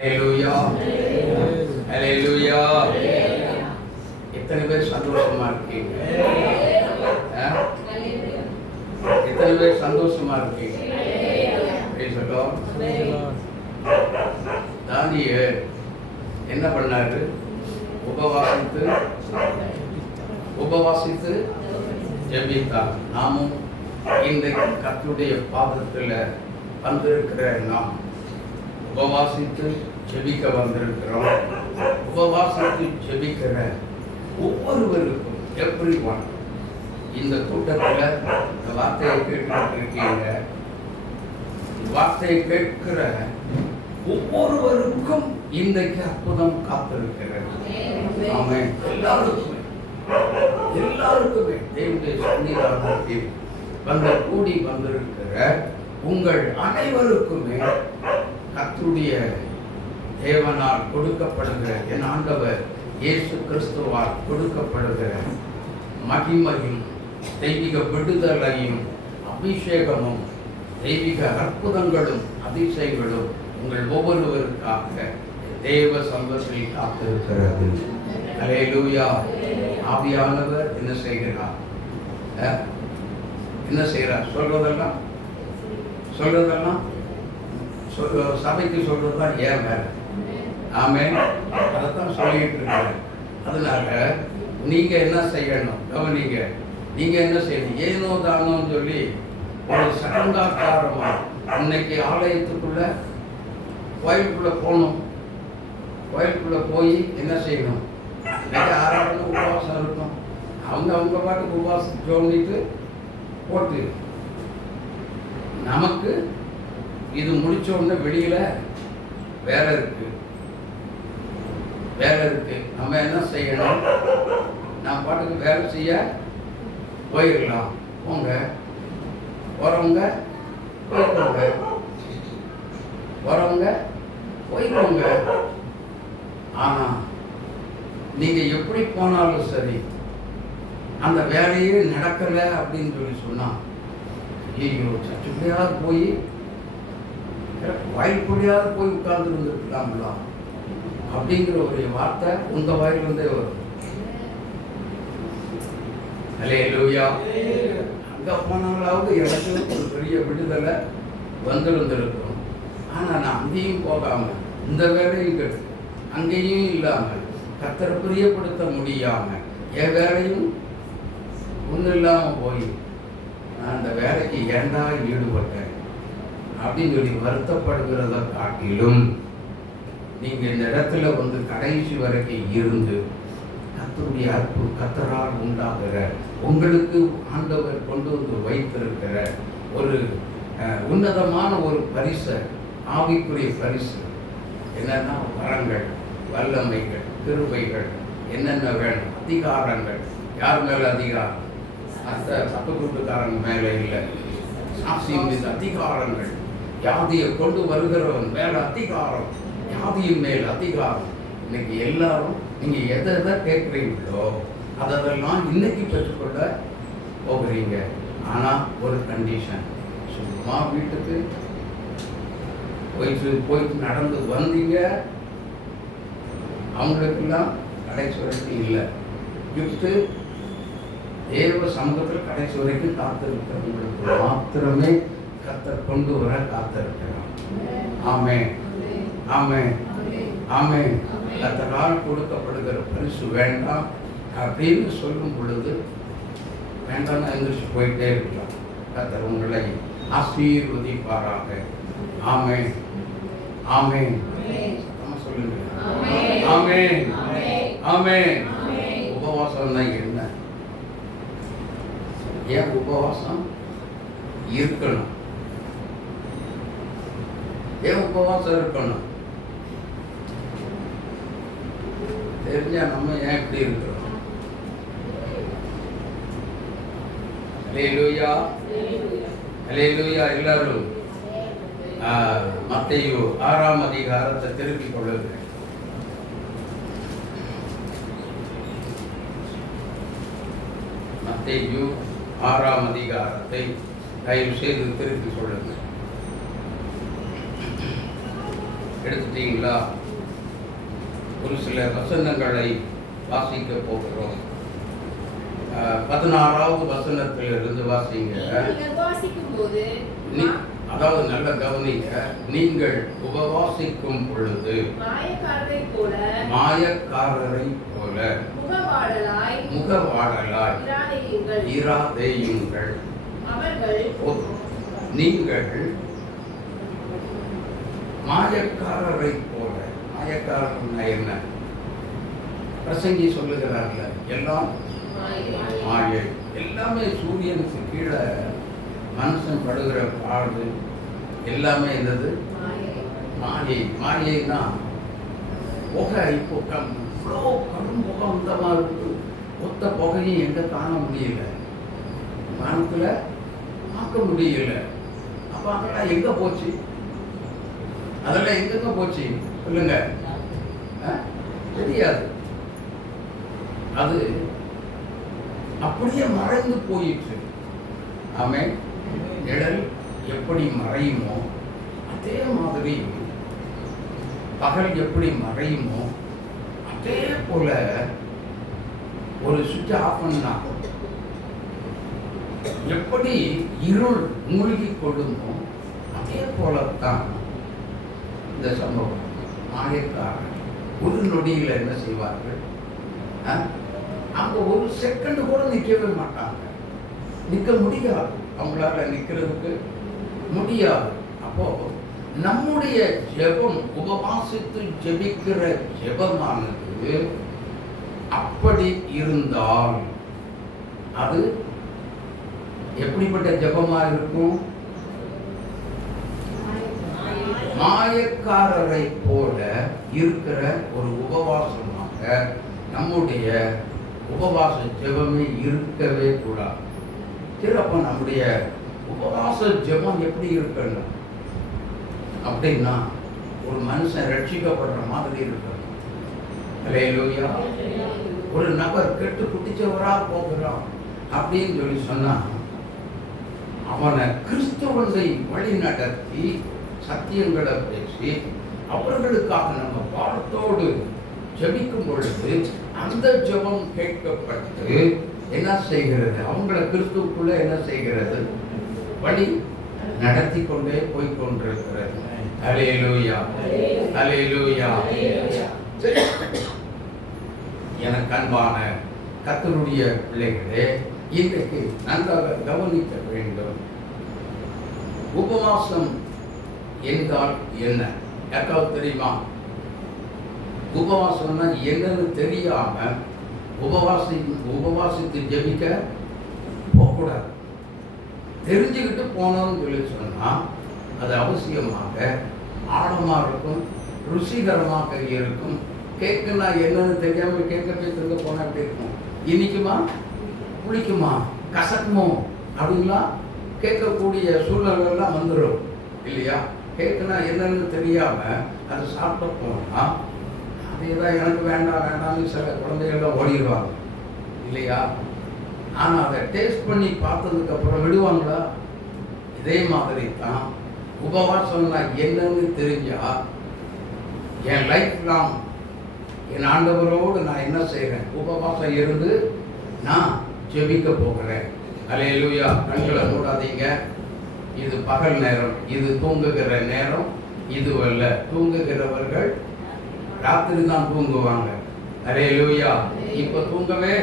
ஹல்லேலூயா ஹல்லேலூயா. எத்தனை பேர் சந்தோஷமா இருக்கீங்க? எத்தனை பேர் சந்தோஷமா இருக்கீங்க? தானியேல் என்ன பண்ணாரு? உபவாசித்து ஜெபித்தார். நாமும் இன்றைக்கு கர்த்தருடைய பாதத்தில் வந்திருக்கிற நாம் உபவாசித்து ஜெபிக்க வந்திருக்கிறோம். உபவாசித்து ஜெபிக்கிற ஒவ்வொருவருக்கும் எப்படி இந்த கூட்டத்தில் இந்த வார்த்தையை கேட்டுக்கிட்டு இருக்கீங்க. வார்த்தையை கேட்கிற ஒவ்வொருவருக்கும் இன்றைக்கு அற்புதம் காத்திருக்கிறது. ஆமென். எல்லாருக்குமே தேவனுடைய சன்னிதானத்தில் கூடி வந்திருக்கிற உங்கள் அனைவருக்குமே கர்த்தருடைய தேவனால் கொடுக்கப்படுகிற என் ஆண்டவர் இயேசு கிறிஸ்துவால் கொடுக்கப்படுகிற மகிமையும் தெய்வீக விடுதலையும் அபிஷேகமும் தெய்வீக அற்புதங்களும் அதிசயங்களும் உங்கள் ஒவ்வொருவருக்காக தேவ சந்தோஷத்தில் காத்திருக்கிறது. ஹல்லேலூயா. ஆவியானவர் என்ன செய்கிறார்? என்ன செய்கிறார்? சொல்றதெல்லாம் சபைக்கு சொல்றதுதான் ஏன் வேலை. ஆமென். அதைத்தான் சொல்லிட்டு இருக்காரு. அதனால நீங்க என்ன செய்யணும்? நீங்க என்ன செய்யணும்? ஏனோ தானோன்னு சொல்லி ஒரு சடங்காச்சாரமா இன்னைக்கு ஆலயத்துக்குள்ள கோயிலுக்குள்ள போகணும். கோயிலுக்குள்ள போய் என்ன செய்யணும்? இன்னைக்கு ஆராதனை உபவாசம் இருக்கும். அவங்க பாட்டுக்கு உபவாசம் சொல்லிட்டு போட்டு நமக்கு இது முடிச்ச உடனே வெளியில வேலை இருக்கு. நம்ம என்ன செய்யணும்? நான் பாட்டுக்கு வேலை செய்ய போயிடலாம். போறவங்க போய்க்கோங்க. ஆனா நீங்க எப்படி போனாலும் சரி அந்த வேலையே நடக்கல அப்படின்னு சொல்லி சொன்னா, ஐயோ சச்சுப்படியாவது போய் வாய்ப்புடையாவது போய் உட்கார்ந்து இருந்துருக்கலாம்ல அப்படிங்கிற ஒரு வார்த்தை உங்க வாயிலிருந்தே வரும். ஹல்லேலூயா. அங்க போனாலாவது எனக்கு ஒரு பெரிய விடுதலை வந்திருந்திருக்கும். ஆனா நான் அங்கேயும் போகாம இந்த வேலையும் கெட்டு அங்கேயும் இல்லாமல் கர்த்தரை பிரியப்படுத்த முடியாம என் வேலையும் ஒன்றும் இல்லாமல் போய் நான் அந்த வேலைக்கு ஏண்டா ஈடுபட்டேன் அப்படின்னு சொல்லி வருத்தப்படுகிறத காட்டிலும் நீங்க இந்த இடத்துல கடைசி வரைக்கும் இருந்து கர்த்தருடைய கர்த்தரால் உண்டாகிற உங்களுக்கு ஆண்டவர் கொண்டு வைத்திருக்கிற ஒரு உன்னதமான ஒரு பரிசு, ஆவிக்குரிய பரிசு என்னன்னா வரங்கள், வல்லமைகள், கிருபைகள், என்னென்ன வேணும், அதிகாரங்கள். யார் மேல அதிகாரம்? சப்பு கூட்டுக்காரங்க மேல இல்லை. சாட்சியின் மீது அதிகாரங்கள். வியாதியை கொண்டு வருகிறவன் மேல அதிகாரம், வியாதியின் மேல் அதிகாரம். இன்னைக்கு எல்லாரும் நீங்க எதை கேட்குறீங்களோ அதெல்லாம் இன்னைக்கு பெற்றுக்கொள்ள போகிறீங்க. ஆனா ஒரு கண்டிஷன், சும்மா வீட்டுக்கு போயிட்டு நடந்து வந்தீங்க அவங்களுக்கெல்லாம் கடைசி வரைக்கும் இல்லை. கிஃப்ட்டு தேவ சமூகத்தில் கடைசி வரைக்கும் காத்திருக்கிறவங்களுக்கு மாத்திரமே கர்த்தர் கொண்டு வர காத்திருக்கிறார். ஆமென், ஆமென், ஆமென். கர்த்தரால் கொடுக்கப்படுகிற பரிசு வேண்டாம் அப்படின்னு சொல்லும் பொழுது வேண்டாம்னா எந்திரிச்சு போயிட்டே இருக்கலாம். கர்த்தர் உங்களை ஆசீர்வதிப்பாராக. ஆமென், ஆமென். சொல்லுங்க ஆமென், ஆமென். உபவாசம் தான் என்ன? ஏன் உபவாசம் இருக்கணும்? ஏன் உபவாசம் இருக்கணும்? தெரிஞ்சா நம்ம ஏன் இப்படி இருக்கிறோம்? ஹல்லேலூயா, ஹல்லேலூயா. எல்லாரும் மத்தேயு 6ஆம் அதிகாரத்தை திருப்பிக் கொள்ளுங்க. மத்தேயு 6ஆம் அதிகாரத்தை தயவு செய்து திருப்பிக் கொள்ளுங்க. எடுத்துட்டீங்களா? ஒரு சில வசனங்களை வாசிக்க போகிறோம். 16வது வசனத்திலிருந்து வாசிங்க. அதாவது நல்ல கவனிங்க. நீங்கள் உபவாசிக்கும் பொழுது மாயக்காரரை போல முகவாடலாய் இராதேயுங்கள். நீங்கள் மாயக்காரரை போல. மாயக்காரன் என்ன? பிரசங்கி சொல்லுகிறார்ல, எல்லாம் மாயை. எல்லாமே சூரியனுக்கு கீழே மனுஷன் படுகிற பாடு எல்லாமே என்னது? மாயை. மாயைன்னா புகை. இப்போ இவ்வளோ கடும் புகை வந்தமாக இருக்கு. ஒத்த புகையும் எங்கே காண முடியல, வானத்தில் பார்க்க முடியல. அப்போ அதெல்லாம் எங்கே போச்சு? அதெல்லாம் எங்கெங்க போச்சு சொல்லுங்க? தெரியாது. அது அப்படியே மறைந்து போயிற்று. ஆமே. நிழல் எப்படி மறையுமோ அதே மாதிரி பகல் எப்படி மறையுமோ அதே போல ஒரு சுவிட்ச் ஆஃப் பண்ணா எப்படி இருள் மூழ்கி கொள்ளுமோ அதே போலத்தான் இந்த சம்பவம். மாயக்காரர் ஒரு நொடியில் என்ன செய்வார்கள்? அங்க ஒரு செகண்ட் கூட நிற்கவே மாட்டாங்க. நிற்க முடியாது. அவங்களால நிற்கிறதுக்கு முடியாது. அப்போ நம்முடைய ஜெபம், உபவாசித்து ஜெபிக்கிற ஜெபமானது அப்படி இருந்தால் அது எப்படிப்பட்ட ஜெபமா இருக்கும்? மாயக்காரரை போல இருக்கிற ஒரு உபவாசமாக நம்முடைய உபவாச ஜெபமே இருக்கவே கூடாது. அப்ப நம்முடைய உபவாச ஜெபம் எப்படி இருக்கணும் அப்படின்னா ஒரு மனுஷன் ரட்சிக்கப்படுற மாதிரி இருக்கணும். அல்லேலூயா. ஒரு நபர் கெட்டு குட்டிச்சவரா போகிறான் அப்படின்னு சொல்லி சொன்னா அவனை கிறிஸ்துவனை வழி நடத்தி சத்தியங்களை பேசி அவர்களுக்காக நம்ம பாடத்தோடு ஜெபிக்கும் பொழுது அந்த ஜெபம் கேட்கப்பட்டு என்ன செய்கிறது? அவங்கள கிறிஸ்துவுக்குள்ள என்ன செய்கிறது? வழி நடத்தி கொண்டே போய்கொண்டிருக்கிறது. அல்லேலூயா, அல்லேலூயா. எனக்கு அன்பான கர்த்தருடைய பிள்ளைகளே, இன்றைக்கு நன்றாக கவனிக்க வேண்டும். உபவாசம் என்றால் என்ன? யாருக்காவது தெரியுமா? உபவாசம்னா என்னன்னு தெரியாம உபவாசித்து ஜெபிக்க போகக்கூடாது. தெரிஞ்சுக்கிட்டு போனோம்னு சொல்லி சொன்னா அது அவசியமாக ஆழமாக இருக்கும், ருசிகரமாக இருக்கும். கேட்குன்னா என்னன்னு தெரியாம கேட்க திரும்ப போனா எப்படி இருக்கும்? இனிக்குமா, புளிக்குமா, கசக்குமோ அப்படின்லாம் கேட்கக்கூடிய சூழ்நிலைலாம் வந்துடும் இல்லையா? கேட்குனா என்னன்னு தெரியாம அதை சாப்பிட போனா அதேதான் எனக்கு வேண்டாம் வேண்டாம்னு சில குழந்தைகள்லாம் ஓடிடுவாங்க இல்லையா? ஆனால் அதை டேஸ்ட் பண்ணி பார்த்ததுக்கு அப்புறம் விடுவாங்களா? இதே மாதிரி தான் உபவாசம்னா என்னன்னு தெரிஞ்சா என் லைஃப் லாங் என் ஆண்டவரோடு நான் என்ன செய்கிறேன்? உபவாசம் இருந்து நான் ஜெபிக்க போகிறேன். அல்லேலூயா. கண்களை மூடாதீங்க. இது பகல் நேரம், இது தூங்குகிற நேரம். இதுவல்ல, தூங்குகிறவர்கள் ராத்திரி தான் தூங்குவாங்க. அல்லேலூயா. இப்ப தூங்கவே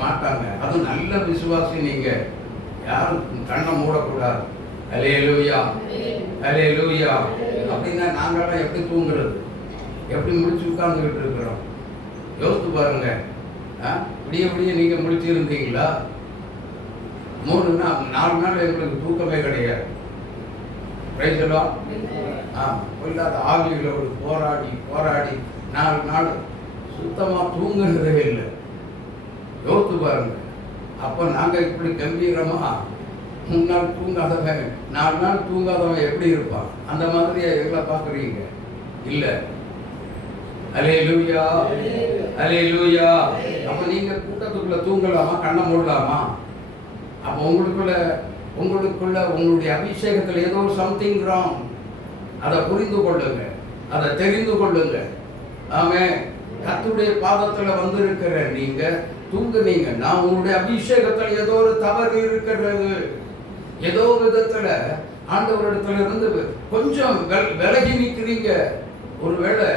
மாட்டாங்க. அது நல்ல விசுவாசி. நீங்க யாரும் கண்ணை மூடக்கூடாது. அல்லேலூயா, அல்லேலூயா. அப்படின்னா நாங்களாம் எப்படி தூங்குறது? எப்படி முடிச்சு உட்கார்ந்துகிட்டு இருக்கிறோம்? யோசித்து பாருங்க. விடிய விடிய நீங்க முடிச்சு இருந்தீங்களா? 3 நாள் 4 நாள் எங்களுக்கு தூக்கமே கிடையாது. இல்லாத ஆவிகளோடு போராடி 4 நாள் சுத்தமா தூங்குறதே இல்லை. யோசித்து பாருங்க. அப்ப நாங்க இப்படி கம்பீரமா 3 நாள் தூங்காதவன் 4 நாள் தூங்காதவன் எப்படி இருப்பான்? அந்த மாதிரியா எங்களை பாக்குறீங்க? இல்ல. அல்லேலூயா, அல்லேலூயா. அப்ப நீங்க கூட்டத்துக்குள்ள தூங்கலாமா? கண்ணை மூடலாமா? அப்ப உங்களுக்குள்ள உங்களுடைய அபிஷேகத்தில் ஏதோ சம்திங் ராங். அதை புரிந்து கொள்ளுங்க. அதை தெரிந்து கொள்ளுங்க. ஆமே. கர்த்தருடைய பாதத்துல வந்திருக்கிற நீங்க தூங்குனீங்க, நான் உங்களுடைய அபிஷேகத்தில் ஏதோ ஒரு தவறு இருக்கிறது, ஏதோ விதத்துல ஆண்டவரிடத்துல இருந்து கொஞ்சம் விலகி நிற்கிறீங்க. ஒருவேளை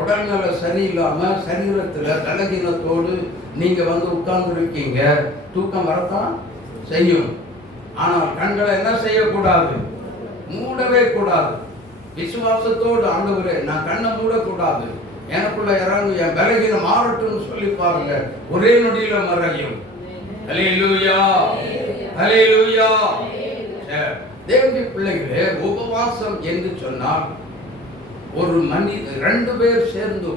உடல்நல சரியில்லாம சரீரத்துல பலகீனத்தோடு நீங்க உட்கார்ந்து இருக்கீங்க. தூக்கம் வரத்தான் செய்யும். ஆனால் கண்களை என்ன செய்யக்கூடாது? மூடவே கூடாது. விசுவாசத்தோடு ஆண்டவரே நான் கண்ணை மூடக்கூடாது, எனக்குள்ள இறங்கு, என் பலகீனம் மாறட்டும்னு சொல்லி பாருங்க. ஒரே நொடியில மறையும். ஹல்லேலூயா, ஹல்லேலூயா. தேவனுடைய பிள்ளைகளே, உபவாசம் என்று சொன்னால் ஒரு ரெண்டு பேர் சேர்ந்து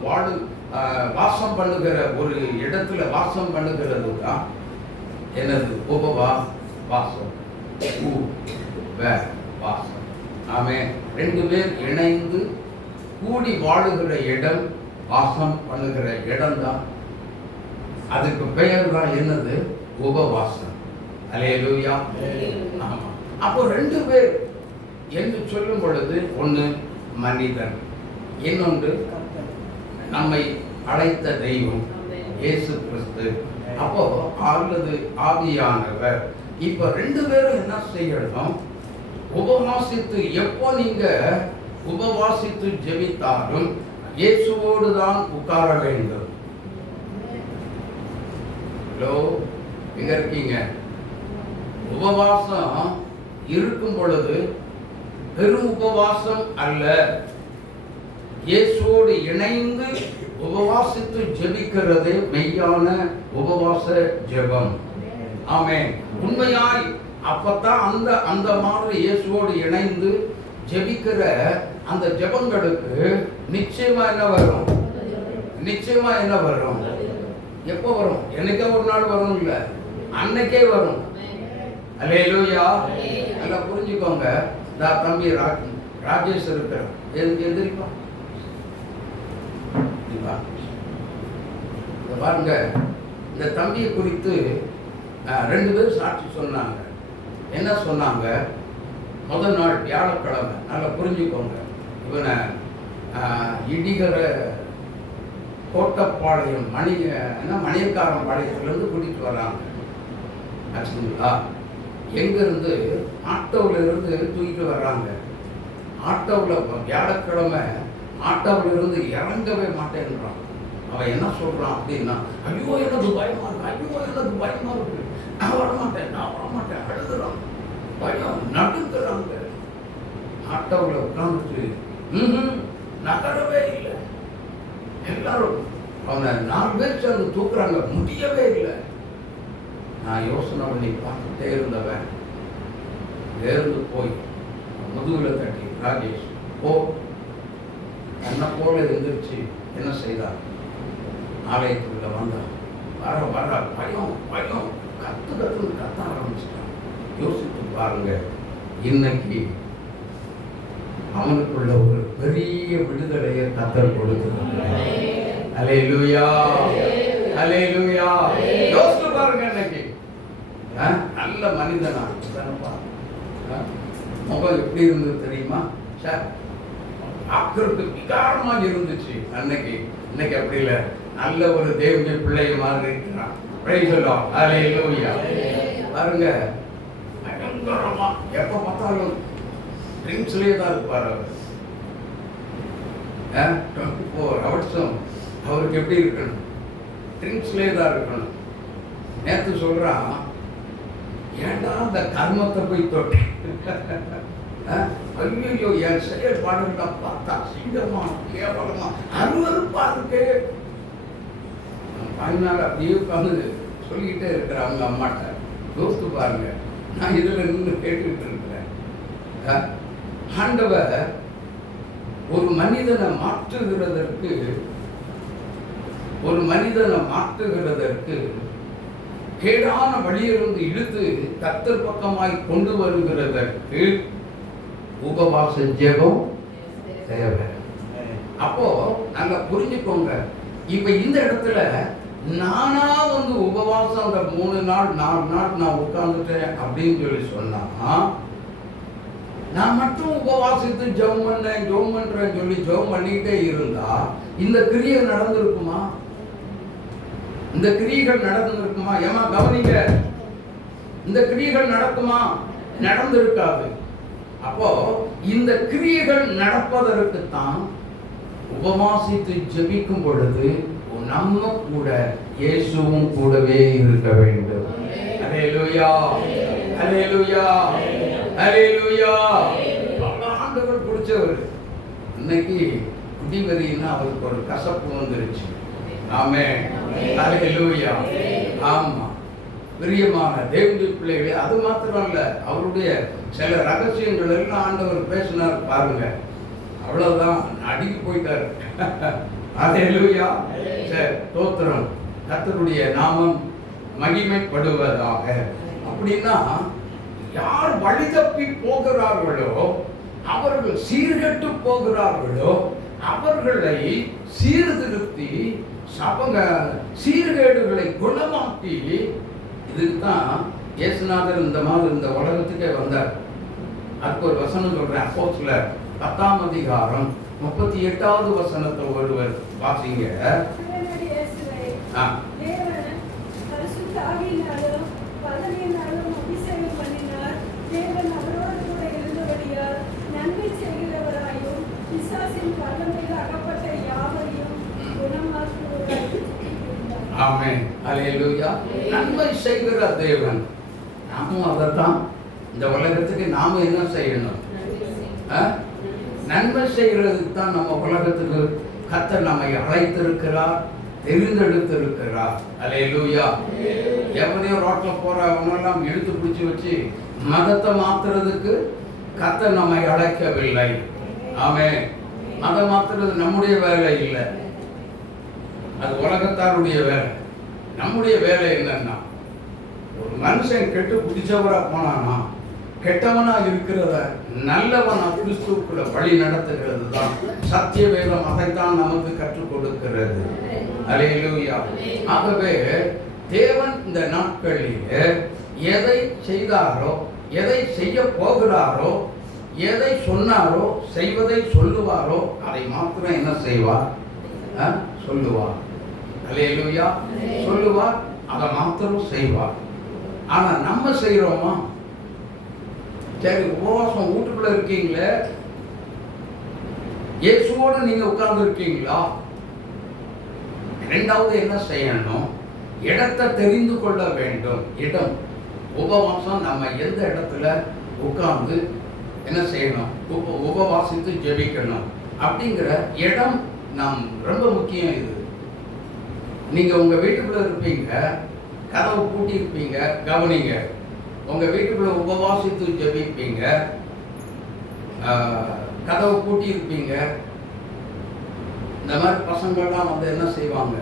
வாசம் பண்ணுகிற ஒரு இடத்துல வாசம் பண்ணுகிறது தான் என்னது? உபவாசம். வாசம். ஆமே. ரெண்டு பேர் இணைந்து கூடி வாழுகிற இடம், வாசம் பண்ணுகிற இடம் தான். அதுக்கு பெயர் தான் என்னது? உபவாசம். அல்லேலூயா. ஆமா. அப்போ ரெண்டு பேர் என்று சொல்லும் பொழுது, ஒன்று மனிதன், இன்னொன்று நம்மை அழைத்த தெய்வம் இயேசு கிறிஸ்து, அப்போ அல்லது ஆவியானவர். இப்ப ரெண்டு பேரும் என்ன செய்யணும்? உபவாசித்து, எப்போ நீங்க உபவாசித்து ஜெபித்தாலும் இயேசுவோடு தான் உட்கார வேண்டும். ஹலோ, எங்க இருக்கீங்க? உபவாசம் இருக்கும் பொழுது பெரும் உபவாசம் அல்ல, இயேசுவோடு இணைந்து உபவாசித்து ஜெபிக்கிறது மெய்யான உபவாச ஜெபம். ஆமென். உண்மையாய் அப்பதான் அந்த மாதிரி இயேசுவோடு இணைந்து ஜெபிக்கிற அந்த ஜெபங்களுக்கு நிச்சயமா என்ன வரும்? நிச்சயமா என்ன வரும்? எப்போ வரும்? என்னைக்கே ஒரு நாள் வரும் இல்ல, அன்னைக்கே வரும். அல்லேலூயா. நல்லா புரிஞ்சுக்கோங்க. தம்பி ராஜேஷ் இருக்கிறான், எதிர்ப்பா பாருங்க. இந்த தம்பியை குறித்து ரெண்டு பேரும் சாட்சி சொன்னாங்க. என்ன சொன்னாங்க? முதல் நாள் வியாழக்கிழமை, நல்லா புரிஞ்சுக்கோங்க, இவனை இடிகர கோட்டப்பாளையம் மணியக்காரன் பாளையத்திலிருந்து கூட்டிட்டு வர்றாங்க. ஆச்சுங்களா? எங்கிருந்து? ஆட்டோவில் இருந்து தூக்கிட்டு வர்றாங்க. ஆட்டோவில் வியாழக்கிழமை ஆட்டோவில் இருந்து இறங்கவே மாட்டேன்றான். அவன் என்ன சொல்றான் அப்படின்னா, ஐயோ எனக்கு பயமா இருக்கு, ஐயோ எனக்கு பயமா இருக்கு, நான் வரமாட்டேன், அழுகுறான், பயம், நடுங்குறாங்க. ஆட்டோவில் உட்காந்துட்டு நகரவே இல்லை. எல்லாரும் அவனை 4 பேர் சேர்ந்து தூக்குறாங்க, முடியவே இல்லை. நான் யோசனை பண்ணி பார்த்துட்டே இருந்தவன் வேர்ந்து போய் முதுகுல தட்டி, ராஜேஷ் போ, என்ன போல இருந்துருச்சு. என்ன செய்தார்? ஆலயத்துக்குள்ள வந்தான். வர பயம் கத்த ஆரம்பிச்சிட்டான். யோசித்து பாருங்க, இன்னைக்கு அவனுக்குள்ள ஒரு பெரிய விடுதலையை கர்த்தர் கொடுத்திருக்கிறார். அல்லேலூயா, அல்லேலூயா. யோசித்து பாருங்க, இன்னைக்கு நல்ல மனிதனா முகம் எப்படி இருந்தது தெரியுமா? சார் ஆக்களுக்கு விகாரமாக இருந்துச்சு அன்னைக்கு. இன்னைக்கு அப்படி இல்லை, நல்ல ஒரு தேவனுடைய பிள்ளைய மாதிரி இருக்கிறான். பிரைஸ் தி லார்ட், ஹல்லேலூயா. பாருங்க, பயங்கரமா எப்ப பார்த்தாலும் ட்ரிங்க்ஸ்லயே தான் இருப்பார் அவர். 24 ஹவர்ஸும் அவருக்கு எப்படி இருக்கணும்? ட்ரிங்க்ஸ்லயே தான் இருக்கணும். நேற்று சொல்றான், ஏண்டா அந்த கர்மத்தை போய் தொட்டு, ஐயோ என் செயல்பாடுகளை பார்த்தா சிங்கமா கேவலமா அருவருப்பா இருக்கு. அதனால அப்படியே உட்காந்து சொல்லிக்கிட்டே இருக்கிற அவங்க அம்மாட்ட. யோசித்து பாருங்க, நான் இதுல நின்று கேட்டுக்கிட்டு இருக்கிறேன். ஆண்டவர் ஒரு மனிதனை மாற்றுகிறதற்கு கேடான வழியிலிருந்து இழுத்து கர்த்தர் பக்கமாய் கொண்டு வருகிறதற்கு உபவாச ஜெபம் தேவை. அப்போ நாங்க புரிஞ்சுக்கோங்க. இப்ப இந்த இடத்துல நானா உபவாசம் அந்த 3 நாள் 4 நாள் நான் உட்கார்ந்துட்டேன் அப்படின்னு சொல்லி சொன்னா நான் மட்டும் உபவாசித்து ஜெபம் பண்றேன்னு சொல்லி ஜெபம் பண்ணிட்டே இருந்தா இந்த கிரியை நடந்திருக்குமா? இந்த கிரியைகள் நடந்திருக்குமா? ஏமா கவனிங்க, இந்த கிரியைகள் நடக்குமா? நடந்திருக்காது. அப்போ இந்த கிரியைகள் நடப்பதற்கு தான் உபவாசித்து ஜெபிக்கும் பொழுது நம்ம கூட இயேசுவும் கூடவே இருக்க வேண்டும். அல்லேலூயா, அல்லேலூயா, அல்லேலூயா. ஆண்டவர் பிடிச்சவர். இன்னைக்கு குடிவெறின்னா அவருக்கு ஒரு கசப்பு வந்துருச்சு. ஆமென், அல்லேலூயா. ஆமா, பிரியமான தேவனுடைய பிள்ளைகளே, அது மாத்திரம் இல்ல, அவருடைய சில ரகசியங்கள் எல்லாம் ஆண்டவர் பேசினார் பாருங்க. அவ்வளவுதான், அடிக்கி போயிட்டாரு. அல்லேலூயா. சரி, ஸ்தோத்திரம். கர்த்தருடைய நாமம் மகிமைப்படுவதாக. அப்படின்னா யார் வழி தப்பி போகிறார்களோ, அவர்கள் சீர்கெட்டு போகிறார்களோ, அவர்களை சீர்திருத்தி சீர்கேடுகளை குணமாக்கி, இதுதான் இயேசுநாதர் இந்த மாதிரி இந்த உலகத்துக்கே வந்தார். அதுக்கு ஒரு வசனம் சொல்றேன். அப்போஸ்தலர் 10ஆம் அதிகாரம் 38வது வசனத்தை ஒருவர் வாசிங்க. ஆமென், அல்லேலூயா. நன்மை செய்கிற தேவன். நாமும் அதைத்தான் இந்த உலகத்துக்கு நாம என்ன செய்யணும்? நன்மை செய்கிறதுக்கு தான் நம்ம உலகத்துக்கு கர்த்தர் நம்மை அழைத்திருக்கிறார், தெரிந்தெடுத்திருக்கிறார். அல்லேலூயா. எவனையோ ரோட்ல போறவங்கெல்லாம் இழுத்து பிடிச்சி வச்சு மதத்தை மாத்துறதுக்கு கர்த்தர் நம்மை அழைக்கவில்லை. ஆமென். மதம் மாத்துறது நம்முடைய வேலை இல்லை, அது உலகத்தாருடைய வேலை. நம்முடைய வேலை என்னன்னா, ஒரு மனுஷன் கெட்டு பிடிச்சவரா போனானா, கெட்டவனா இருக்கிறத நல்லவனா கிறிஸ்துவுக்குள்ள வழி நடத்துகிறது தான் சத்திய வேதம். அதைத்தான் நமக்கு கற்றுக் கொடுக்கிறது. அல்லேலூயா. ஆகவே தேவன் இந்த நாட்களிலே எதை செய்தாரோ, எதை செய்ய போகிறாரோ, எதை சொன்னாரோ, செய்வதை சொல்லுவாரோ, அதை மாத்திரம் என்ன செய்வார்? சொல்லுவார். அல்லேலூயா. சொல்லுவார், அதை மாத்திரம் செய்வார். ஆனா நம்ம செய்யறோமா? சரி, உபவாசம் வீட்டுக்குள்ள இருக்கீங்களே, இயேசுவோடு நீங்க உட்கார்ந்து இருக்கீங்களா? இரண்டாவது என்ன செய்யணும்? இடத்தை தெரிந்து கொள்ள வேண்டும். இடம். உபவாசம் நம்ம எந்த இடத்துல உட்கார்ந்து என்ன செய்யணும்? உபவாசித்து ஜெபிக்கணும் அப்படிங்கிற இடம் நாம் ரொம்ப முக்கியம். இது நீங்க உங்க வீட்டுக்குள்ள இருப்பீங்க, கதவை பூட்டி இருப்பீங்க. கவனிங்க, உங்க வீட்டுக்குள்ள உபவாசித்து ஜெபிப்பீங்க, கதவை பூட்டி இருப்பீங்க. இந்த மாதிரி பசங்கள்லாம் வந்து என்ன செய்வாங்க?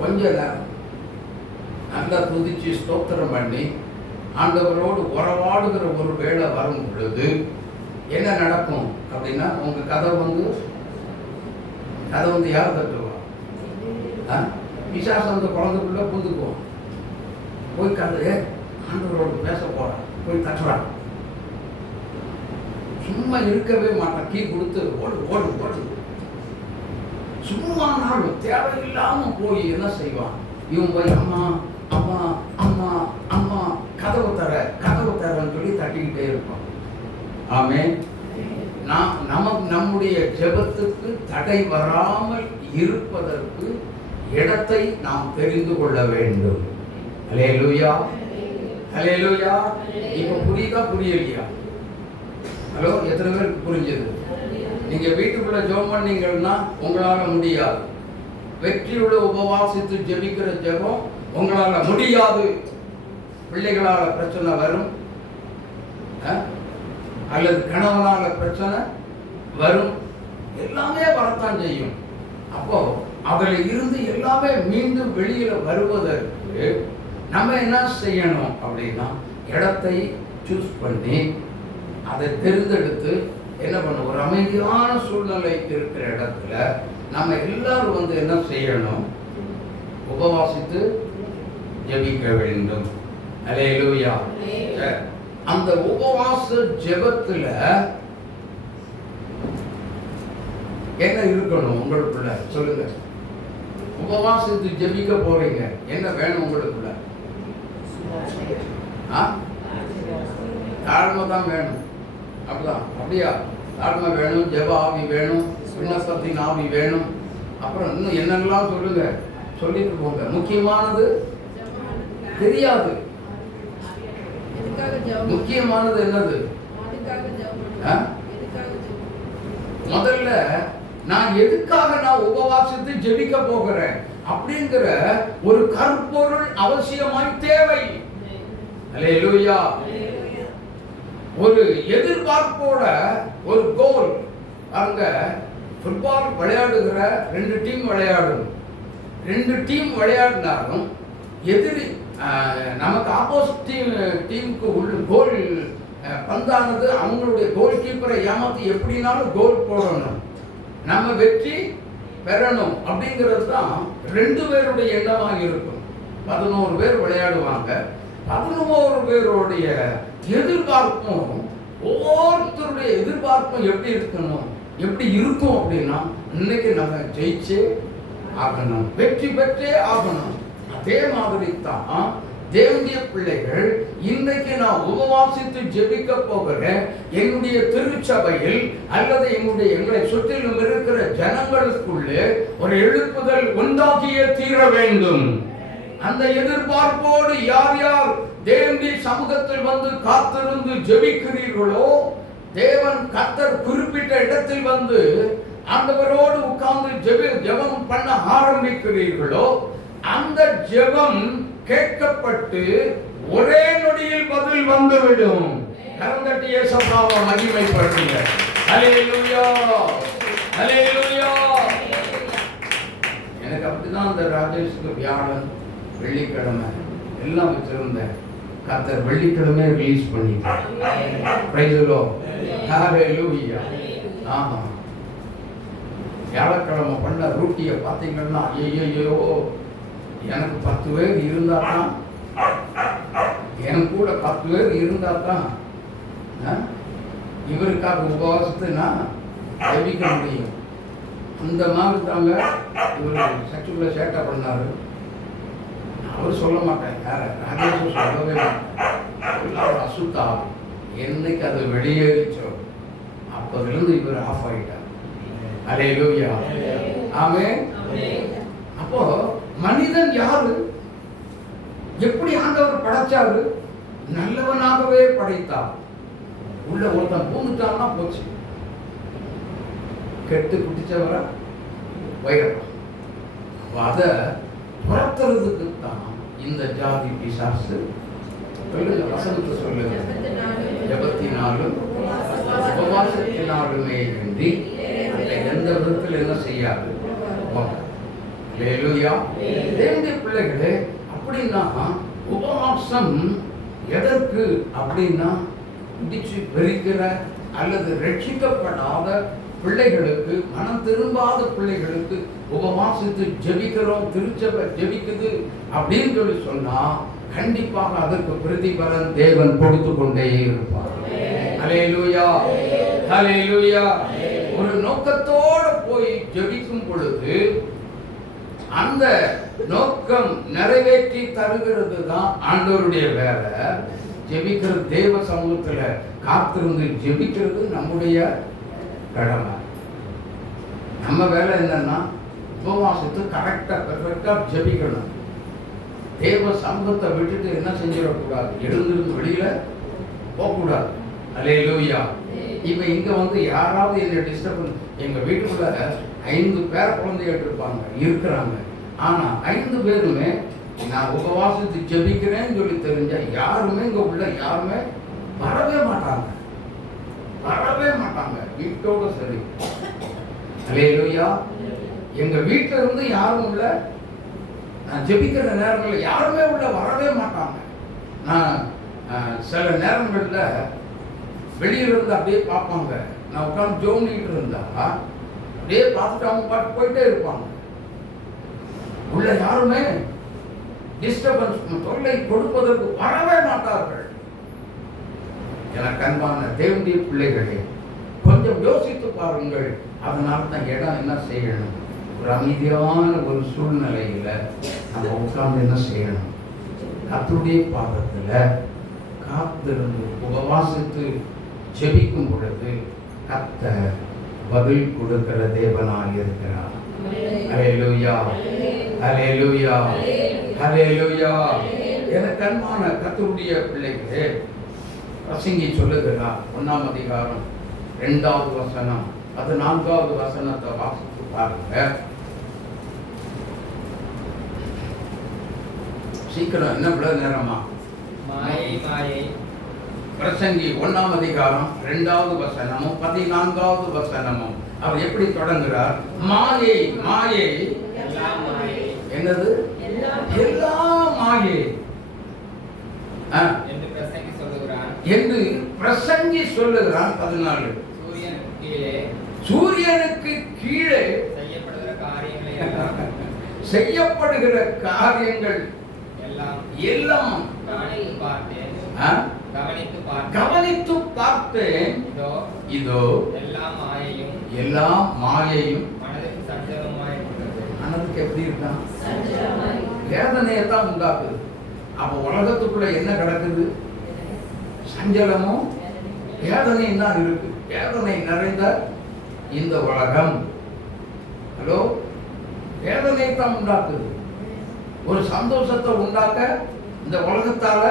கொஞ்ச நேரம் நல்லா துதிச்சு ஸ்தோத்திரம் பண்ணி ஆண்டவரோடு உறவாடுகிற ஒரு வேளை வரும் பொழுது என்ன நடக்கும் அப்படின்னா, உங்க கதை வந்து யார் தட்டுவா? பிசாசு அந்த குழந்தைக்குள்ள புந்துக்குவோம். போய் கதை ஆண்டவரோடு பேச போறான், போய் தட்டுறான். சும்மா இருக்கவே மாட்டான். கீ கொடுத்து ஓடு ஓடு ஓடு. சும்மா நாளும் தேவையில்லாம போய் என்ன செய்வான்? இவன் போய் அம்மா அம்மா அம்மா அம்மா கதவு தரன்னு சொல்லி தட்டிக்கிட்டே இருப்பான். ஆமென். நம்முடைய ஜெபத்துக்கு தடை வராமல் இருப்பதற்கு இடத்தை நாம் தெரிந்து கொள்ள வேண்டும். அல்லேலூயா, அல்லேலூயா. இப்ப புரியுதா புரியலையா? ஹலோ, எத்தனை பேருக்கு புரிஞ்சது? நீங்க வீட்டுக்குள்ள ஜெபம் பண்ணீங்கன்னா உங்களால முடியாது. வெற்றியுள்ள உபவாசித்து ஜெபிக்கிற ஜெபம் உங்களால முடியாது. பிள்ளைகளால பிரச்சனை வரும், அல்லது கணவனால பிரச்சனை வரும், எல்லாமே வரத்தான் செய்யும். அப்போ அதுல இருந்து எல்லாமே மீண்டும் வெளியில வருவதற்கு நம்ம என்ன செய்யணும் அப்படின்னா, இடத்தை சூஸ் பண்ணி அதை தேர்ந்தெடுத்து என்ன பண்ண, ஒரு அமைதியான சூழ்நிலை இருக்கிற இடத்துல நம்ம எல்லாரும் வந்து என்ன செய்யணும்? உபவாசித்து ஜெபிக்க வேண்டும். அல்லேலூயா. அந்த உபவாச ஜெபத்துல என்ன இருக்கணும் உங்களுக்குள்ள? சொல்லுங்க. உபவாசத்து ஜெபிக்க போறீங்க, என்ன வேணும் உங்களுக்குள்ள? தாழ்மை தான் வேணும். அப்படிதான்? அப்படியா? தாழ்மை வேணும், ஜெப ஆவி வேணும், விண்ணப்பத்தின் ஆவி வேணும். அப்புறம் இன்னும் என்னெல்லாம் சொல்லுங்க, சொல்லிட்டு போங்க. முக்கியமானது தெரியாது. முக்கியமானது என்னது? முதல்ல நான் எதுக்காக நான் உபவாசத்தை ஜெபிக்க போகிறேன் அப்படிங்கிற ஒரு கருப்பொருள் அவசியமாய் தேவை. அல்லேலூயா. ஒரு எதிர்பார்ப்போட ஒரு கோல். அங்க ஃபுட்பால் விளையாடுகிற 2 டீம் விளையாடும். 2 டீம் விளையாடினாலும் எதிரி நமக்கு ஆப்போசிட் டீமுக்கு உள்ள கோல் பந்தானது அவங்களுடைய கோல் கீப்பரை ஏமாத்தி எப்படினாலும் கோல் போடணும், நம்ம வெற்றி பெறணும் அப்படிங்கிறது தான் 2 பேருடைய எண்ணமாக இருக்கும். 11 பேர் விளையாடுவாங்க. 11 பேருடைய எதிர்பார்ப்பும், ஒவ்வொருத்தருடைய எதிர்பார்ப்பும் எப்படி இருக்கணும், எப்படி இருக்கும் அப்படின்னா, இன்னைக்கு நம்ம ஜெயிச்சே ஆகணும், வெற்றி பெற்றே ஆகணும். அதே மாதிரி தான் தேவனுடைய பிள்ளைகள், இன்றைக்கு நான் உபவாசித்து ஜெபிக்க போகிறேன். என்னுடைய திருச்சபையில் அல்லது எங்களை சுற்றிலும் இருக்கிற ஜனங்களுக்குள்ளே ஒரு எழுப்புதல் உண்டாகியே தீர வேண்டும். அந்த எதிர்பார்ப்போடு யார் யார் தேவனுடைய சமூகத்தில் வந்து காத்திருந்து ஜெபிக்கிறீர்களோ, தேவன் கர்த்தர் குறிப்பிட்ட இடத்தில் வந்து ஆண்டவரோடு உட்கார்ந்து ஜெபம் பண்ண ஆரம்பிக்கிறீர்களோ, அந்த ஜெபம் கேட்கப்பட்டு ஒரே நொடியில் பதில் வந்துவிடும். கரந்தட்டி இயேசுவை மகிமைப்படுத்துங்க. ஹல்லேலூயா, ஹல்லேலூயா. எனக்கு அப்படிதான் அந்த ராஜேஷ்க்கு வியாழன் வெள்ளிக்கிழமை எல்லாம் வச்சிருந்தேன். கர்த்தர் வெள்ளிக்கிழமை ரிலீஸ் பண்ணிட்டார். Praise the lord. ஹல்லேலூயா. ஆமா, வியாழக்கிழமை பண்ண ரூட்டியை பார்த்தீங்கன்னா, ஐயோ எனக்கு 10 பேர் இருந்தா தான், என் கூட 10 பேர் இருந்தா தான் இவருக்காக உபவாசத்தை நான் ஜெபிக்க முடியும். அந்த மாதிரி தாங்க இவர் சர்ச்சுக்குள்ள சேட்டை பண்ணாரு. அவர் சொல்ல மாட்டேன், யார ராஜேஷ் சொல்லவே மாட்டேன். அசுத்தா என்னைக்கு அது வெளியேறிச்சோ அப்பதிலிருந்து இவர் ஆஃப் ஆகிட்டார். அல்லேலூயா, ஆமென். அப்போ மனிதன் யாரு? எப்படி ஆண்டவர் படைச்சாரு? நல்லவனாகவே படைத்தார். உள்ள ஒருத்தன் பூந்துட்டான்னா போச்சு, கெட்டு குட்டிச்சவரா வைரப்பா. அதை துரத்துறதுக்கு தான் இந்த ஜாதி பிசாசு. வசனத்தை சொல்லுங்க. 74 உபவாசத்தினாலுமே இன்றி எந்த விதத்தில் என்ன செய்யாது. அல்லேலூயா. தேவனுடைய பிள்ளைகளே, அப்படின்னா உபவாசம் எதற்கு அப்படின்னா, இடிச்சு வெறிக்கிற அல்லது ரட்சிக்கப்படாத பிள்ளைகளுக்கு, மனம் திரும்பாத பிள்ளைகளுக்கு உபவாசித்து ஜெபிக்கிறோம், திருச்சபை ஜெபிக்குது அப்படின்னு சொல்லி சொன்னா கண்டிப்பாக அதற்கு பிரதிபலன் தேவன் கொடுத்து கொண்டே இருப்பார். அல்லேலூயா, அல்லேலூயா. ஒரு நோக்கத்தோடு போய் ஜெபிக்கும் பொழுது அந்த நோக்கம் நிறைவேற்றி தருகிறது தான் ஆண்டவருடைய வேலை. ஜெபிக்கிறது, தேவ சமூகத்துல காத்திருந்து ஜெபிக்கிறது நம்முடைய கடமை. நம்ம வேலை என்னன்னா, உபவாசத்து கரெக்டா பெர்ஃபெக்டா ஜெபிக்கணும். தேவ சமூகத்தை விட்டுட்டு என்ன செஞ்சிடக்கூடாது, எழுந்திருந்து வெளியில போகக்கூடாது. அல்லேலூயா. இப்ப இங்க வந்து யாராவது என்ன டிஸ்டர்ப், எங்க வீட்டுக்குள்ள 5 பேர குழந்தைகள் இருக்கிறாங்க. ஆனா 5 பேருமே நான் உபவாசத்து ஜெபிக்கிறேன்னு சொல்லி தெரிஞ்சா யாருமே இங்க உள்ள யாருமே வரவே மாட்டாங்க, வரவே மாட்டாங்க. வீட்டோட சரி. அல்லேலூயா. எங்க வீட்டுல இருந்து யாரும் உள்ள, நான் ஜெபிக்கிற நேரங்களில் யாருமே உள்ள வரவே மாட்டாங்க. நான் சில நேரங்கள்ல வெளியில இருந்து அப்படியே பார்ப்பாங்க. நான் உட்காந்து ஜோனிட்டு இருந்தா அப்படியே பார்த்துட்டு அவங்க பாட்டு போயிட்டே இருப்பாங்க. உள்ள யாருமே டிஸ்டர்பன்ஸ், தொல்லை கொடுப்பதற்கு வரவே மாட்டார்கள். எனக்கு அன்பான தேவனுடைய பிள்ளைகளே, கொஞ்சம் யோசித்து பாருங்கள். அதனால தான் இடம் என்ன செய்யணும்? ஒரு அமைதியான ஒரு சூழ்நிலையில நம்ம உட்கார்ந்து என்ன செய்யணும்? கர்த்தருடைய பாதத்துல காத்திருந்து உபவாசித்து ஜெபிக்கும் பொழுது கர்த்தர் பதில் கொடுக்கிற தேவனாய் இருக்கிறார். ஹல்லேலூயா, ஹல்லேலூயா, ஹல்லேலூயா. எனக்கு அன்பான கர்த்தருடைய பிள்ளைகளே, பிரசங்கி சொல்லுகிறார் 1ஆம் அதிகாரம் 2வது வசனம், அது 4வது வசனத்தை வாசித்து பாருங்க. சீக்கிரம், என்ன இவ்வளவு நேரமா? மாயை மாயை. பிரசங்கி 1ஆம் அதிகாரம் 2வது வசனமும் 14வது வசனமும் அவர் எப்படி தொடங்குகிறார்? மாயை மாயை, எல்லாம் மாயை. என்னது? எல்லாம் மாயை என்று பிரசங்கி சொல்லுகிறான். என்று பிரசங்கி சொல்லுகிறான். 14, சூரியனுக்கு கீழே செய்யப்படுகிற காரியங்களை எல்லாம் செய்யப்படுகிற காரியங்கள் எல்லாம் கவனித்து பார்த்தேன். இதோ எல்லாம் மாயையும் மனதுக்கு சஞ்சலமாயிருக்கிறது. மனதுக்கு எப்படி இருக்கான்? வேதனையை தான் உண்டாக்குது. அப்ப உலகத்துக்குள்ள என்ன கிடக்குது? சஞ்சலமும் வேதனையும் தான் இருக்கு. வேதனை நிறைந்த இந்த உலகம், ஹலோ, வேதனை தான் உண்டாக்குது. ஒரு சந்தோஷத்தை உண்டாக்க இந்த உலகத்தால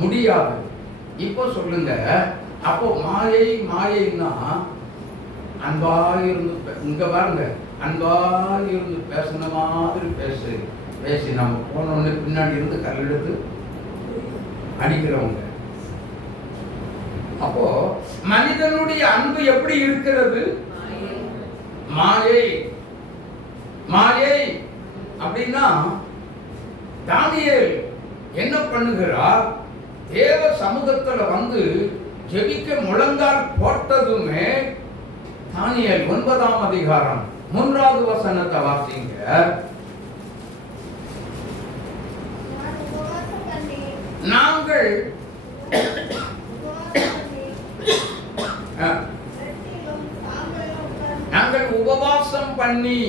முடியாது. இப்போ சொல்லுங்க, அப்போ மாயை மாயைன்னா அன்பாயிருந்து, இங்க பாருங்க, அன்பாயிருந்து பேசின மாதிரி பேசி நம்ம போனோன்னு பின்னாடி இருந்து கல்லெடுத்து அடிக்கிறவங்க. அப்போ மனிதனுடைய அன்பு எப்படி இருக்கிறது? மாயை மாயை. அப்படின்னா தானியேல் என்ன பண்ணுகிறார்? தேவ சமூகத்துல வந்து ஜெபிக்க முழங்கால் போட்டதுமே தானியேல் 9ஆம் அதிகாரம் 3வது வசனத்தை வாசிங்க. நாங்கள் உபவாசம் பண்ணி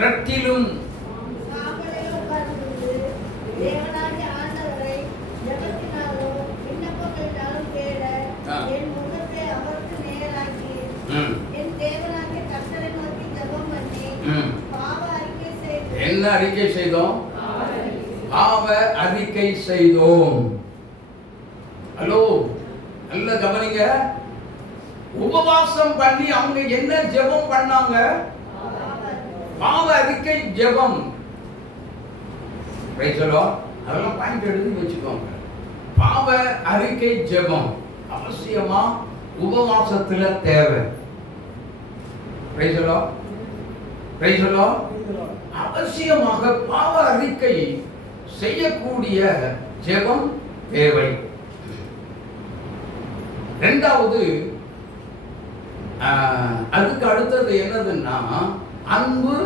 ரட்டிலும் என்ன அறிக்கை செய்தோம்? பாவ அறிக்கை செய்தோம். ஹலோ, நல்ல கவனிங்க. உபவாசம் பண்ணி அவங்க என்ன ஜெபம் பண்ணாங்க? பாவ அறிக்கை ஜெபம். அதெல்லாம் பாயிண்ட் எழுதி வச்சுக்கோங்க. பாவ அறிக்கை ஜெபம் அவசியமா உபவாசத்துல தேவை. அவசியமாக பாவ அறிக்கை செய்யக்கூடிய ஜெபம் தேவை. இரண்டாவது, அதுக்கு அடுத்தது என்னதுன்னா அன்பு.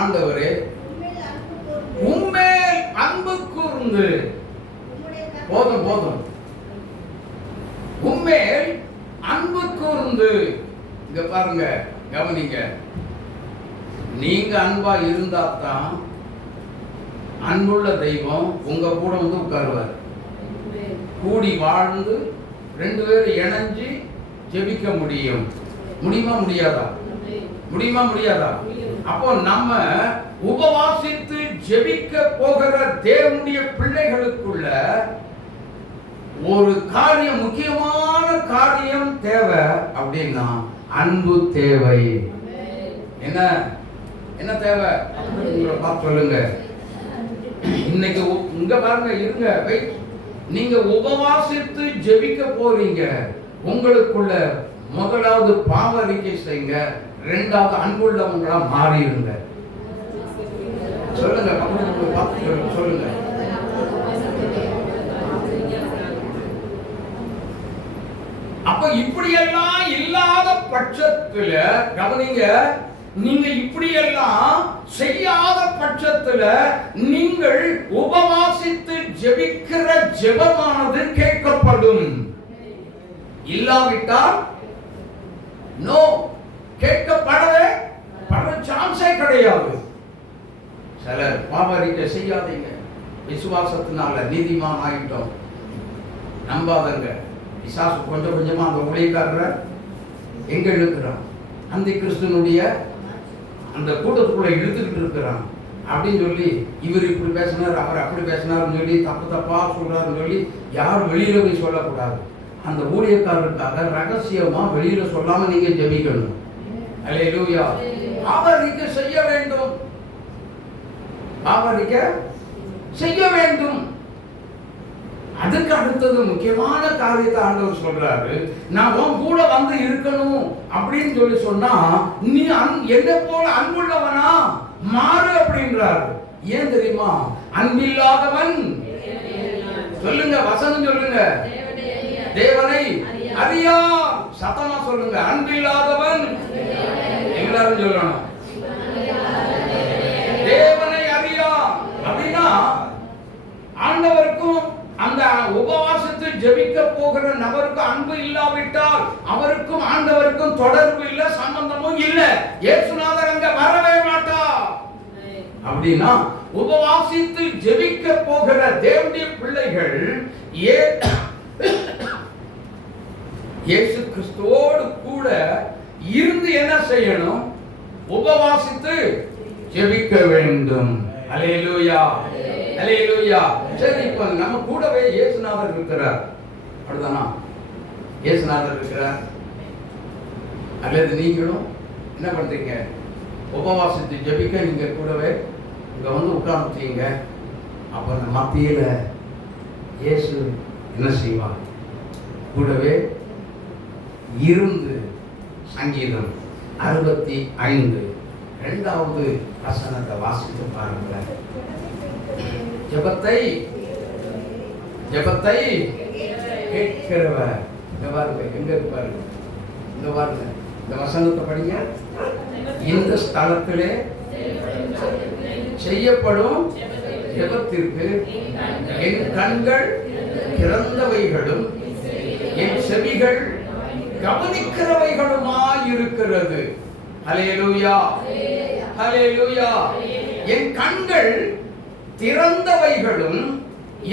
ஆண்டவரே உம்மேல் அன்பு கூர்ந்து, போதும் போதும், உம்மேல் அன்பு கூர்ந்து. இங்க பாருங்க, கவனிங்க. நீங்க அன்பா இருந்தா தான் அன்புள்ள தெய்வம் உங்க கூட வந்து உட்காருவார். கூடி வாழ்ந்து 2 பேரும் இணைஞ்சு ஜெபிக்க முடியும். முடியுமா முடியாதா? முடியுமா முடியாதா? அப்போ நம்ம உபவாசித்து ஜெபிக்க போகிற தேவனுடைய பிள்ளைகளுக்குள்ள ஒரு காரியம், முக்கியமான காரியம் தேவை. அப்படின்னா அன்பு தேவை. என்ன என்ன தேவை? பார்த்து சொல்லுங்க. இன்னைக்கு இங்க பாருங்க, இருங்க, நீங்க உபவாசித்து ஜெபிக்க போறீங்க. உங்களுக்குள்ள முதலாவது பாவ அறிக்கை செய்யுங்க. 2வது அன்புள்ளவங்களா மாறிடுங்க. சொல்லுங்க, சொல்லுங்க. அப்ப இப்படியெல்லாம் இல்லாத பட்சத்துல கவனிங்க, நீங்க இப்படியெல்லாம் செய்யாத பட்சத்துல நீங்கள் உபவாசித்து ஜெபிக்கிற ஜெபமானது கேட்கப்படும். இல்லாவிட்டால் நோ, கேட்கப்படவே படுற சான்ஸே கிடையாது. சிலர் பாவரிக்கை செய்யாதீங்க, விசுவாசத்தினால நீதிமான் ஆயிட்டோம், நம்பாதங்க. பிசாசு கொஞ்சம் கொஞ்சமா அந்த ஊழியக்காரரை எங்க இழுக்கிறான், அந்த கிறிஸ்துவனுடைய அந்த கூட்டத்துக்குள்ள இழுத்துக்கிட்டு இருக்கிறான் அப்படின்னு சொல்லி, இவர் இப்படி பேசினார், அவர் அப்படி பேசினார்னு சொல்லி தப்பு தப்பா சொல்றாருன்னு சொல்லி யாரும் வெளியில போய் சொல்லக்கூடாது. அந்த ஊழியக்காரருக்காக ரகசியமா வெளியில சொல்லாம நீங்க ஜெபிக்கணும். அல்லேலூயா. பாவரிக்கை செய்ய வேண்டும், பாவரிக்கை செய்ய வேண்டும். அதுக்கு அடுத்தது முக்கியமான காரியத்தை ஆண்டவர் சொல்றாரு, நான் உன் கூட வந்து இருக்கணும் அப்படின்னு சொல்லி சொன்னா, நீ என்ன போல அன்புள்ளவனா மாறு அப்படின்றாரு. ஏன் தெரியுமா? அன்பில்லாதவன், சொல்லுங்க வசனம் சொல்லுங்க, தேவனை அறியா. சத்தமா சொல்லுங்க, அன்பில்லாதவன். எல்லாரும் சொல்லணும், தேவனை அறியா. அப்படின்னா ஆண்டவருக்கும் அந்த உபவாசத்து ஜெபிக்க போகிற நபருக்கு அன்பு இல்லாவிட்டால் அவருக்கும் ஆண்டவருக்கும் தொடர்பு இல்லை, சம்பந்தமும் இல்லை. இயேசுநாதர் அங்க வரவே மாட்டார். அப்படின்னா உபவாசித்து ஜெபிக்க போகிற தேவனுடைய பிள்ளைகள் இயேசு கிறிஸ்துவோடு கூட இருந்து என்ன செய்யணும்? உபவாசித்து ஜெபிக்க வேண்டும். அல்லேலூயா, அல்லேலூயா. சரி, இப்ப நம்ம கூடவே இயேசுநாதர் இருக்கிறார், அப்படிதானா? இயேசுநாதர் இருக்கிறார். அல்லது நீங்களும் என்ன பண்றீங்க? உபவாசித்து ஜெபிக்க நீங்க கூடவே இங்க வந்து உட்கார்ந்துட்டீங்க. அப்ப அந்த மத்தியில இயேசு என்ன செய்வார்? கூடவே இருந்து சங்கீதம் 65 2வது வசனத்தை வாசித்து பாருங்களேன். ஜெபத்தை கேட்கிறவர். இங்க பாருங்க, எங்க இருப்பாரு? இங்க பாருங்க, இந்த வசனத்தை படிங்க. இந்த ஸ்தலத்திலே செய்யப்படும் ஜெபத்திற்கு என் கண்கள் திறந்தவைகளும் என் செவிகள் கவனிக்கிறவைகளுமாய் இருக்கிறது. அல்லேலூயா, அல்லேலூயா. என் கண்கள் திறந்தவைகளும்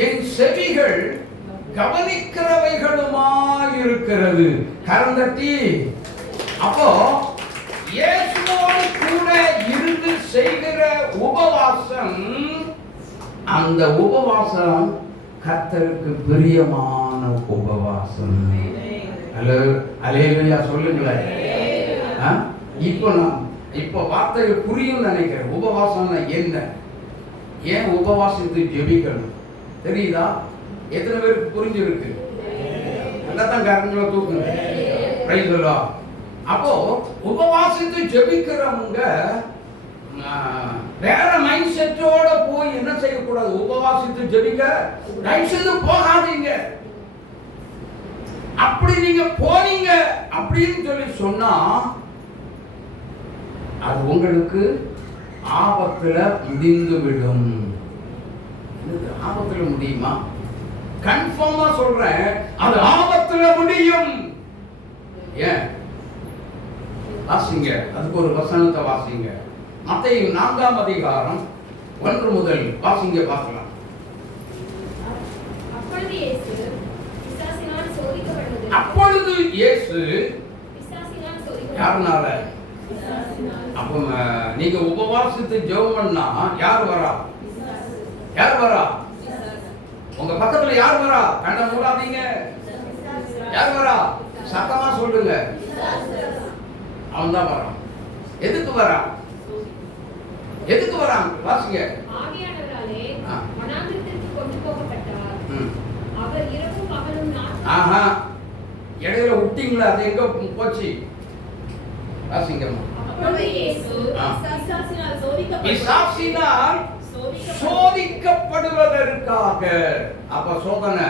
என் செவிகள் கவனிக்கிறவைகளுமாய் இருக்கிறது. கரந்தட்டி. அப்போ இயேசுவோடு கூட இருந்து செய்கிற உபவாசம், அந்த உபவாசம் கர்த்தருக்கு பிரியமான உபவாசம். அல்லேலூயா சொல்லுங்களேன். இப்போ வார்த்தைகள் புரியும் நினைக்கிறேன். உபவாசம்னா என்ன, ஏன் உபவாசித்து ஜெபிக்கணும் தெரியுதா? எத்தனை பேருக்கு புரிஞ்சிருக்கு? எல்லாத்தான் காரணங்களை தூக்குங்க. Price the Lord. அப்போ உபவாசித்து ஜெபிக்கிறவங்க வேற மைண்ட் செட்டோட போய் என்ன செய்யக்கூடாது? உபவாசித்து ஜெபிக்க தயவுசெய்து போகாதீங்க. அப்படி நீங்க போனீங்க அப்படின்னு சொல்லி சொன்னா அது உங்களுக்கு ஆபத்துல முடிந்து விடும். ஆபத்துல முடியுமா? கன்ஃபார்மா சொல்றேன், அது ஆபத்துல முடியும். ஏன்? வாசிங்க, அதுக்கு ஒரு வசனத்தை வாசிங்க. மத்தேயு 4ஆம் அதிகாரம் 1 முதல் வாசிங்க, பார்க்கலாம். அப்பொழுது இயேசு யாருனால? அப்ப நீங்க உபவாசித்து ஜெபம் பண்ணா யார் வரா? யார் வரா? உங்க பக்கத்துல யார் வரா? கண்ணை மூடாதீங்க. யார் வரா? சத்தமா சொல்லுங்க. அவன் தான் வரான். எதுக்கு வரான்? எதுக்கு வரான்? வாசிங்க. ஆவியானவராலே வனாந்திரத்திற்கு கொண்டு போகப்பட்டார். அவர் இரவும் பகலும் ஆஹா, இடையில விட்டீங்களா? அது எங்க போச்சு? வாசிங்கம்மா. பிசாசினால் சோதிக்கப்படுவதற்காக. அப்ப சோதனை,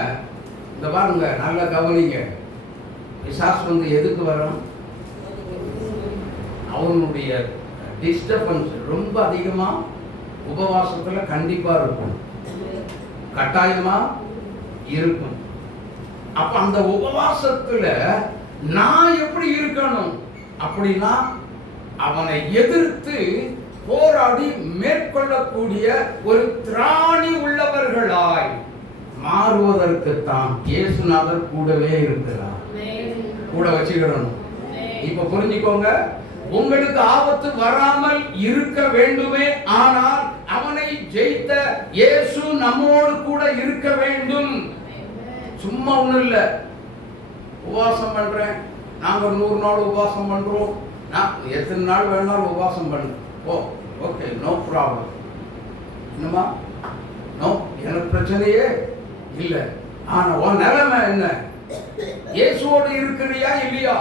இந்த பாருங்க, நல்லா கவனிங்க. பிசாசு எதுக்கு வரும்? அவனுடைய டிஸ்டர்பன்ஸ் ரொம்ப அதிகமா உபவாசத்துல கண்டிப்பா இருக்கும், கட்டாயமா இருக்கும். அப்ப அந்த உபவாசத்துல நான் எப்படி இருக்கணும் அப்படின்னா, அவனை எதிர்த்து போராடி மேற்கொள்ளக்கூடிய ஒரு திராணி உள்ளவர்களாய் மாறுவதற்குத்தான் இயேசுநாதர் கூடவே இருக்கிறார். கூட வச்சுக்கிடணும். இப்ப புரிஞ்சுக்கோங்க, உங்களுக்கு ஆபத்து வராமல் இருக்க வேண்டுமே, ஆனால் அவனை ஜெயித்த இயேசு நம்மோடு கூட இருக்க வேண்டும். சும்மா ஒண்ணும் இல்ல, உபவாசம் பண்றேன், நாங்க 100 நாள் உபவாசம் பண்றோம், நான் எத்தனை நாள் வேணாலும் உபவாசம் பண்றேன், ஓகே, நோ ப்ராப்ளம். என்னமா நோ, எனக்கு பிரச்சனையே இல்லை. ஆனா உன் நிலைமை என்ன? இயேசுவோடு இருக்கிறியா இல்லையா?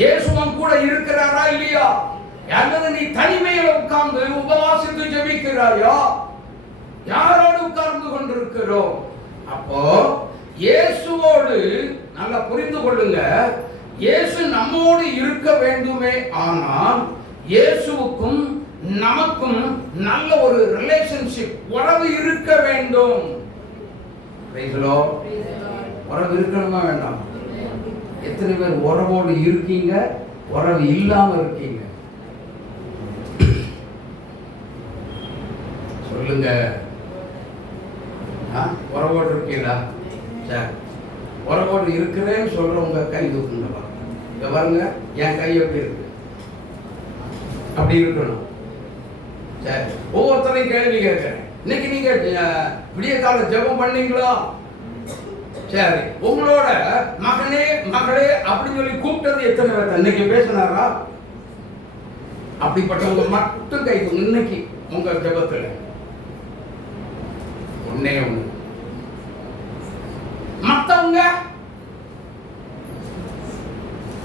இயேசுவன் கூட இருக்கிறாரா இல்லையா? அல்லது நீ தனிமையில உட்கார்ந்து உபவாசித்து ஜெபிக்கிறாயா? யாரோடு உட்கார்ந்து கொண்டிருக்கிறோம்? அப்போ இயேசுவோடு நல்லா புரிந்து கொள்ளுங்க, இயேசு நம்மோடு இருக்க வேண்டுமே, ஆனால் இயேசுவுக்கும் நமக்கும் நல்ல ஒரு ரிலேஷன்ஷிப், உறவு இருக்க வேண்டும். உறவு இருக்கணுமா வேண்டாம்? எத்தனை பேர் உறவோடு இருக்கீங்க, உறவு இல்லாம இருக்கீங்க? சொல்லுங்க. உறவோடு இருக்கீங்களா? சரி, உறவோடு இருக்கிறேன்னு சொல்றவங்க கை தூக்குங்க பாருங்க. என் கை எப்படி இருக்கு? அப்படி இருக்கணும். சரி, ஒவ்வொருத்தரையும் கேள்வி கேட்கிறேன். இன்னைக்கு நீங்க விடிய கால ஜெபம் பண்ணீங்களா? சரி, உங்களோட மகனே மகளே அப்படின்னு சொல்லி கூப்பிட்டது எத்தனை பேர் இன்னைக்கு பேசினாரா? அப்படிப்பட்டவங்க மட்டும் கை தூங்க. இன்னைக்கு உங்க ஜெபத்துல ஒன்னே ஒண்ணு. மத்தவங்க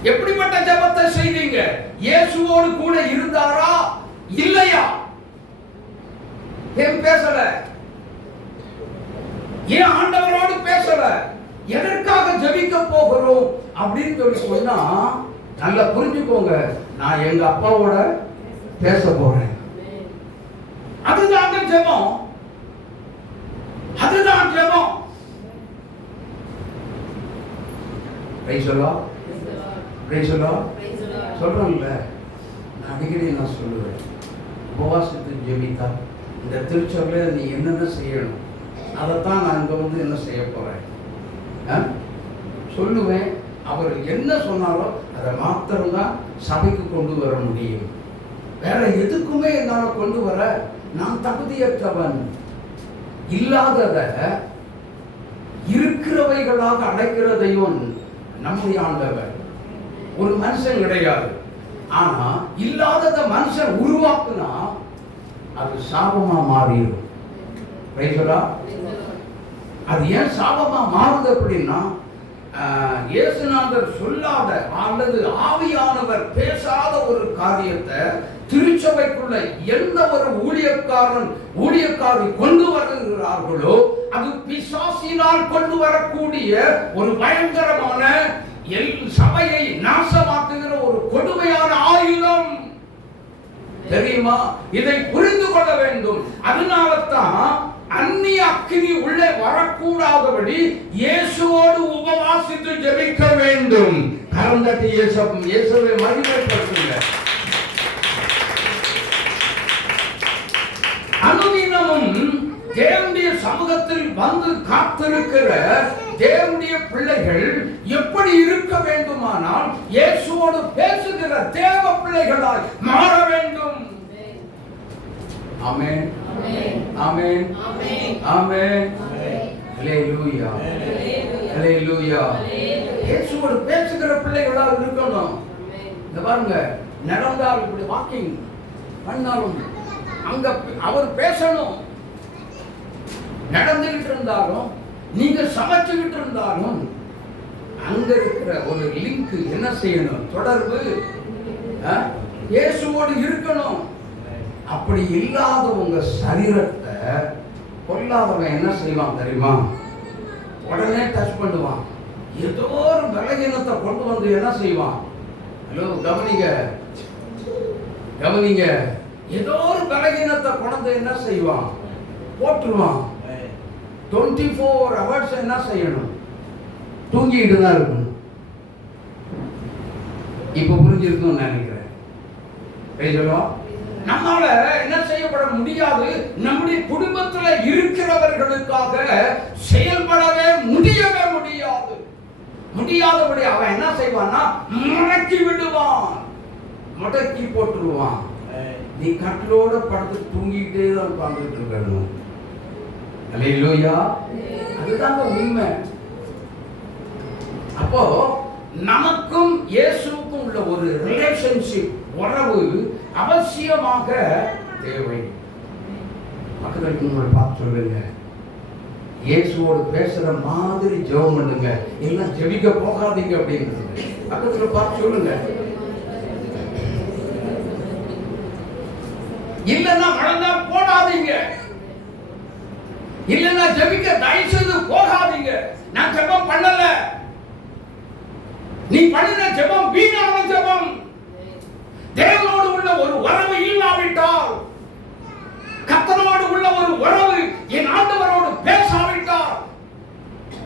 எப்படிப்பட்ட ஜெபத்தை செய்வீங்க? இயேசுவோடு கூட இருந்தாரா இல்லையா? ஏன் பேசல? ஏன் ஆண்டவரோடு பேசல? எதற்காக ஜெபிக்க போகிறோம் அப்படின்னு சொல்லி சொன்னா நல்லா புரிஞ்சுக்கோங்க, நான் எங்க அப்பாவோட பேச போறேன். அதுதான் ஜெபம், அதுதான் ஜெபம். சொல்றோம்ல, நான் அடிக்கடி நான் சொல்லுவேன், உபவாசத்து ஜெபித்தா இந்த திருச்சபையில நீ என்னென்ன செய்யணும் அதைத்தான் நான் இங்க வந்து என்ன செய்ய போறேன் சொல்லுவேன். அவர் என்ன சொன்னாலும் அதை மாத்திரம்தான் சபைக்கு கொண்டு வர முடியும். வேற எதுக்குமே என்னால கொண்டு வர நான் தகுதியற்றவன். இல்லாதத இருக்கிறவைகளாக அடைக்கிற தெய்வம் நம்முடைய ஆண்டவர். ஒரு மனுஷன் கிடையாது. ஆனா இல்லாதத மனுஷன் உருவாக்குனா அது சாபமா மாறிடும். அது ஏன் சாபமா மாறுது அப்படின்னா, இயேசுநாதர் சொல்லாத அல்லது ஆவியானவர் பேசாத ஒரு காரியத்தை திருச்சபைக்குள்ள எந்த ஒரு ஊழியக்காரி கொண்டு வருகிறார்களோ அது பிசாசினால் கொண்டு வரக்கூடிய ஒரு பயங்கரமான சபையை நாசமாக்குகிற ஒரு கொடுமையான ஆயுதம். தெரியுமா? இதை புரிந்து கொள்ள வேண்டும். அதனால தான் அந்நிய அக்கினி உள்ளே வரக்கூடாதபடி இயேசுவோடு உபவாசித்து ஜெபிக்க வேண்டும். கரந்தட்டி இயேசுவை மகிமைப்படுத்துங்க. அனுதினமும் தேவனுடைய சமூகத்தில் வந்து காத்திருக்கிற தேவனுடைய பிள்ளைகள் எப்படி இருக்க வேண்டுமானால் இயேசுவோடு பேசுகிற தேவ பிள்ளைகளாய் மாற வேண்டும். ஆமென், ஆமென், ஆமென். ஹல்லேலூயா, ஹல்லேலூயா. இயேசுவோடு பேசுகிற பிள்ளைகளாக இருக்கணும். இந்த பாருங்க, நடந்தால் இப்படி வாக்கிங் பண்ணாலும் அங்க அவர் பேசணும். நடந்துகிட்டு இருந்தாலும் நீங்க சமைச்சுக்கிட்டு இருந்தாலும் அங்க இருக்கிற ஒரு லிங்க் என்ன செய்யணும்? தொடர்பு இயேசுவோடு இருக்கணும். அப்படி இல்லாத உங்க சரீரத்தை கொல்லாதவன் என்ன செய்வான் தெரியுமா? உடனே டச் பண்ணுவான். ஏதோ ஒரு பலகீனத்தை கொண்டு வந்து என்ன செய்வான்? ஹலோ, கவனிங்க கவனிங்க. ஏதோ ஒரு பலகீனத்தை கொண்டு என்ன செய்வான்? போட்டுருவான். 24 hours என்ன செய்யணும்? தூங்கிட்டு தான் இருக்கணும். இப்ப புரிஞ்சிருக்கும்னு நினைக்கிறேன். நம்மால என்ன செய்யப்பட முடியாது? நம்முடைய குடும்பத்துல இருக்கிறவர்களுக்காக செயல்படவே முடியவே முடியாது. முடியாதபடி அவன் என்ன செய்வான்னா முடக்கி விடுவான், முடக்கி போட்டுருவான். நீ கட்டிலோட படுத்து தூங்கிட்டே தான் உட்கார்ந்துட்டு இருக்கணும். அல்லேலூயா. அதுதான் உண்மை. அப்போ நமக்கும் இயேசுவுக்கும் உள்ள ஒரு ரிலேஷன்ஷிப், உறவு அவசியமாக தேவை. மக்களுக்கு உங்களை பார்த்து சொல்லுங்க, இயேசுவோடு பேசுற மாதிரி ஜெபம் பண்ணுங்க. எல்லாம் ஜெபிக்க போகாதீங்க அப்படின்றது பக்கத்துல பார்த்து சொல்லுங்க. இல்லன்னா வளர்ந்தா போடாதீங்க, இல்லன்னா ஜெபிக்க தயவு செய்து போகாதீங்க. நான் ஜெபம் பண்ணல, நீ பண்ணின ஜெபம் வீணான ஜெபம். தேவனோடு உள்ள ஒரு உறவு இல்லாவிட்டால், கர்த்தரோடு உள்ள ஒரு உறவு என் ஆண்டவரோடு பேசாவிட்டால்,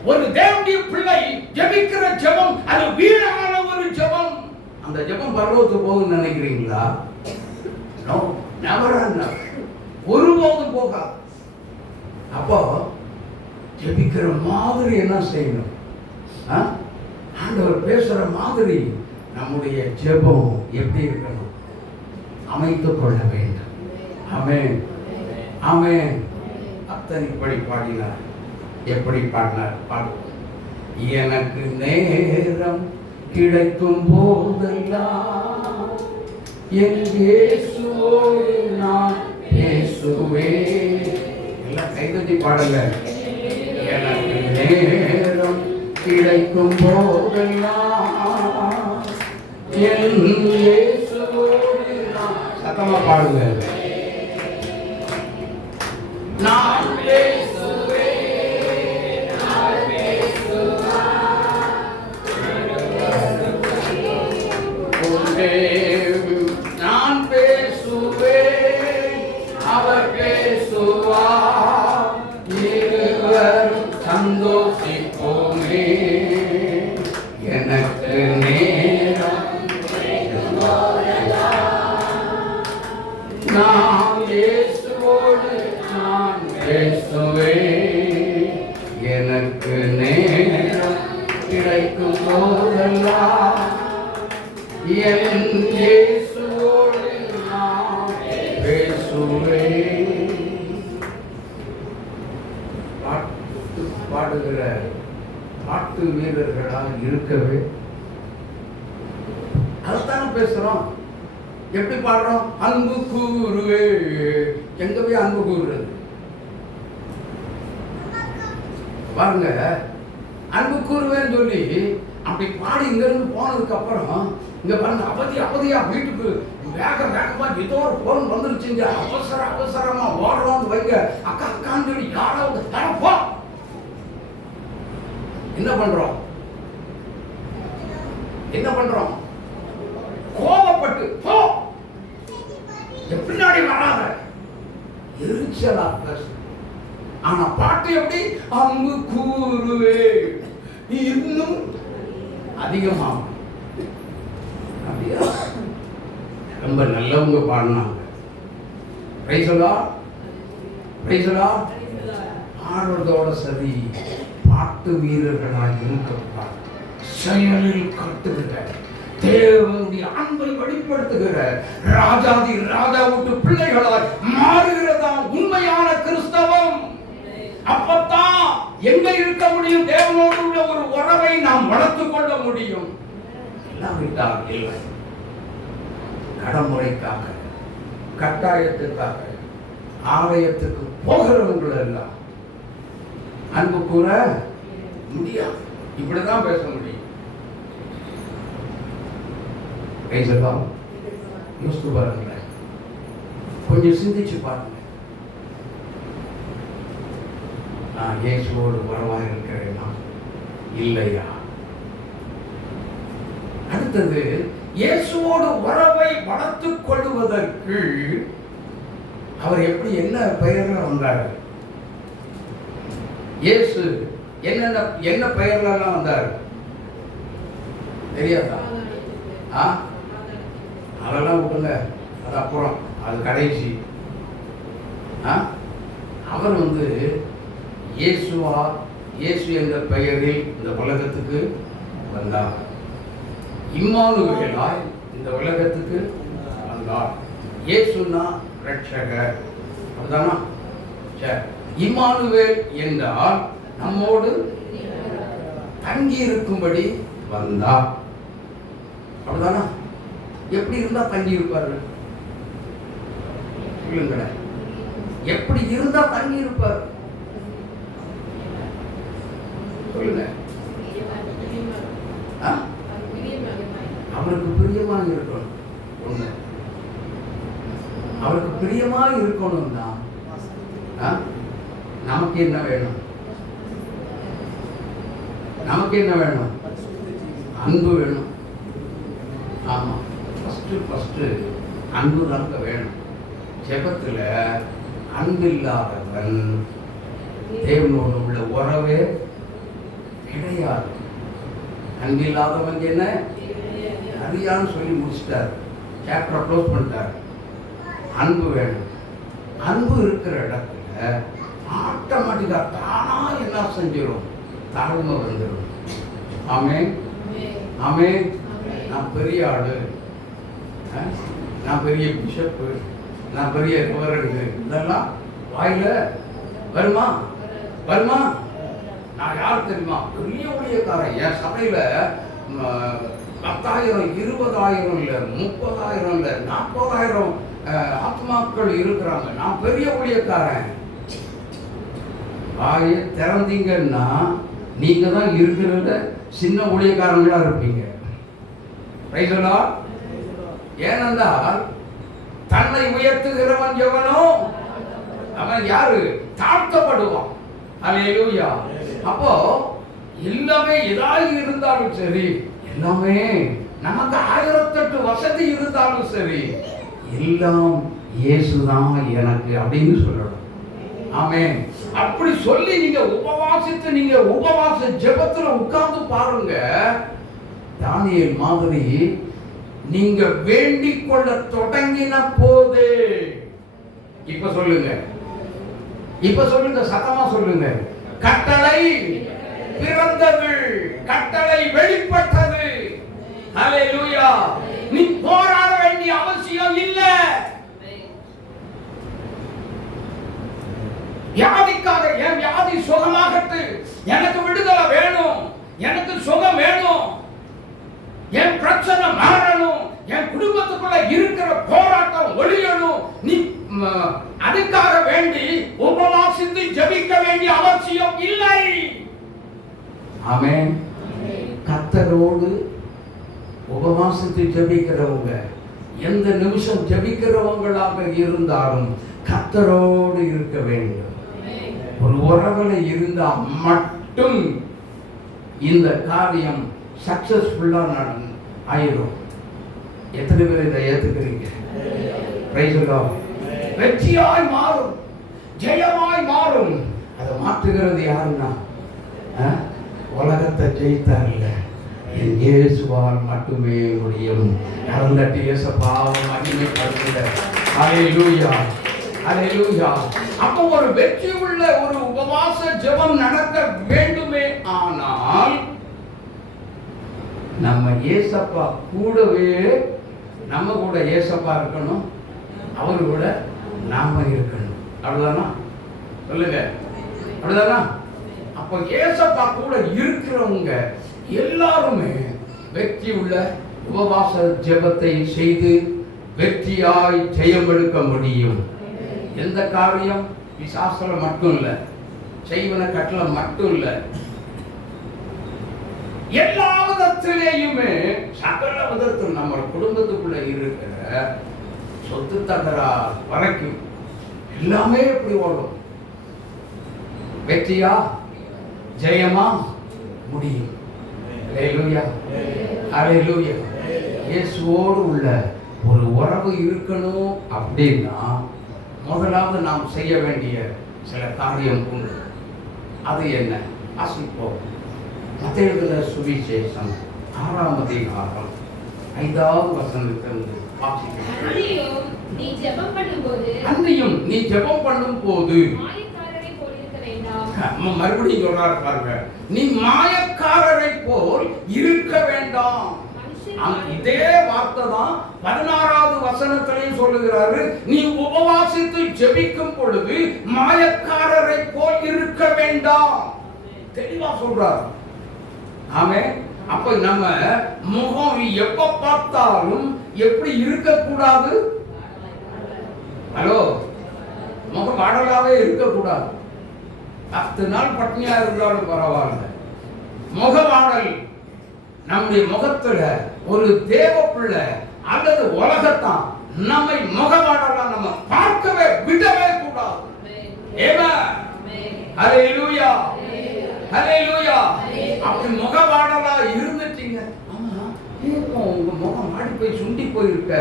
ஒரு தேவனுடைய பிள்ளை ஜெபிக்கிற ஜெபம் அது வீணான ஒரு ஜெபம். அந்த ஜெபம் பரலோகத்துக்கு போகும்னு நினைக்கிறீங்களா? No, never and never. ஒருபோதும் போகாது. அப்போ ஜெபிக்கிற மாதிரி என்ன செய்யணும்? ஆண்டவர் பேசுற மாதிரி நம்முடைய ஜெபம் எப்படி இருக்கணும்? அமைத்துக் கொள்ள வேண்டும். ஆமென், ஆமென். அத்தனை இப்படி பாடினார். எப்படி பாடினார்? பாடுவோம். எனக்கு நேரம் கிடைக்கும் போதெல்லாம் என் இயேசுவோடு நான் பேசுவேன். எல்லாம் கைதட்டி பாடல. எனக்கு நேரம் கிடைக்கும் போதெல்லாம் என் இயேசுவோடு நான், சத்தமா பாடுங்க, நான் பேசுவேன், நான் பேசுவேன், நான் பேசுவேன், அவர் பேசுவார், இருவரும் சந்தோஷிப்போமே. எனக்கு நேரம் நான் இயேசுவோடு நான் பேசுவேன். எனக்கு நேரம் கிடைக்கும் போதெல்லாம் என் இயேசுவோடு நான் பேசுவேன். பாடுகிற பாட்டு வீரர்களாக இருக்கவே அதுதானே பேசுறோம். எப்படி பாடுறோம்? அன்பு கூறுவே. எங்க போய் அன்பு கூறுறது? பாருங்க, அன்பு கூறுவேன்னு சொல்லி அப்படி பாடி இங்க இருந்து போனதுக்கு அப்புறம் இங்க பாருங்க, அவதியா வீட்டுக்கு வேகமா ஏதோ ஒரு போன் வந்துருச்சுங்க. அவசரமா ஓடுறோம் வைங்க. அக்கான்னு சொல்லி யாராவது போ. என்ன பண்றோம்? கோபப்பட்டு போ, பின்னாடி வராத, எரிச்சலா பேச. ஆனா பாட்டு எப்படி? அன்பு கூறுவே, இன்னும் அதிகமாகும். அப்படியா? ரொம்ப நல்லவங்க பாடினாங்க. ஆடுறதோட சரி, பாட்டு வீரர்களாக இருக்கப்பட்டார். செயலில் காட்டுகிற தேவனுடைய அன்பை வெளிப்படுத்துகிற ராஜாதி ராஜா விட்டு பிள்ளைகளாய் மாறுகிறதா உண்மையான கிறிஸ்தவம். அப்பத்தான் எங்க இருக்க முடியும்? தேவனோடு உள்ள ஒரு உறவை நாம் வளர்த்துக் கொள்ள முடியும். இல்லாவிட்டால் இல்லை. கடமுறைக்காக, கட்டாயத்துக்காக ஆலயத்துக்கு போகிறவர்கள் எல்லாம் அன்பு கூற முடியாது. இப்படிதான் பேச முடியும். யோசித்து பாருங்க, கொஞ்சம் சிந்திச்சு பாருங்க. நான் இயேசுவோடு உறவாக இருக்கிறேனா இல்லையா? அடுத்தது, இயேசுவோடு உறவை வளர்த்துக் கொள்வதற்கு அவர் எப்படி என்ன பெயர்ல வந்தார்? இயேசு என்ன பெயர்ல வந்தார் தெரியாதா? அதெல்லாம் விட்டுங்க, அது அப்புறம், அது கடைசி. அவர் இயேசு என்ற பெயரில் இந்த உலகத்துக்கு வந்தார். இம்மானுவேலாய் இந்த உலகத்துக்கு வந்தார். இயேசுனா ரட்சகர், அப்படிதானா? சரி, இம்மானுவேல் என்றால் நம்மோடு தங்கி இருக்கும்படி வந்தார், அப்படிதானா? எப்படி இருந்தா தங்கி இருப்பாரு? சொல்லுங்க, எப்படி இருந்தா தங்கி இருப்பார்? சொல்லுங்க. அவருக்கு பிரியமாக இருக்கணும். ஒண்ணு, அவருக்கு பிரியமாக இருக்கணும்னா நமக்கு என்ன வேணும்? நமக்கு என்ன வேணும்? அன்பு வேணும். ஆமா, ஃபர்ஸ்ட் அன்பு தாங்க வேணும். ஜெபத்துல அன்பு இல்லாதவன் தேவனோடு உள்ள உறவே கிடையாது. அன்பு இல்லாதவன் என்ன அறியான்னு சொல்லி முடிச்சிட்டார், சாப்டரை க்ளோஸ் பண்ணிட்டார். அன்பு வேணும். அன்பு இருக்கிற இடத்துல ஆட்டோமேட்டிக்கா தானா என்ன செஞ்சிடும்? தாழ்மை வந்துடும். ஆமென், ஆமென். நான் பெரிய ஆளு, நான் பெரிய பிஷப்பு, நான் பெரிய ரெவரண்ட், இதெல்லாம் வாயில வருமா? வருமா? நான் யார் தெரியுமா? பெரிய ஊழியக்காரன். என் சபையில 10,000 20,000 இல்ல 30,000 இல்ல 40,000 ஆத்மாக்கள் இருக்கிறாங்க. நான் பெரிய ஊழியக்காரன். வாயை திறந்தீங்கன்னா நீங்க தான் இருக்கிறத சின்ன ஊழியக்காரங்களா இருப்பீங்க. ரைட்டா? ஏனென்றால் தன்னை உயர்த்துகிறவன் எவனோ அவன் யாரு? தாழ்த்தப்படுவான். அல்லேலூயா. அப்போ எல்லாமே எதாய் இருந்தாலும் சரி, எல்லாமே நமக்கு 1008 வசதி இருந்தாலும் சரி, எல்லாம் இயேசுதான் எனக்கு அப்படின்னு சொல்லணும். ஆமென். அப்படி சொல்லி நீங்க உபவாசித்து, நீங்க உபவாச ஜெபத்துல உட்கார்ந்து பாருங்க. தானியேல் மாதிரி நீங்க வேண்டிக் கொள்ள தொடங்கின போது, இப்ப சொல்லுங்க, இப்ப சொல்லுங்க, சத்தமா சொல்லுங்க, கட்டளை பிறந்தது, கட்டளை வெளிப்பட்டது. ஹல்லேலூயா. நீ போராட வேண்டிய அவசியம் இல்லை. வியாதிக்காக என் வியாதி சுகமாகட்டு, எனக்கு விடுதலை வேணும், எனக்கு சுகம் வேணும், என் பிரச்சனை மாறணும், என் குடும்பத்துக்குள்ள இருக்கிற போராட்டம் ஒழியணும், நீ அதுக்காக வேண்டி உபவாசித்து ஜெபிக்க வேண்டிய அவசியம் இல்லை. ஆமென். கர்த்தரோடு உபவாசித்து ஜெபிக்கிறவங்க, எந்த நிமிஷம் ஜெபிக்கிறவங்களாக இருந்தாலும் கர்த்தரோடு இருக்க வேண்டும். ஒரு உறவுல இருந்தா மட்டும் இந்த காரியம் சக்சஸ்ஃபுல்லா ஆயிடும். எத்தனை பேர் இதை ஏத்துக்கிறீங்க? Price the Lord. வெற்றியாய் மாறும், ஜெயமாய் மாறும். அதை மாற்றுகிறது யாருன்னா உலகத்தை ஜெயித்தார்ல என் இயேசுவால் மட்டுமே முடியும். கரந்தட்டி இயேசுவாவை மகிமைப்படுத்துங்க. ஹல்லேலூயா, ஹல்லேலூயா. அப்போ ஒரு வெற்றி உள்ள ஒரு உபவாச ஜெபம் நடக்க வேண்டுமே ஆனால் நம்ம இயேசப்பா கூடவே, நம்ம கூட இயேசப்பா இருக்கணும், அவரு கூட நாம இருக்கணும். அப்படிதானா? சொல்லுங்க, அப்படிதானா? அப்போ இயேசப்பா கூட இருக்கிறவங்க எல்லாருமே வெற்றி உள்ள உபவாச ஜெபத்தை செய்து வெற்றியாய் ஜெயம் எடுக்க முடியும். எந்த காரியம் பிசாசுல மட்டும் இல்ல, செய்வன கட்டள மட்டும் இல்ல, எல்லா விதத்திலேயுமே சகல விதத்தில் நம்ம குடும்பத்துக்குள்ள இருக்கிற சொத்து தகராறு வரைக்கும் எல்லாமே எப்படி ஓடும்? வெற்றியா ஜெயமா முடியும். ஹல்லேலூயா, ஹல்லேலூயா. இயேசுவோடு உள்ள ஒரு உறவு இருக்கணும் அப்படின்னா முதலாவது நாம் செய்ய வேண்டிய சில காரியம் உண்டு. அது என்ன? வாசிப்போம். மத்தேயு சுவிசேஷம் 6ஆம் அதிகாரம் 5வது வசனத்திலிருந்து வாசிக்கிறோம். அன்றியும் நீ ஜெபம் பண்ணும்போது மாயக்காரரை போல் இருக்க வேண்டாம். மறுபடியும் சொல்றாரு பாருங்க, நீ மாயக்காரரை போல் இருக்க வேண்டாம். இதே வார்த்தை தான் 16வது வசனத்திலையும் சொல்லுகிறாரு, நீ உபவாசித்து ஜெபிக்கும் பொழுது மாயக்காரரை போல் இருக்க வேண்டாம். தெளிவா சொல்றாரு. ஆமென். அப்ப நம்ம முகம் எப்ப பார்த்தாலும் எப்படி இருக்க கூடாது? ஹலோ, முகம் அடலாவே இருக்க கூடாது. 10 நாள் பட்னியா இருந்தாலும் பரவாயில்ல. முகமாடல் நம்முடைய முகத்துல ஒரு தேவ பிள்ளை அல்லது உலகத்தான் நம்மை முகமாடலா நம்ம பார்க்கவே விடவே கூடாது. ஹல்லேலூயா, ஹல்லேலூயா. அப்படி முகமாடலா இருந்துட்டீங்க, ஆமா இப்போ உங்க முகம் மாடி போய் சுண்டி போயிருக்க,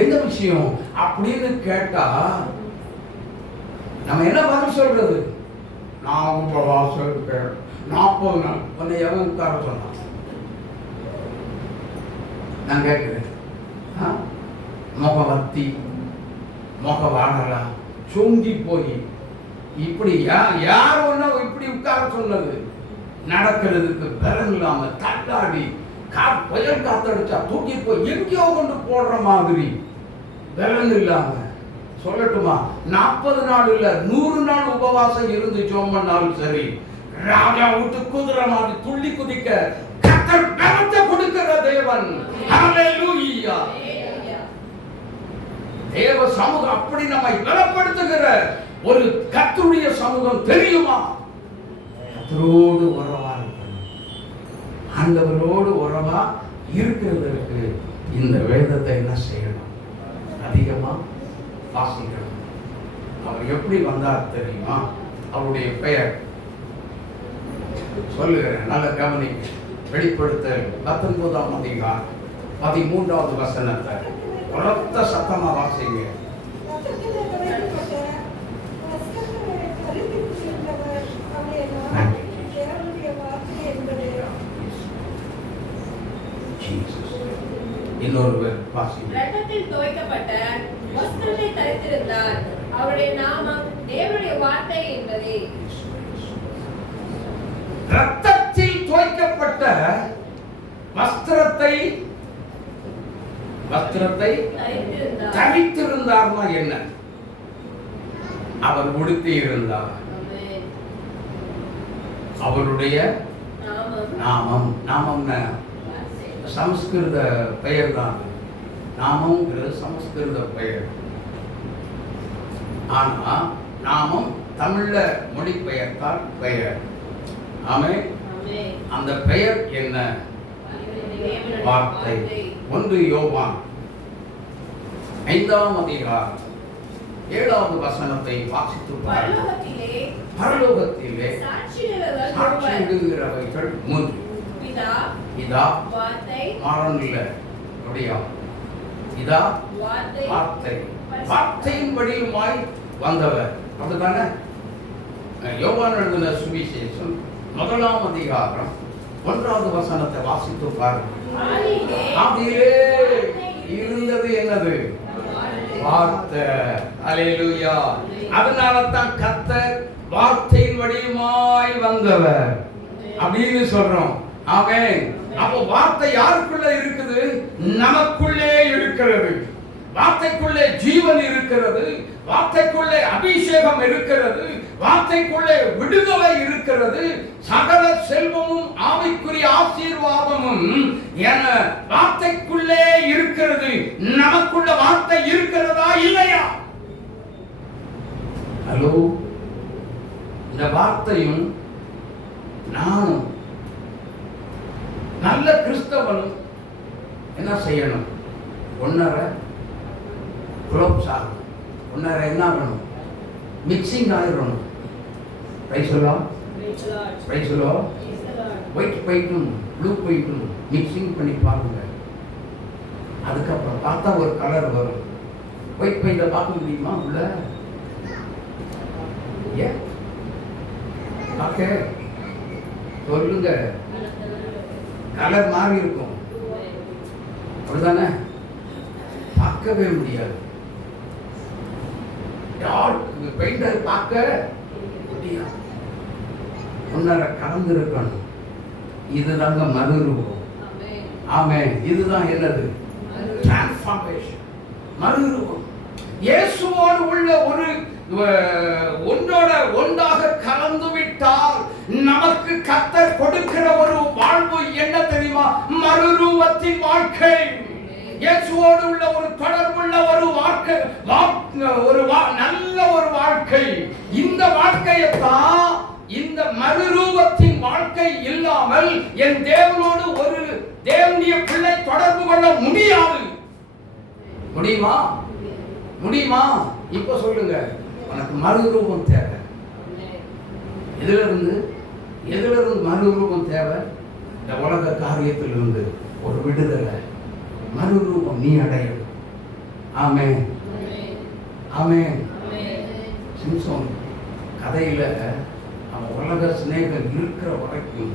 எந்த விஷயம் அப்படின்னு கேட்டா நம்ம என்ன பதில் சொல்றது? நான் உபவாசம் இருக்கேன் 40 நாள். உன்னை எவன் உட்கார சொன்னான்? நான் கேட்கிறேன். முகவத்தி முகவாடலா சுண்டி போய் இப்படி யார் ஒண்ணு இப்படி உட்கார சொன்னது? நடக்கிறதுக்கு பலன் இல்லாம தள்ளாடி புயல் காத்தடிச்சா தூக்கி போய் எங்கேயோ கொண்டு போடுற மாதிரி பலன் இல்லாம. சொல்லட்டுமா, 40 நாள் இல்ல 100 நாள் உபவாசம் இருந்து ஜெபம் பண்ணாலும் சரி, ராஜா விட்டு குதிரை மாதிரி துள்ளி குதிக்க கர்த்தர் பலத்தை கொடுக்கிற தேவன். ஹல்லேலூயா. தேவ சமூகம் அப்படி நம்மை பலப்படுத்துகிற ஒரு கர்த்தருடைய சமூகம் தெரியுமா? கர்த்தரோடு உறவா இருக்கணும். ஆண்டவரோடு உறவா இருக்கிறதுக்கு இந்த வேதத்தை என்ன செய்யணும்? அதிகமா வாசிக்கணும். அவர் எப்படி வந்தார் தெரியுமா? அவருடைய பெயர் சொல்லுகிறேன், நல்ல கவனிங்க. வெளிப்படுத்தல் 19ஆம் அதிகாரம் 13வது வசனத்தை உரத்த சத்தமா வாசிங்க. இன்னொரு வாசிங்க. இரத்தத்தில் தோய்க்கப்பட்ட வஸ்திரத்தை தரித்திருந்தார். அவருடைய நாமம் தேவனுடைய வார்த்தை என்பதே. இரத்தத்தில் தோய்க்கப்பட்ட வஸ்திரத்தை தரித்திருந்தார்னா என்ன? அவர் உடுத்தி இருந்தார். அவருடைய நாமம், நாமம்னா சமஸ்கிருத பெயர் தான். நாமம்ங்கிறது சமஸ்கிருத பெயர். ஆனா நாமம் தமிழ்ல மொழிபெயர்த்தால் பெயர். ஆமென். அந்த பெயர் என்ன? வார்த்தை. 1 யோவான் 5ஆம் அதிகாரம் 7வது வசனத்தை வாசித்து பாருங்கள். பரலோகத்திலே சாட்சியிடுகிறவைகள் 3. பிதா மாறன் இல்லை, அப்படியா? பிதா வார்த்தை, வார்த்தையின்படியுமாய் வந்தவர். அப்படித்தானே? யோவான் எழுதின சுவிசேஷம் 1ஆம் அதிகாரம் 1வது வசனத்தை வாசித்து பாருங்கள். ஆதியிலே இருந்தது என்னது? வார்த்தை. அல்லேலூயா. அதனால தான் கர்த்தர் வார்த்தையின் வடிவமாய் வந்தவர் அப்படின்னு சொல்றோம். ஆமென். அப்போ வார்த்தை யாருக்குள்ள இருக்குது? நமக்குள்ளே இருக்கிறது. வார்த்தைக்குள்ளே ஜீவன் இருக்கிறது. வார்த்தைக்குள்ளே அபிஷேகம் இருக்கிறது. வார்த்தைக்குள்ளே விடுதலை இருக்கிறது. சகல செல்வமும் ஆவிக்குரிய ஆசீர்வாதமும் என வார்த்தைக்குள்ளே இருக்கிறது. நமக்குள்ள வார்த்தை இருக்கிறதா இல்லையா? ஹலோ, இந்த வார்த்தையும் நானும் நல்ல கிறிஸ்தவனும் என்ன செய்யணும்? 1.5 குலோப்ஸ் ஆகணும். 1.5 என்ன ஆகணும்? மிக்சிங் ஆயிடணும். ஒயிட் பெயிண்ட்டும் ப்ளூ பெயிண்ட்டும் மிக்சிங் பண்ணி பாருங்க. அதுக்கப்புறம் பார்த்தா ஒரு கலர் வரும். ஒயிட் பெயிண்ட பார்க்க முடியுமா உள்ள? ஏன் பார்க்க சொல்லுங்க, கலர் மாறி இருக்கும், அப்படிதானே? பார்க்கவே முடியாது. டார்க் பெயிண்டர் பார்க்க முடியாது. முன்னர கலந்து இருக்கணும். இதுதாங்க மறுரூபம். ஆமென். இதுதான் என்னது? டிரான்ஸ்ஃபார்மேஷன், மறுரூபம். இயேசுவோடு உள்ள ஒரு ஒன்றோட ஒன்றாக கலந்து விட்டால் நமக்கு கர்த்தர் கொடுக்கிற ஒரு வாழ்வு என்ன தெரியுமா? மறுரூபத்தின் வாழ்க்கை. இயேசுவோடு உள்ள ஒரு தொடர்புள்ள ஒரு வாழ்க்கை, நல்ல ஒரு வாழ்க்கை. இந்த வாழ்க்கையைத்தான், இந்த மறுரூபத்தின் வாழ்க்கை இல்லாமல் என் தேவனோடு ஒரு தேவனுடைய பிள்ளை தொடர்பு கொள்ள முடியாது. முடியுமா? முடியுமா? இப்ப சொல்லுங்க, உனக்கு மறுரூபம் தேவை. எதுல இருந்து மறுரூபம் தேவை? இந்த உலக காரியத்திலிருந்து ஒரு விடுதலை, மறுரூபம் நீ அடையணும். ஆமென், ஆமென். சிம்சோன் கதையில அவன் உலக சிநேகம் இருக்கிற வரைக்கும்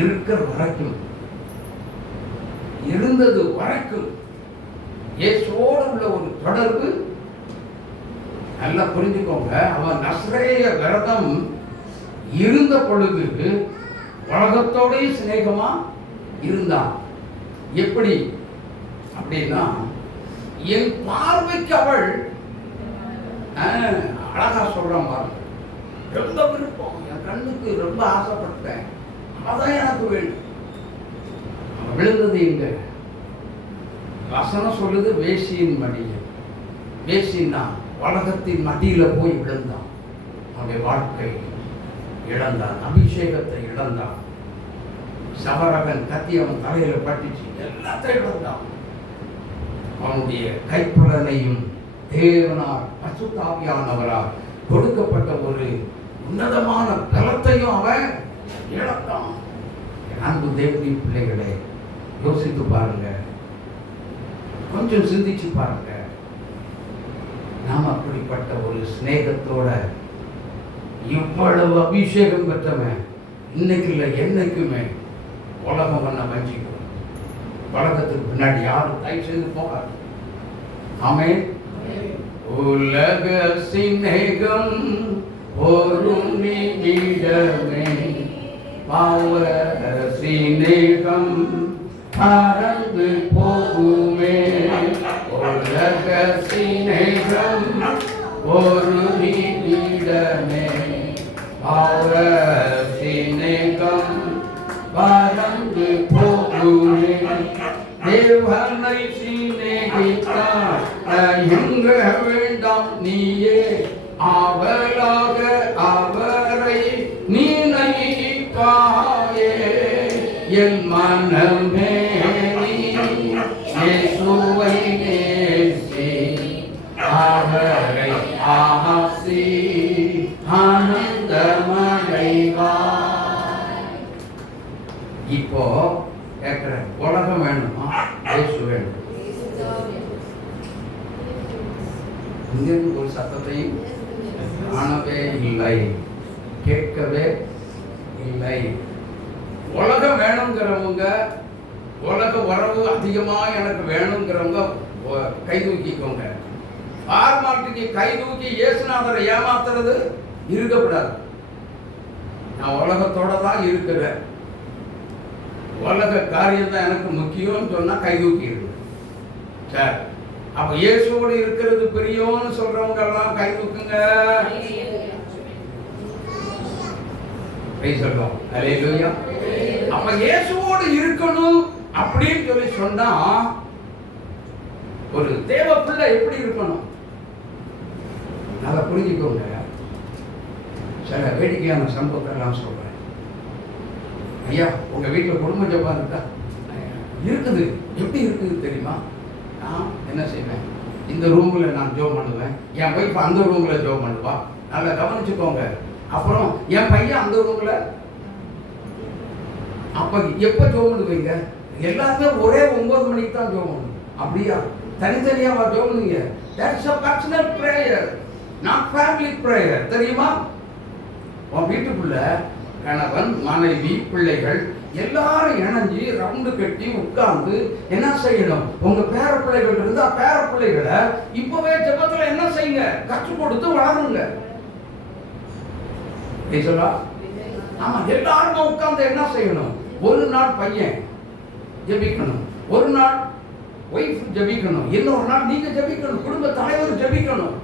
இருந்தது வரைக்கும் இயேசுவோடு உள்ள ஒரு தொடர்பு. நல்லா புரிஞ்சுக்கோங்க, அவன் நஸ்ரேய விரதம் இருந்த பொழுது உலகத்தோட சிநேகமா இருந்தான். எப்படி அப்படின்னா, என் பார்வைக்கு அவள் அழகா சொல்றான் பாருங்க, ரொம்ப விருப்பம், என் கண்ணுக்கு ரொம்ப ஆசைப்பட்டேன், அதான் எனக்கு வேண்டும். விழுந்தது எங்க? வசனம் சொல்லுது வேசியின் மடியில். வேசின்னா உலகத்தின் மடியில போய் விழுந்தான். அவனுடைய வாழ்க்கை இழந்தான், அபிஷேகத்தை இழந்தான். சவரகன் கத்தி அவன் தலையில பட்டுச்சு, எல்லாத்தையும் இழந்தான். அவனுடைய கைப்புலனையும் தேவனார் பசுத்தாவியானவரால் கொடுக்கப்பட்ட ஒரு உன்னதமான பலத்தையும் அவன் இழந்தான். அன்பு தேவனுடைய பிள்ளைகளே, யோசித்து பாருங்க, கொஞ்சம் சிந்திச்சு பாருங்க. நாம் அப்படிப்பட்ட ஒரு சிநேகத்தோட இவ்வளவு அபிஷேகம் பெற்றவன் இன்னைக்கு இல்லை என்னைக்குமே உலகம் பண்ண வஞ்சிக்கும். உலகத்துக்கு பின்னாடி யாரும் தயவு செய்து போகாது. ஆமென். உலக சிநேகம் ஒரு நிமிடமே, பாவ சிநேகம் பறந்து போகுமே. உலக சிநேகம் ஒரு நிமிடமே, பாவ சிநேகம் பறந்து போகுமே. தேவனை சிநேகித்தார் தயங்க வேண்டாம் நீயே, அவளாக அவரை நினைப்பாயே. என் மனமே நீ இயேசுவை நேசி, அவரை ஆசி ஆனந்தமடைவாய். இப்போ கேட்கிற, உலகம் வேணுமா இயேசு வேணும்? இங்கிருந்து ஒரு சத்தத்தையும் காணவே இல்லை, கேட்கவே இல்லை. உலகம் வேணுங்கிறவங்க, உலக உறவு அதிகமா எனக்கு வேணுங்கிறவங்க கை தூக்கிக்கோங்க. ஃபார்மாலிட்டிக்கு கை தூக்கி இயேசுநாதரை ஏமாத்துறது இருக்கக்கூடாது. நான் உலகத்தோட தான் இருக்கிறேன், உலக காரியம் தான் எனக்கு முக்கியம்னு சொன்னா கை தூக்கி இருக்கு. சரி, அப்ப இயேசுவோடு இருக்கிறது பெரியவன்னு சொல்றவங்க எல்லாம் கை தூக்குங்க. சொல்றோம் அல்லேலூயா. அப்ப இயேசுவோடு இருக்கணும் அப்படின்னு சொல்லி சொன்னா ஒரு தேவ பிள்ளை எப்படி இருக்கணும் நல்லா புரிஞ்சுக்கோங்க. சில வேடிக்கையான சம்பவத்தை எல்லாம் சொல்றேன். ஐயா, உங்க வீட்டுல குடும்ப ஜெபம் இருக்கா? இருக்குது. எப்படி இருக்குது தெரியுமா? நான் என்ன செய்வேன், இந்த ரூம்ல நான் ஜெபம் பண்ணுவேன், என் ஒய்ஃப் அந்த ரூம்ல ஜெபம் பண்ணுவா. நல்லா கவனிச்சுக்கோங்க. அப்புறம் என் பையன் அந்த ரூம்ல. அப்ப எப்ப ஜெபம் பண்ணுவீங்க? எல்லாருமே ஒரே 9 மணிக்கு தான் ஜெபம் பண்ணணும். அப்படியா? தனித்தனியாக ஜெபம் பண்ணுங்க. That's a personal prayer, not family prayer. தெரியுமா? உன் வீட்டுக்குள்ள கணவன், மனைவி, பிள்ளைகள் எல்லாரும் இணைஞ்சு ரவுண்டு கட்டி உட்கார்ந்து என்ன செய்யணும்? உங்க பேர பிள்ளைகள் இருந்தா பேர பிள்ளைகளை இப்பவே ஜெபத்துல என்ன செய்யுங்க? கற்றுக் கொடுத்து வளருங்க. ஆமா, எல்லாரும் உட்கார்ந்து என்ன செய்யணும்? ஒரு நாள் பையன் ஜெபிக்கணும், ஒரு நாள் ஒய்ஃப் ஜெபிக்கணும், இன்னொரு நாள் நீங்க ஜெபிக்கணும், குடும்ப தலைவர் ஜெபிக்கணும்.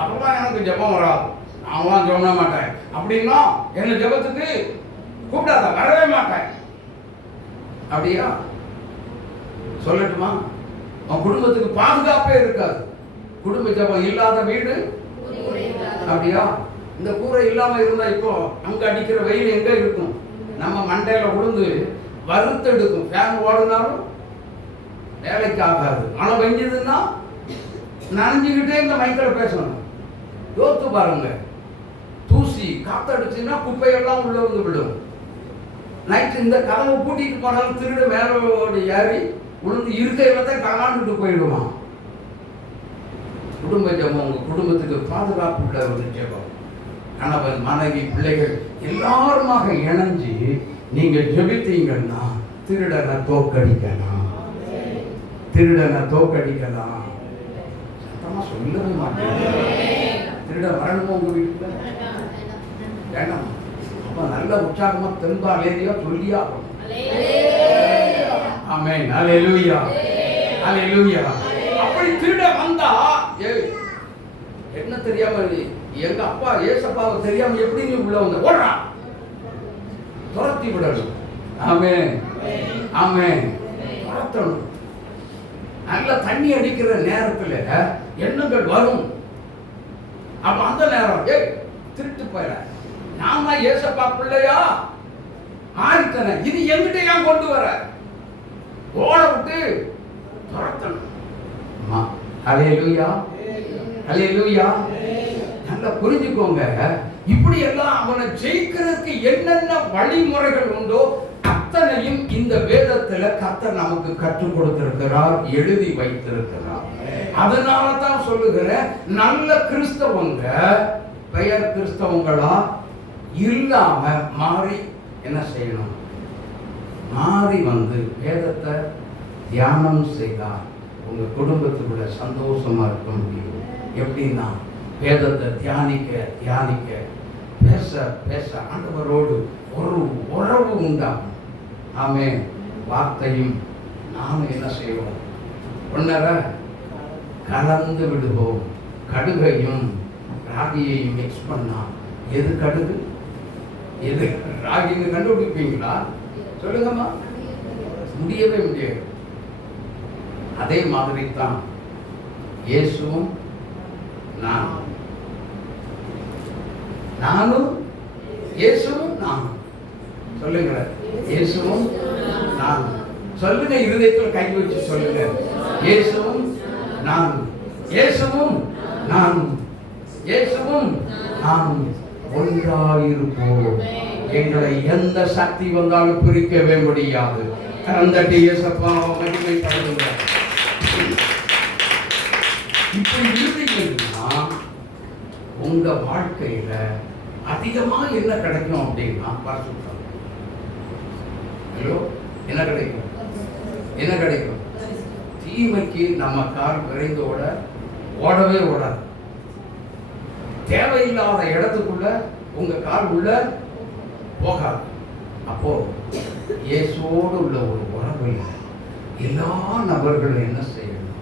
அப்பதான் எனக்கு ஜெபம் வராது, நான் ஜெபம் பண்ண மாட்டேன் அப்படின்னா என்ன ஜெபத்துக்கு கூப்பிடாத, வரவே மாட்டேன். அப்படியா? சொல்லட்டுமா? உன் குடும்பத்துக்கு பாதுகாப்பே இருக்காது. குடும்ப ஜெபம் இல்லாத வீடு. அப்படியா? இந்த கூரை இல்லாம இருந்தா இப்போ அங்க அடிக்கிற வெயில் எங்க இருக்கும்? நம்ம மண்டையில விழுந்து வறுத்து எடுக்கும். ஃபேன் ஓடுனாலும் வேலைக்கு ஆகாது. மழை பெஞ்சதுன்னா நனைஞ்சுக்கிட்டே இந்த மைக்கில் பேசணும். யோசித்து பாருங்க, தூசி காத்தடிச்சுன்னா குப்பையெல்லாம் உள்ள வந்து விடும். நைட்டு இந்த கதவை பூட்டிட்டு போனாலும் திருடு மேலோடு ஏறி விழுந்து இருக்கையில தான் காலாண்டுட்டு போயிடுவான். குடும்ப ஜெபம் உங்க குடும்பத்துக்கு பாதுகாப்பு உள்ள ஒரு ஜெபம். கணவன், மனைவி, பிள்ளைகள் எல்லாருமாக இணைஞ்சு நீங்க ஜெபித்தீங்கன்னா திருடனை தோக்கடிக்கலாம், திருடனை தோக்கடிக்கலாம். சத்தமா சொல்லவே மாட்டேன். திருடன் வரணுமா உங்க வீட்டுல? வேண்டாம். அப்ப நல்ல உற்சாகமா தென்பா லேதியா சொல்லியா? ஆமென். ஹல்லேலூயா, ஹல்லேலூயா. அப்படி திருட வந்தா என்ன தெரியாம, எங்க அப்பா ஏசப்பாவை தெரியாம எப்படி நீ உள்ள வந்த? ஓடுறா, துரத்தி விடணும். ஆமென், ஆமென். துரத்தணும். நல்ல தண்ணி அடிக்கிற நேரத்துல எண்ணங்கள் வரும். அப்ப அந்த நேரம் திருட்டு போயிட, நாம ஏசப்பா பிள்ளையா மாறித்தன, இது எங்கிட்ட ஏன் கொண்டு வர? ஓட விட்டு துரத்தணும். ஹல்லேலூயா, ஹல்லேலூயா. நல்லா புரிஞ்சுக்கோங்க. இப்படி எல்லாம் அவனை ஜெயிக்கிறதுக்கு என்னென்ன வழிமுறைகள் உண்டோ அத்தனையும் இந்த வேதத்துல கர்த்தர் நமக்கு கற்றுக் கொடுத்திருக்கிறார், எழுதி வைத்திருக்கிறார். அதனால தான் சொல்லுகிறேன், நல்ல கிறிஸ்தவங்க பெயர் கிறிஸ்தவங்களா இல்லாம மாறி என்ன செய்யணும்? மாறி வந்து வேதத்தை தியானம் செய்தால் உங்க குடும்பத்துக்குள்ள சந்தோஷமா இருக்க முடியும். எப்படின்னா வேதத்தை தியானிக்க தியானிக்க பேச பேச ஆண்டவரோடு ஒரு உறவு உண்டாகும். ஆமென். வார்த்தையும் நாம என்ன செய்வோம்? ஒன்னரை கலந்து விடுவோம். கடுகையும் ராகியையும் மிக்ஸ் பண்ணா எது கடுகு எது ராகின்னு கண்டுபிடிப்பீங்களா? சொல்லுங்கம்மா. முடியவே முடியாது. அதே மாதிரி தான் இயேசுவும் நானும் இயேசுவும் நானும். சொல்லுங்க, இயேசுவும் நானும். சொல்லுங்க, இருதயத்தில் கை வச்சு சொல்லுங்க, இயேசுவும் நானும், இயேசுவும் நானும், இயேசுவும் நானும் ஒன்றாயிருப்போம். எங்களை எந்த சக்தி வந்தாலும் பிரிக்கவே முடியாது. கரந்தட்டி இயேசப்பாவை மகிமைப்படுங்க. இப்படி இருந்தீங்கன்னா உங்க வாழ்க்கையில அதிகமா என்ன கிடைக்கும் அப்படின்னா பரிசுத்தம். என்ன கிடைக்கும்? என்ன கிடைக்கும்? தீமைக்கு நம்ம கால் விரைந்து ஓடவே ஓடாது. தேவையில்லாத இடத்துக்குள்ள உங்க கால் உள்ள போகாது. அப்போ இயேசுவோடு உள்ள ஒரு உறவில் எல்லா நபர்களும் என்ன செய்யணும்?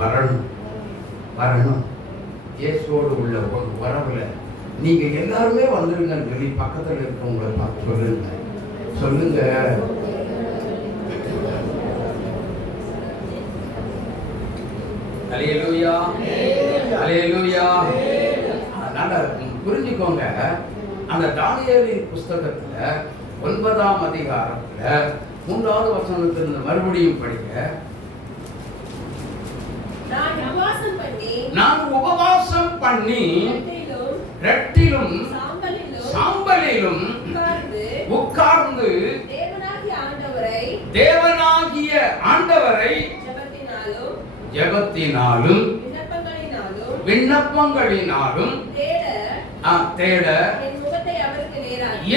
வரணும், வரணும். இயேசுவோடு உள்ள ஒரு உறவுல நீங்க எல்லாருமே வந்துருங்கன்னு சொல்லி பக்கத்தில் இருக்கவங்களை பார்த்து சொல்லுங்க, சொல்லுங்க. ஹல்லேலூயா, ஹல்லேலூயா. அதனால புரிஞ்சுக்கோங்க, அந்த தானியேலின் புஸ்தகத்துல 9ஆம் அதிகாரத்துல 3வது வசனத்திலிருந்து மறுபடியும் படிக்க, நான் உபவாசம் பண்ணி ரெட்டிலும் சாம்பலிலும் உட்கார்ந்து தேவனாகிய ஆண்டவரை ஜெபத்தினாலும் விண்ணப்பங்களினாலும் தேட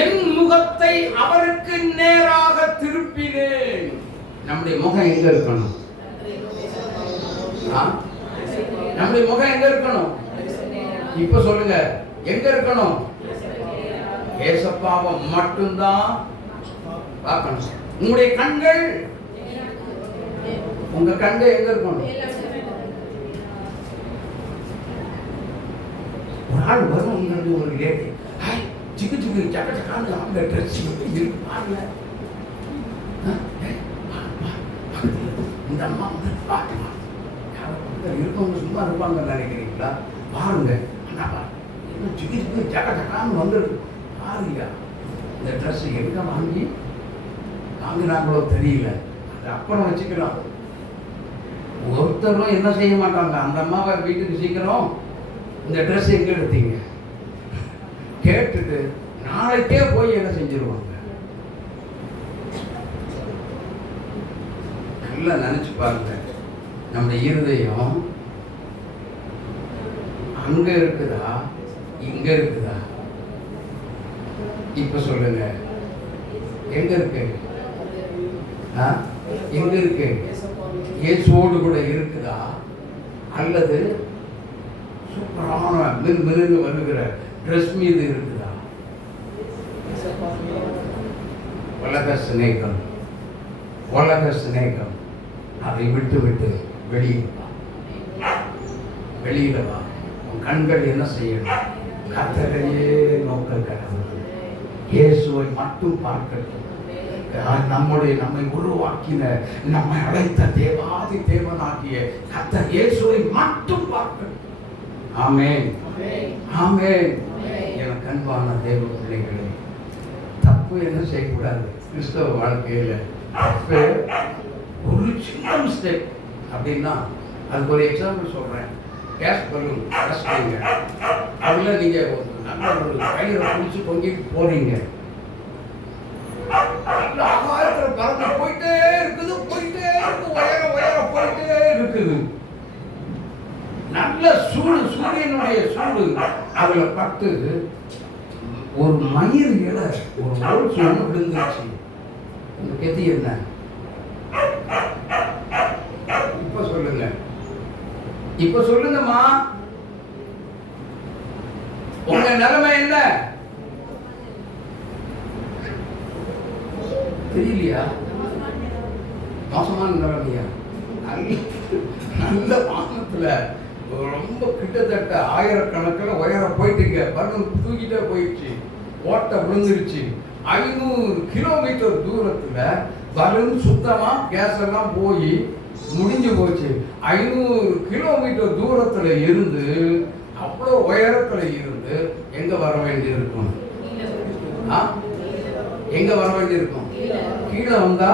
என் முகத்தை அவருக்கு நேராக திருப்பினேன். நம்முடைய முகம் எங்க இருக்கணும்? நம்முடைய முகம் எங்க இருக்கணும்? இப்ப சொல்லுங்க, எங்க இருக்கணும்? ஏசப்பாவை மட்டும்தான் பார்க்கணும். உங்களுடைய கண்கள், உங்க கண்கள் எங்க இருக்கணும்? ஒரு ஆள் வரும், ஒரு லேடி சிக்கு சிக்கு சக்க சக்கான்னு அவங்க ட்ரெஸ் இருக்கு பாருங்க. இந்த அம்மா வந்து பாருங்க, இருக்கவங்க சும்மா இருப்பாங்கன்னு நினைக்கிறீங்களா? பாருங்க, இன்னும் சிக்கு சிக்கு சக்க சக்கான்னு வந்துருக்கு பாருங்க. இந்த ட்ரெஸ் எங்க வாங்கினாங்களோ தெரியல, அது அப்புறம் வச்சுக்கலாம். ஒருத்தரும் என்ன செய்ய மாட்டாங்க, அந்த அம்மாவை வீட்டுக்கு சீக்கிரம் இந்த ட்ரெஸ் எங்க எடுத்தீங்க கேட்டுட்டு நாளைக்கே போய் என்ன செஞ்சிருவாங்க. நல்லா நினைச்சு பாருங்க, நம்ம இருதயம் அங்க இருக்குதா இங்க இருக்குதா? இப்ப சொல்லுங்க, எங்க இருக்கு? எங்க இருக்கு? இயேசுவோடு கூட இருக்குதா அல்லது சூப்பரான மிருன்னு வருகிற ட்ரெஸ் மீது இருக்குதா? உலக சிநேகம், உலக சிநேகம் அதை விட்டு விட்டு வெளியில வா. உன் கண்கள் என்ன செய்யணும்? கர்த்தரையே நோக்க கடவுள், இயேசுவை மட்டும் பார்க்கட்டும். நம்மை உருவாக்கின, நம்மை அழைத்த தேவாதி தேவனாகிய கர்த்தர் இயேசுவை மட்டும் பார்க்கட்டும். ஆமென், ஆமென். எனக்கு அன்பான தேவ பிள்ளைகளே, தப்பு என்ன செய்யக்கூடாது கிறிஸ்தவ வாழ்க்கையில? தப்பு ஒரு சின்ன மிஸ்டேக் அப்படின்னா, அதுக்கு ஒரு எக்ஸாம்பிள் சொல்றேன். கேஸ் பலூன் கஷ்டீங்க, அதுல நீங்க நல்ல ஒரு கயிறை பிடிச்சி தொங்கிட்டு போறீங்க, ஆகாயத்தில் பறந்து போயிட்டே இருக்குது, உயர போயிட்டே இருக்குது. நல்ல சூடு, சூரியனுடைய சூடு அதுல பட்டு ஒரு மயிர் இலை, ஒரு ரோல் சூடு விழுந்துருச்சு. இந்த கெதி என்ன? இப்ப சொல்லுங்கம்மா, உங்க நிலைமை என்ன? தெரியலையா? மோசமான நிலைமையா? நல்ல வாகனத்துல ரொம்ப கிட்டத்தட்ட ஆயிரக்கணக்கில் உயர போயிட்டுங்க, பலூன் தூக்கிட்டே போயிடுச்சு, ஓட்ட விழுந்துருச்சு. 500 கிலோமீட்டர் தூரத்துல பலூன் சுத்தமா கேஸ் எல்லாம் போய் முடிஞ்சு போச்சு. 500 கிலோமீட்டர் தூரத்துல இருந்து, அவ்வளோ உயரத்துல இருந்து எங்க வர வேண்டியிருக்கும்? எங்க வர வேண்டியிருக்கும்? கீழே வந்தா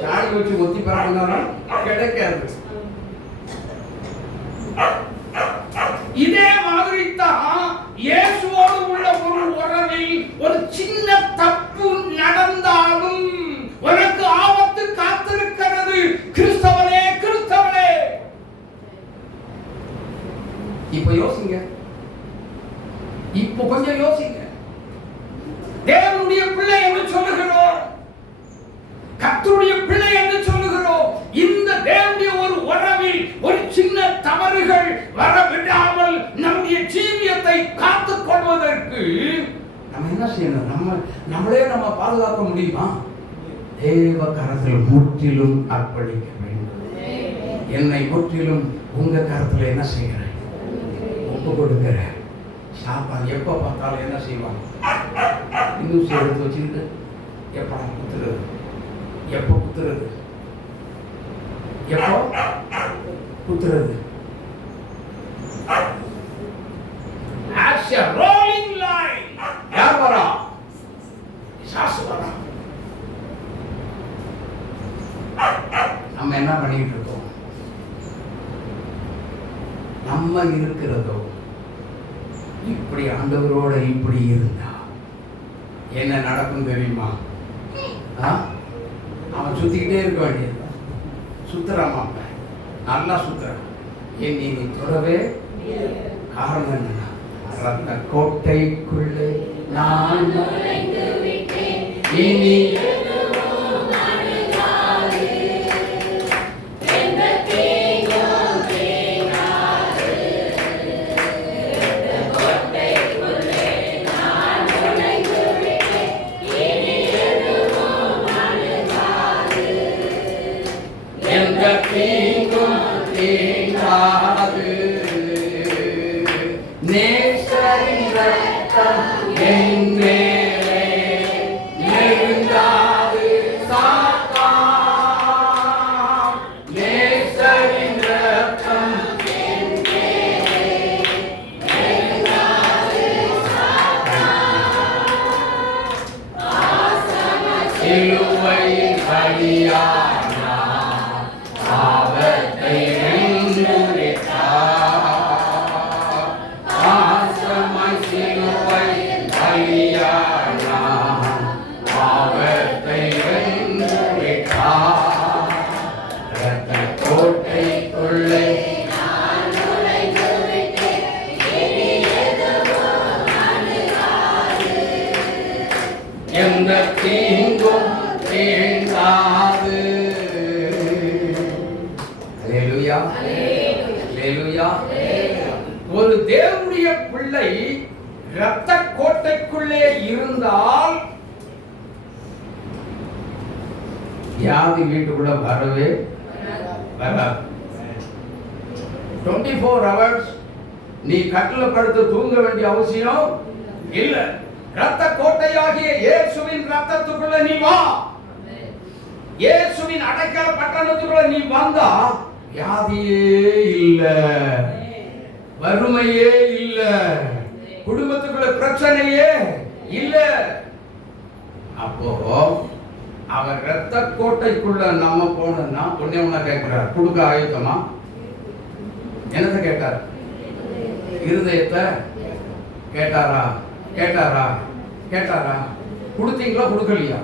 சாணி வச்சு ஒத்தி பறந்தாலும் கிடைக்காது. இதே மாதிரி தான் இயேசுவோடு உள்ள ஒரு உறவில் ஒரு சின்ன தப்பு நடந்தாலும் உனக்கு ஆபத்து காத்திருக்கிறது. கிறிஸ்தவனே, கிறிஸ்தவனே, இப்ப யோசிங்க, இப்ப கொஞ்சம் யோசிங்க. தேவனுடைய பிள்ளை என்று சொல்லுகிறோம், கர்த்தருடைய பிள்ளை என்று சொல்லுகிறோம். இந்த தேவனுடைய ஒரு உறவில் ஒரு சின்ன தவறுகள் வர விடாமல் நம்முடைய ஜீவியத்தை காத்துக் கொள்வதற்கு நம்ம என்ன செய்யணும்? நம்மளே நம்ம பாதுகாக்க முடியுமா? தேவ கரத்தில் முற்றிலும் அர்ப்பணிக்க வேண்டும். என்னை முற்றிலும் உங்க கரத்தில் என்ன செய்கிறேன்? ஒப்பு கொடுக்கிறேன். சாப்பாடு எப்ப பார்த்தாலும் என்ன செய்வாங்க? இன்னும் எடுத்து வச்சுக்கிட்டு எப்ப குத்துறது, எப்போ குத்துறது, எப்போ குத்துறது. As a rolling line. யார் வரா? சாசு வரா. நம்ம என்ன பண்ணிட்டு இருக்கோம்? நம்ம இருக்கிறதோ இப்படி ஆண்டவரோட இப்படி இருந்தா என்ன நடக்கும் தெரியுமா? அவன் சுத்திக்கிட்டே இருக்க வேண்டியது. சுத்துறாமா, நல்லா சுத்துறான். ஏன் நீ தொடவே காரணம் என்னன்னா, ரத்த கோட்டைக்குள்ளே நான் நுழைந்து விட்டேன். இனி எதுவும் அணுகாது. எந்த தீங்கும் தீண்டாது. இரத்த கோட்டைக்குள்ளே நான் நுழைந்து விட்டேன். இனி எதுவும் அணுகாது. எந்த தீங்கும் தீண்டாது. நேசரின் ரத்தம் என் மேலே நெருங்காது சாத்தான். நேசரின் ரத்தம் என் மேலே நெருங்காது சாத்தான். சிலுவையின் பலியானார், பாவத்தை வென்றுவிட்டார். பாசமாய் சிலுவையின் பலியானார், பாவத்தை வென்றுவிட்டார். இரத்த கோட்டைக்குள்ளே நான் நுழைந்து விட்டேன். இனி எதுவும் அணுகாது. எந்த தீங்கும் தீண்டாது. அல்லேலூயா, அல்லேலூயா. ஒரு தேவனுடைய பிள்ளை இரத்த கோட்டைக்குள்ளே இருந்தால் வியாதி வீட்டுக்குள்ள வரவே வராது. 24 hours நீ கட்டில படுத்து தூங்க வேண்டிய அவசியம் இல்ல. இரத்த கோட்டையாகிய இயேசுவின் இரத்தத்துக்குள்ள நீ வா. இயேசுவின் அடைக்கல பட்டணத்துக்குள்ள நீ வந்தா வியாதியே இல்ல, வறுமையே இல்ல, குடும்பத்துக்குள்ள பிரச்சனையே இல்ல. அப்போ அவர் இரத்த கோட்டைக்குள்ள நம்ம போனோம்னா ஒண்ணே ஒண்ணா கேட்கிறார், கொடுக்க ஆயுத்தமா? என்னத்தை கேட்டார்? இருதயத்தை கேட்டாரா? கேட்டாரா? கேட்டாரா? கொடுத்தீங்களா கொடுக்கலையா?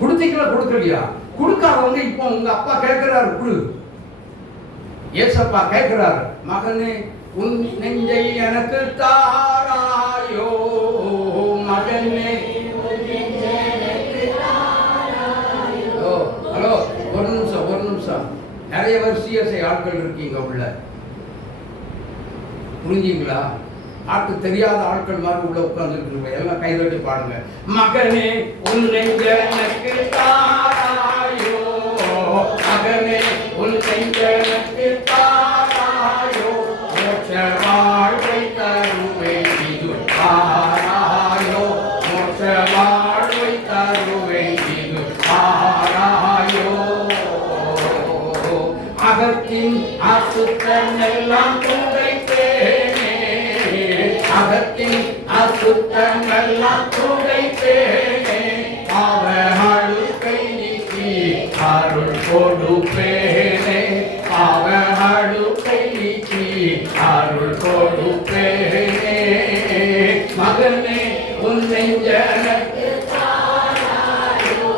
கொடுத்தீங்களா கொடுக்கலையா? கொடுக்காதவங்க இப்போ உங்க அப்பா கேட்கிறாரு, கொடு. ஏசப்பா கேட்கிறாரு, மகனே உன் நெஞ்சை எனக்கு தாராயோ, மகனே உன் நெஞ்சை எனக்கு தாராயோ. ஹலோ, ஒரு நிமிஷம். நிறைய சிஎஸ்ஐ ஆட்கள் இருக்கீங்க உள்ள, புரிஞ்சுங்களா? பாட்டு தெரியாத ஆட்கள் மாதிரி உள்ள உட்கார்ந்துருக்கீங்க. எல்லாம் கைதட்டி பாடுங்க. மகனே உன் நெஞ்சை எனக்கு தாராயோ, மகனே உன் நெஞ்சை எனக்கு தாராயோ, மோட்ச வாழ்வை தருவேன் இது தாராயோ, மோட்ச வாழ்வை தருவேன் இது தாராயோ. அகத்தின் அசுத்தம் எல்லாம் துடைப்பேனே, அகத்தின் அசுத்தம் எல்லாம் துடைப்பேனே, அவர்களுக்கை நீக்கி அருள் கொடுப்பேனே, அவர்களுக்கை நீக்கி அருள் கொடுப்பேனே. மகனே உன் நெஞ்ச எனக்கு தாராயோ,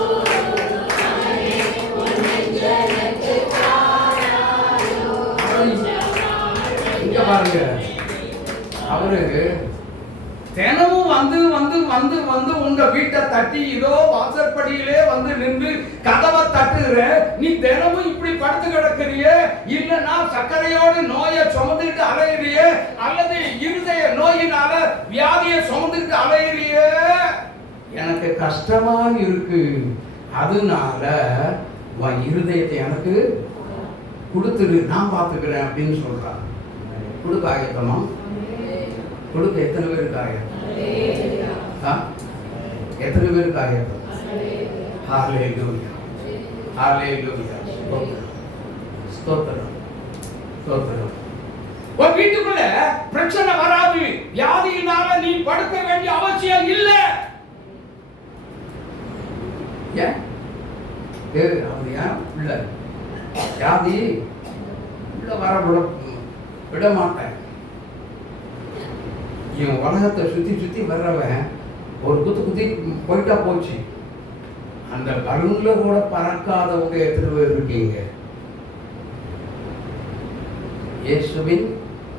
மகனே உன் நெஞ்ச எனக்கு தாராயோ. இங்க பாருங்க, அவரு தினமும் வந்து வந்து வந்து வந்து உங்க வீட்டை தட்டி இதோ வாசற்படியிலே வந்து நின்று கதவை தட்டுகிற, நீ தினமும் இப்படி படுத்து கிடக்கிறிய, இல்லைன்னா சர்க்கரையோடு நோயை சுமந்துட்டு அலையிறிய, அல்லது இருதய நோயினால வியாதியை சுமந்துட்டு அலையிறிய, எனக்கு கஷ்டமா இருக்கு, அதனால உன் இருதயத்தை எனக்கு கொடுத்துரு, நான் பார்த்துக்கிறேன் அப்படின்னு சொல்றான். கொடுக்க ஆயத்தமா? கொடுக்க எத்தனை பேருக்கு ஆயத்தம்? எத்தனை பேருக்கு ஆயத்தம்? ஹல்லேலூயா, ஹல்லேலூயா. ஸ்தோத்திரம், ஸ்தோத்திரம். உன் வீட்டுக்குள்ள பிரச்சனை வராது, வியாதியினால நீ படுக்க வேண்டிய அவசியம் இல்லை. ஏன் அவர் ஏன் உள்ள வியாதி உள்ள வர விட மாட்டேன். இவன் உலகத்தை சுத்தி சுத்தி வர்றவன் ஒரு குத்தி போயிட்டா போச்சு, அந்த பலூன்ல கூட பறக்காதவங்க எத்தனை பேர் இருக்கீங்க? இயேசுவின்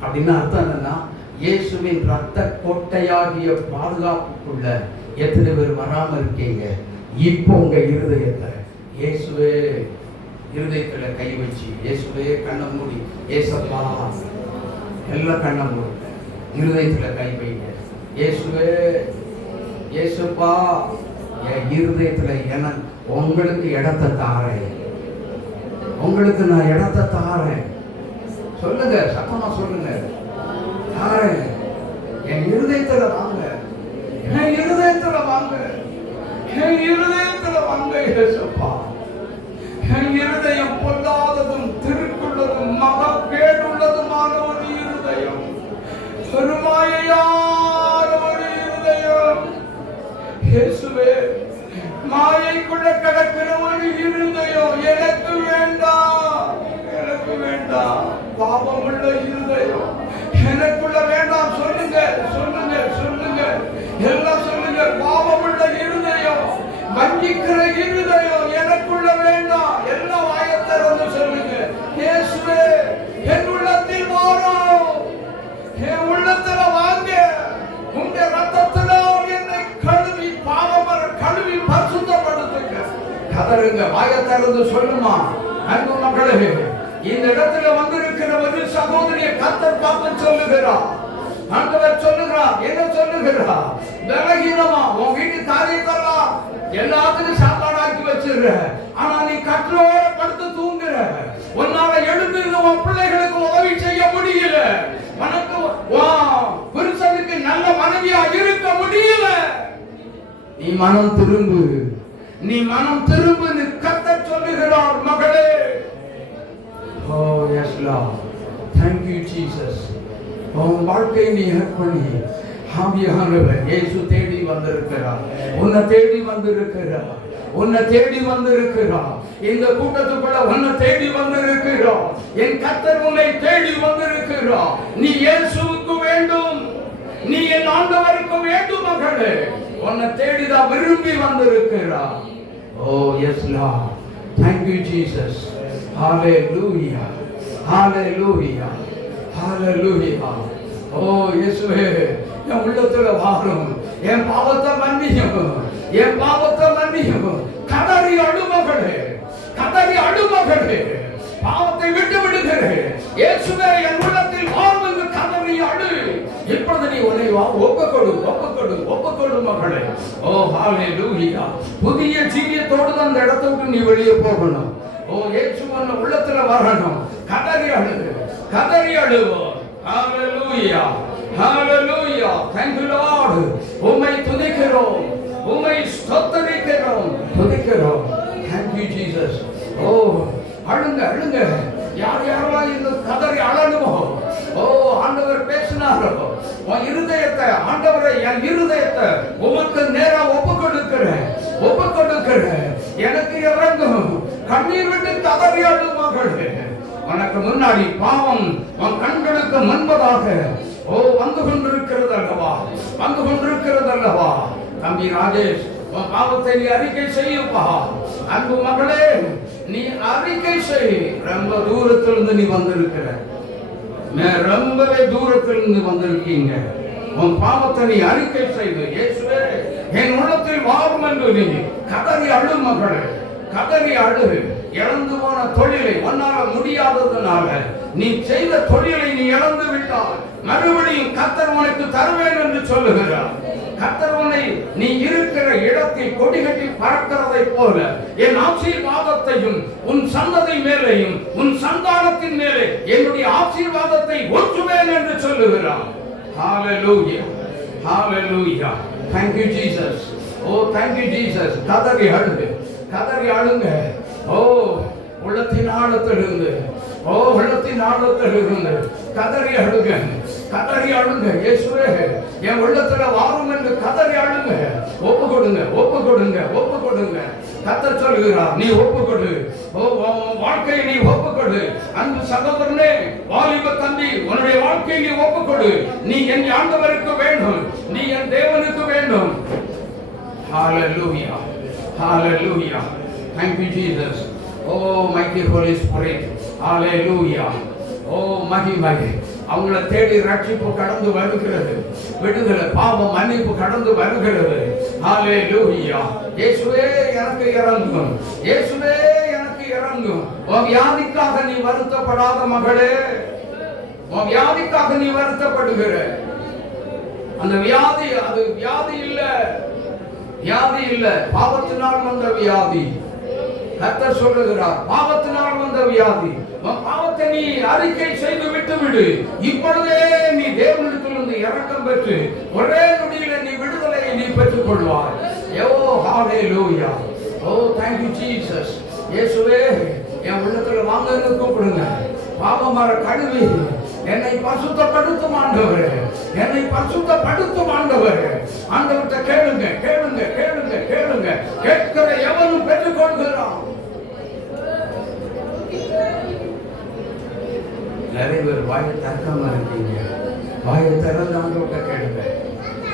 அப்படின்னு அர்த்தம் என்னன்னா, இயேசுவின் ரத்த கோட்டையாகிய பாதுகாப்புக்குள்ள எத்தனை பேர் வராம இருக்கீங்க? இப்போ உங்க இருதயத்தை இயேசுவே இருதயத்துல கை வச்சு, இயேசுவே கண்ணை மூடி, ஏசப்பா எல்லாம் கண்ணை மூடுங்க, இருதயத்துல கை வைங்க. இயேசுவே, இயேசுப்பா என் இருதயத்துல என உங்களுக்கு இடத்தை தாரேன், உங்களுக்கு நான் இடத்தை தாரேன். சொல்லுங்க, சத்தமா சொல்லுங்க. தாரேன், என் இருதயத்துல வாங்க, என் இருதயத்துல வாங்க, என் இருதயத்துல வாங்க இயேசுப்பா. என் இருதயம் பொல்லாததும் திருக்குள்ளதும் மகா கேடுள்ளதுமான ஒரு இருதயம், பெருமாயான ஒரு இருதயம் இயேசுவே. மாயைக்குள்ள கிடக்கிற ஒரு இருதயம் எனக்கு வேண்டாம், எனக்கு வேண்டாம். பாவமுள்ள இருதயம் எனக்குள்ள வேண்டாம். சொல்லுங்க, சொல்லுங்க, சொல்லுங்க, எல்லாம் சொல்லுங்க. பாவமுள்ள இருதயம், வஞ்சிக்கிற இருதயம் எனக்குள்ள வேண்டாம். எல்லாம் வாயத்திறந்து சொல்லுங்க. இயேசுவே என் உள்ளத்தில் வாரும், என் உள்ளத்துல வாங்க. உங்க ரத்தத்துல என்னை கழுவி, பாவமர கழுவி பரிசுத்தப்படுத்துங்க. கதறுங்க, வாயத்திறந்து சொல்லுமா. அன்பு மக்களே, இந்த இடத்துல வந்திருக்கிற ஒரு சகோதரியை கர்த்தர் பார்த்து சொல்லுகிறார். ஆண்டவர் சொல்லுகிறார், என்ன சொல்லுகிறார்? பலகீனமா உன் வீட்டு காரியத்தெல்லாம் எல்லாத்துக்கும் சாப்பாடாக்கி வச்சிருக்க, ஆனா நீ கற்றோட படுத்து தூங்குற. உன்னால எழுந்து உன் பிள்ளைகளுக்கு உதவி செய்ய முடியல, உனக்கு புருஷனுக்கு நல்ல மனைவியா இருக்க முடியல. நீ மனம் திரும்பு, நீ மனம் திரும்புன்னு கர்த்தர் சொல்லுகிறார் மகளே. Oh yes Lord, thank you Jesus. உன் வாழ்க்கையை நீ அர்ப்பணி. ஆவியானவர் இயேசு தேடி வந்திருக்கிறார், உன்னை தேடி வந்திருக்கிறார், உன்னை தேடி வந்திருக்கிறார். இந்த கூட்டத்துக்குள்ள உன்னை தேடி வந்திருக்கிறார். என் கர்த்தர் உன்னை தேடி வந்திருக்கிறார். நீ இயேசுவுக்கு வேண்டும், நீ என் ஆண்டவருக்கு வேண்டும் மகளே. உன்னை தேடிதான் விரும்பி வந்திருக்கிறார். Oh yes Lord, thank you Jesus. Hallelujah, hallelujah, hallelujah. Oh இயேசுவே, என் உள்ளத்துல வாரும், என் பாவத்தை மன்னியும், என் பாவத்தை மன்னியும். கதறி அழுமகளே, கதறி அழுமகளே, பாவத்தை விட்டு விடுகிறேன். இயேசுவே என் உள்ளத்தில் வாரும் என்று கதறி அழு. இப்பொழுது நீ உன்னை ஒப்புக்கொடு, ஒப்புக்கொடு, ஒப்புக்கொடு மகளே. ஓ ஹalleluya. புதிய ஜீவியத்தோடு தான் அந்த இடத்தை விட்டு நீ வெளியே போகணும். ஓ இயேசு உன் உள்ளத்துல வரணும். கதறி அழு, கதறி அழுவோம். ஹalleluya, ஹalleluya. Thank you Lord. உம்மை துதிக்கிறோம், உம்மை ஸ்தோத்திரிக்கிறோம், துதிக்கிறோம். Thank you Jesus. ஓ அழுங்க, அழுங்க. யார் யாரெல்லாம் இந்த கதறி அழணுமோ, ஓ ஆண்டவர் பேசினாரோ, உன் இருதயத்தை, ஆண்டவரை என் இருதயத்தை உமக்கு நேரா ஒப்பு கொடுக்கிறேன், ஒப்பு கொடுக்கிறேன். எனக்கு இறங்கும், கண்ணீர் விட்டு கதறி அழு மகளே. உனக்கு முன்னாடி பாவம் உன் கண்களுக்கு முன்பதாக ஓ வந்து கொண்டிருக்கிறது அல்லவா, வந்து கொண்டிருக்கிறது அல்லவா. தம்பி ராஜேஷ், உன் பாவத்தை நீ அறிக்கை செய்யப்பா. அன்பு மகளே, நீ அறிக்கை செய். ரொம்ப தூரத்திலிருந்து நீ வந்திருக்கிற, ரொம்பவே தூரத்திலிருந்து வந்திருக்கீங்க. உன் பாவத்தை நீ அறிக்கை செய்து, இயேசுவே என் உள்ளத்தில் வாரும் என்று நீ கதறி அழு மகளே, கதறி அழு. இழந்து போன தொழிலை உன்னால முடியாததுனால நீ செய்த தொழிலை நீ இழந்து விட்டால் மறுபடியும் கர்த்தர் உனக்கு தருவேன் என்று சொல்லுகிறார். கர்த்தர் உன்னை நீ இருக்கிற இடத்தில் கொடி கட்டி பறக்கிறதை போல என் ஆசீர்வாதத்தையும் உன் சந்ததி மேலேயும் உன் சந்தானத்தின் மேலே என்னுடைய ஆசீர்வாதத்தை ஊற்றுவேன் என்று சொல்லுகிறார். ஹalleluya, hallelujah. Thank you Jesus. Oh thank you Jesus. கதறி அழுங்க, கதறி அழுங்க. ஓ உள்ளத்தின் ஆழத்திலிருந்து, ஓ உள்ளத்தின் ஆழத்திலிருந்து கதறி அழுங்க, கதறி அழுங்க. இயேசுவே என் உள்ளத்துல வாரும் என்று கதறி அழுங்க. ஒப்பு கொடுங்க, ஒப்பு கொடுங்க, ஒப்பு கொடுங்க. கர்த்தர் சொல்கிறார், நீ ஒப்பு கொடு. வாழ்க்கையை நீ ஒப்பு கொடு. அன்பு சகோதரனே, வாலிப தம்பி, உன்னுடைய வாழ்க்கையை நீ ஒப்பு கொடு. நீ என் ஆண்டவருக்கு வேண்டும், நீ என் தேவனுக்கு வேண்டும். ஹalleluya, Hallelujah. Thank you, Jesus. Oh, mighty Holy Spirit. Hallelujah. Oh, மகிமை. அவங்களை தேடி ரட்சிப்பு கடந்து வருகிறது. விடுதலை, பாவ மன்னிப்பு கடந்து வருகிறது. Hallelujah. இயேசுவே எனக்கு இறங்கும். இயேசுவே எனக்கு இறங்கும். உன் வியாதிக்காக நீ வருத்தப்படாத மகளே. உன் வியாதிக்காக நீ வருத்தப்படுகிற அந்த வியாதி, அது வியாதி இல்ல, வியாதி இல்ல, பாவத்தினால் வந்த வியாதி. கர்த்தர் சொல்லுகிறார், பாவத்தினால் வந்த வியாதி. உன் பாவத்தை நீ அறிக்கை செய்து விட்டு விடு. இப்பொழுதே நீ தேவனிடத்திலிருந்து இரக்கம் பெற்று ஒரே நொடியில நீ விடுதலையை நீ பெற்றுக் கொள்வாய். ஓ ஹalleluya. ஓ thank you Jesus. இயேசுவே என் உள்ளத்துல வாங்கன்னு கூப்பிடுங்க. பாவமர கழுவி என்னை பரிசுத்தப்படுத்தும் ஆண்டவரே, என்னை பரிசுத்தப்படுத்தும் ஆண்டவரே. ஆண்டவர்கிட்ட கேளுங்க, கேளுங்க, கேளுங்க, கேளுங்க. கேட்கிற எவனும் பெற்றுக் கொள்கிறான். நிறைய பேர் வாயை திறக்காம இருக்கீங்க. வாயை திறந்து ஆண்டவர்கிட்ட கேளுங்க.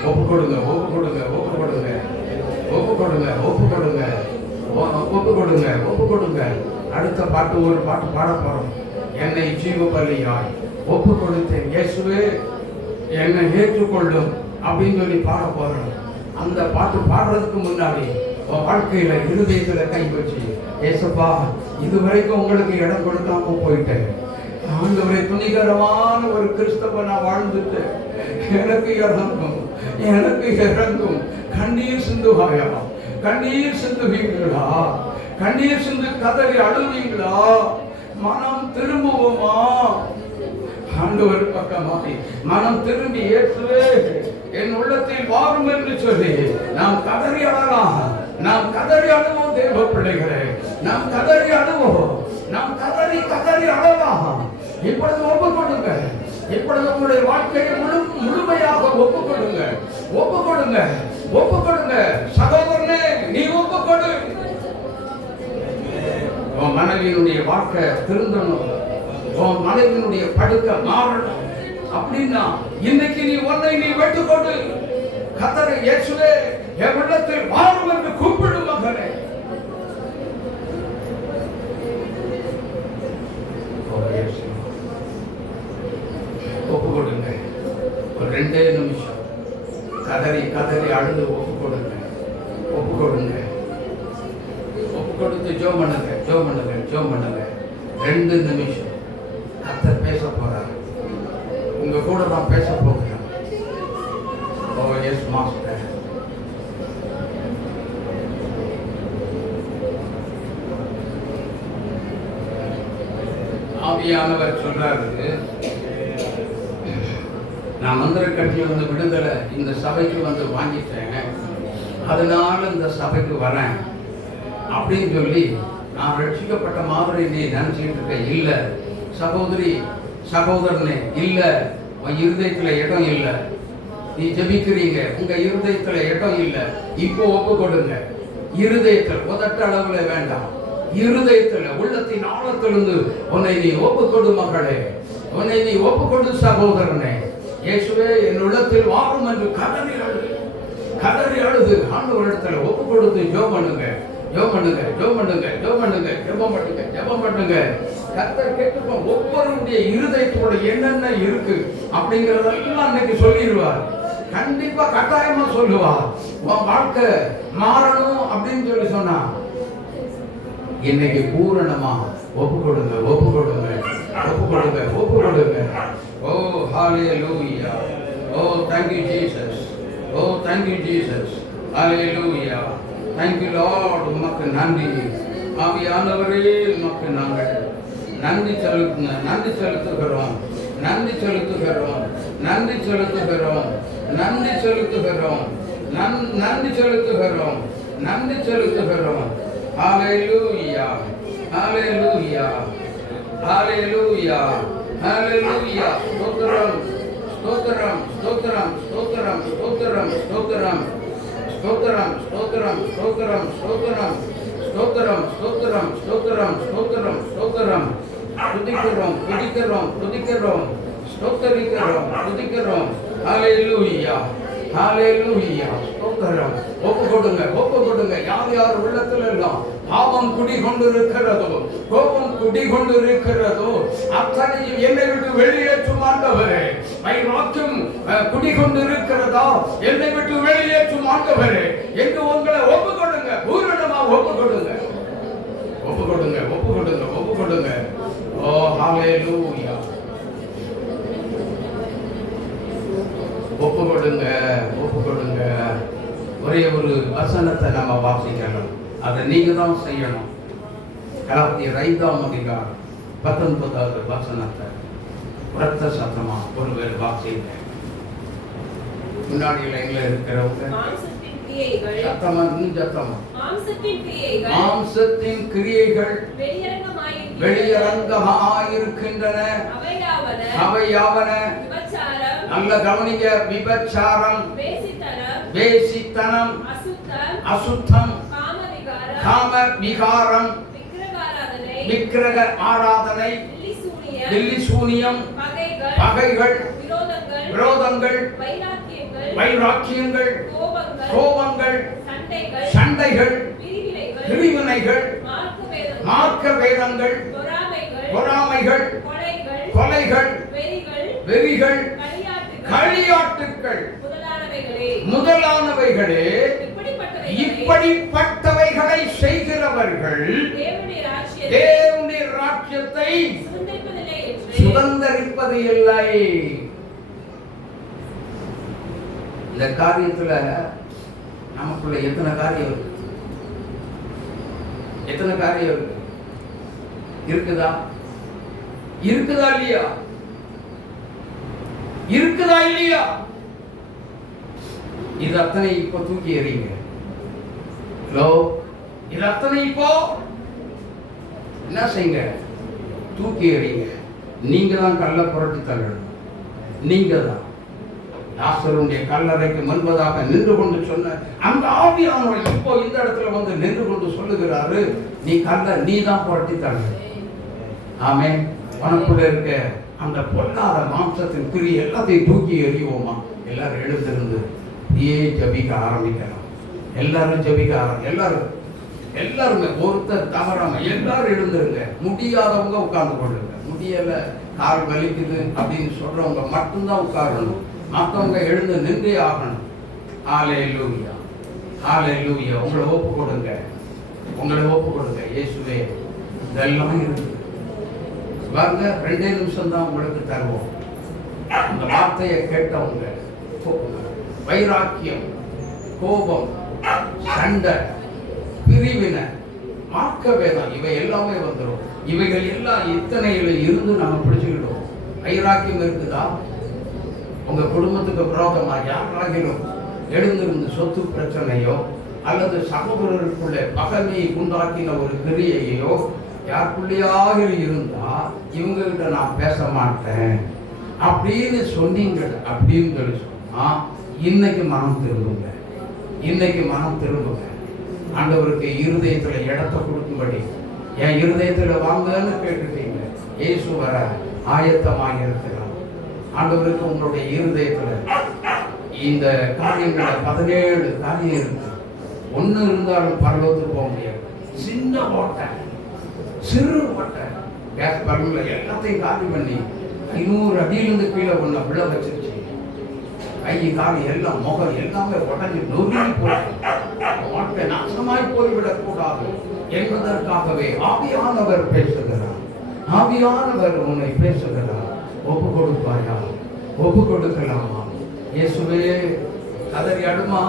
ஒப்பு கொடுங்க, ஒப்பு கொடுங்க, ஒப்பு கொடுங்க, ஒப்பு கொடுங்க, ஒப்பு கொடுங்க, ஒப்பு கொடுங்க, ஒப்பு கொடுங்க. அடுத்த பாட்டு, ஒரு பாட்டு பாட போறோம். என்னை ஜீவ பலியாய் ஒப்பு கொடுத்தேன், இயேசுவே என்னை ஏற்றுக்கொள்ளும் அப்படின்னு சொல்லி பாட போறோம். அந்த பாட்டு பாடுறதுக்கு முன்னாடி வாழ்க்கையில இருதயத்துல கை வச்சு, ஏசப்பா இதுவரைக்கும் உங்களுக்கு இடம் கொடுக்காம போயிட்டேன் ஆண்டவரே, துணிகரமான ஒரு கிறிஸ்தவ நான் வாழ்ந்துட்டு எனக்கு இறங்கும், எனக்கு இறங்கும். கண்ணீர் சிந்துவாயா? கண்ணீர் சிந்துவீங்களா? கண்ணீர் சிந்து கதறி அழுவீங்களா? மனம் திரும்புவோமா? ஆண்டவர் பக்கமாய் மனம் திரும்பி, இயேசுவே என் உள்ளத்தில் வாரும் என்று சொல்லி நாம் கதறி அழலாம். நாம் கதறி அழுவோம் தேவ பிள்ளைகளே, நாம் கதறி அழுவோம், நாம் கதறி கதறி அழலாம். இப்பொழுது ஒப்பு கொடுங்க. இப்பொழுது உங்களுடைய வாழ்க்கையை முழுமையாக ஒப்பு கொடுங்க, ஒப்பு கொடுங்க, ஒப்பு கொடுங்க. சகோதரனே, நீ ஒப்பு கொடு. உன் மனைவியினுடைய வாழ்க்கை திருந்தணும், உன் மனைவியினுடைய படுக்கை மாறணும் அப்படின்னா இன்னைக்கு நீ ஒன்றை நீ வெட்டுக்கொண்டு கர்த்தரை, இயேசுவே என் உள்ளத்தில் வாரும் என்று கூப்பிடு மகனே. ஒப்பு கொடுங்க. ஒரு 2 நிமிஷம் கதறி கதறி அழுது ஒப்பு கொடுங்க, ஒப்பு கொடுங்க, ஒப்பு கொடுத்து ஜெபம் பண்ணுங்க, ஜெபம் பண்ணுங்க, ஜெபம் பண்ணுங்க. 2 நிமிஷம் கர்த்தர் பேச போறார். உங்க கூட நான் பேச போகிறேன். ஓ எஸ் மாஸ்டர். ஆவியானவர் சொல்றாரு, நான் மந்திர கட்டி வந்து விடுதலை இந்த சபைக்கு வந்து வாங்கிட்டேன், அதனால இந்த சபைக்கு வரேன் அப்படின்னு சொல்லி நான் ரட்சிக்கப்பட்ட மாதிரி நீ நினைச்சிட்டு இருக்க. இல்ல சகோதரி, சகோதரனே, இல்ல உன் இருதயத்துல இடம் இல்ல. நீ ஜெபிக்கிறீங்க, உங்க இருதயத்துல இடம் இல்ல. இப்போ ஒப்பு கொடுங்க. இருதயத்துல, உதட்ட அளவுல வேண்டாம், இருதயத்துல உள்ளத்தின் ஆழத்திலிருந்து உன்னை நீ ஒப்பு கொடு மகளே, உன்னை நீ ஒப்பு கொடு சகோதரனே. இயேசுவே என் உள்ளத்தில் வாரும் என்று கதறி அழுது, கதறி அழுது ஆண்டவரிடத்துல ஒப்பு கொடுத்து ஜெபம் பண்ணுங்க, ஜெபம் பண்ணுங்க, ஜெபம் பண்ணுங்க, ஜெபம் பண்ணுங்க, ஜெபம் பண்ணுங்க, ஜெபம் பண்ணுங்க. கர்த்தர் கேட்கும் ஒவ்வொருடைய இருதயத்தோட என்னென்ன இருக்கு அப்படிங்கறதெல்லாம் இன்னைக்கு சொல்லிடுவார். கண்டிப்பா கட்டாயமா சொல்லுவார். உன் வாழ்க்கை மாறணும் அப்படின்னு சொல்லி சொன்னா இன்னைக்கு பூரணமா ஒப்பு கொடுங்க, ஒப்பு கொடுங்க, ஒப்பு கொடுங்க, ஒப்பு கொடுங்க. ஓ ஹalleluya. ஓ thank you Jesus. O thank you Jesus. Hallelujah. Thank you Lord. உமக்கு நன்றி. ஆவியானவரே, உமக்கு நாங்கள் நன்றி செலுத்துகிறோம், நன்றி செலுத்துகிறோம், நன்றி செலுத்துகிறோம், நன்றி செலுத்துகிறோம், நன்றி செலுத்துகிறோம், நன்றி செலுத்துகிறோம், நன்றி செலுத்துகிறோம். ஹalleluya, ஹalleluya, ஹalleluya, ஹalleluya. ஸ்தோத்திரம், ஸ்தோத்திரம், ஸ்தோத்திரம், ஸ்தோத்திரம், ஸ்தோத்திரம், ஸ்தோத்திரம், ஸ்தோத்திரம், ஸ்தோத்திரம், ஸ்தோத்திரம், ஸ்தோத்திரம், ஸ்தோத்திரம், ஸ்தோத்திரம், ஸ்தோத்திரம், ஸ்தோத்திரம், ஸ்தோத்திரம். துதிக்கிறோம், துதிக்கிறோம், துதிக்கிறோம், ஸ்தோத்தரிக்கிறோம், துதிக்கிறோம். ஹalleluya, ஹalleluya. ஸ்தோத்திரம். ஒப்பு கொடுங்க, ஒப்பு கொடுங்க. யார் யார் உள்ளத்துல எல்லாம் பாவம் குடிகொண்டு இருக்கிறதோ, கோபம் குடிகொண்டு இருக்கிறதோ, அத்தனையும் என்னை விட்டு வெளியேற்றும் ஆண்டவரே. வைராக்கியம் குடிகொண்டு இருக்கிறதா, என்னை விட்டு வெளியேற்றும் ஆண்டவரே என்று உங்களை ஒப்பு கொடுங்க. பூரணமா ஒப்பு கொடுங்க, ஒப்பு கொடுங்க, ஒப்பு கொடுங்க, ஒப்பு கொடுங்க. ஓ ஹல்லேலூயா. ஒப்பு கொடுங்க, ஒப்பு கொடுங்க. ஒரே ஒரு வசனத்தை நம்ம வாசிக்கணும், அதை நீங்க தான் செய்யணும். கலாத்தியர் 5ஆம் அதிகாரம் 19வது வசனத்தை உரத்த சத்தமா ஒருவர் வாசிங்க. முன்னாடி லைன்ல இருக்கிறவங்க மாம்சத்தின் கிரியைகள் சத்தமா, இன்னும் சத்தமா. மாம்சத்தின் கிரியைகள் வெளியரங்கமாயிருக்கின்றன. அவையாவன நல்ல கவனிங்க. விபச்சாரம், வேசித்தனம், அசுத்தம், காம விகாரம், விக்கிரக ஆராதனை, தில்லி சூனியம், பகைகள், விரோதங்கள், வைராக்கியங்கள், கோபங்கள், சண்டைகள், பிரிவினைகள், மார்க்க வேதங்கள், பொறாமைகள், கொலைகள், வெறிகள், களியாட்டுக்கள் முதலானவைகளே இப்படிப்பட்டவைகளை செய்கிறவர்கள் தேவனுடைய ராஜ்யத்தை சுதந்தரிப்பது இல்லை. இந்த காரியத்துல நமக்குள்ள எத்தனை காரியம் இருக்கு? எத்தனை காரியம் இருக்கு? இருக்குதா? இருக்குதா இல்லையா? இருக்குதா இல்லையா? இது அத்தனை இப்ப தூக்கி எறிங்க. ஹலோ, இது அத்தனை இப்போ என்ன செய்யுங்க? தூக்கி எறிங்க. நீங்க தான் கல்ல புரட்டி தள்ளணும். நீங்க தான் லாசருடைய கல்லறைக்கு முன்பதாக நின்று கொண்டு சொன்ன அந்த ஆவியானவர் இப்போ இந்த இடத்துல வந்து நின்று கொண்டு சொல்லுகிறாரு, நீ கல்ல நீ தான் புரட்டி தள்ளு. ஆமென். உனக்குள்ள இருக்க அந்த பொல்லாத மாம்சத்தின் குறி எல்லாத்தையும் தூக்கி எறிவோமா? எல்லாரும் எழுந்திருந்து ஜபிக்க ஆரம்பிக்கலாம். எல்லாரும் ஜபிக்க எல்லாருமே ஒருத்தர் தவறாம எல்லாரும் எழுந்துருங்க. முடியாதவங்க உட்கார்ந்து கொள்ளுங்க. முடியல, கால் வலிக்குது அப்படின்னு சொல்றவங்க மட்டும்தான் உட்காரணும். மற்றவங்க எழுந்து நின்றே ஆகணும். ஹல்லேலூயா, ஹல்லேலூயா. உங்களை ஒப்பு கொடுங்க, உங்களை ஒப்பு கொடுங்க. இயேசுவே, இதெல்லாம் இருக்கு பாருங்க. 2 நிமிஷம் தான் உங்களுக்கு தருவோம். அந்த வார்த்தையை கேட்டவங்க வைராக்கியம், கோபம், சண்டை, பிரிவினை, மார்க்க வேதம், இவை எல்லாமே வந்துடும். இவைகள் எல்லாம் இத்தனையில இருந்து நம்ம பிடிச்சுக்கிடுவோம். வைராக்கியம் இருக்குதா? உங்க குடும்பத்துக்கு விரோதமா யாராகிலும் எழுந்திருந்து சொத்து பிரச்சனையோ அல்லது சகோதரருக்குள்ள பகைமையை உண்டாக்கின ஒரு கிரியையோ யாருக்குள்ளையாக இருந்தா இவங்க கிட்ட நான் பேச மாட்டேன் அப்படின்னு சொன்னீங்க அப்படின்னு சொல்லி சொன்னா இன்னைக்கு மனம் திரும்புங்க. இன்னைக்கு மனம் திரும்புங்க. ஆண்டவருக்கு இருதயத்துல இடத்தை கொடுக்கும்படி என் இருதயத்துல வாங்கன்னு கேட்டுட்டீங்க. இயேசு வர ஆயத்தமாக இருக்கிறார். ஆண்டவருக்கு உங்களுடைய இருதயத்துல இந்த காரியங்களை 17 காரியம் இருக்கு. ஒண்ணு இருந்தாலும் பரலோகத்துக்கு போக முடியாது. சின்ன ஓட்டை, சிறு ஓட்டை, கேஸ் பலன்ல எல்லாத்தையும் காலி பண்ணி 500 அடியிலிருந்து கீழே ஒண்ண விழ வச்சிருச்சு. கை காலி எல்லாம் முகம் எல்லாமே உடஞ்சி நொறுங்கி போய் வாழ்க்கை நாசமாய் போய்விடக் கூடாது என்பதற்காகவே ஆவியானவர் பேசுகிறார். ஆவியானவர் உன்னை பேசுகிறார். ஒப்பு கொடுப்பாயா? ஒப்பு கொடுக்கலாமா? இயேசுவே, கதறி அழுமா,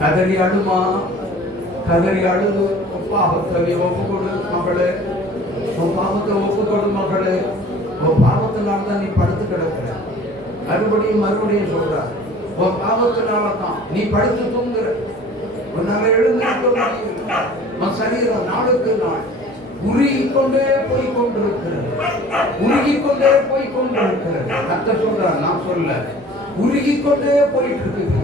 கதறி அழுமா, கதறி அழுது பாவத்தை ஒப்பு கொடு மகளே. உன் பாவத்தை ஒப்பு கொடு மகளே. உன் பாவத்தினால தான் நீ படுத்து கிடக்கிற. மறுபடியும் சொல்ற, உன் பாவத்தினால தான் நீ படுத்து தூங்குற. உன்னால எழுந்திருக்க முடியல. உன் சரீரம் நாளுக்கு நாள் உருகிக்கொண்டே போய்கொண்டிருக்கிறது. உருகிக்கொண்டே போய்கொண்டிருக்கிறது. கர்த்தர் சொல்றார், நான் சொல்ல. உருகிக்கொண்டே போயிட்டு இருக்குது.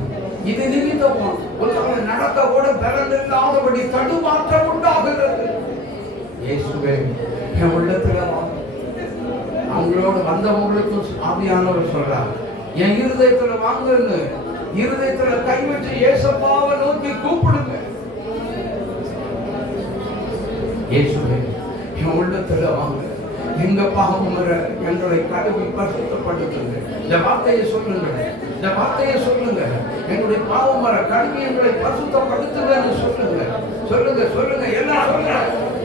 இது நிமித்தம் உன்னால நடக்க கூட பிறந்தில்லாதபடி தடுமாற்றம் உண்டாகிறது. இயேசுவே, என் உள்ளத்துல அவங்களோட வந்தவங்களுக்கும் ஆவியானவர் சொல்றார், என் இருதயத்துல வாங்கன்னு. இருதயத்துல கை வச்சு ஏசப்பாவை நோக்கி கூப்பிடுங்க. இயேசுவே என் உள்ளத்துல வாங்க, எங்க பாவம் எங்களை கழுவி பரிசுத்தப்படுத்துங்க. இந்த வார்த்தையை சொல்லுங்க, இந்த வார்த்தையை சொல்லுங்க. எங்களுடைய பாவம் கழுவி எங்களை பரிசுத்தப்படுத்துங்கன்னு சொல்லுங்க. சொல்லுங்க சொல்லுங்க எல்லாம் சொல்லுங்க,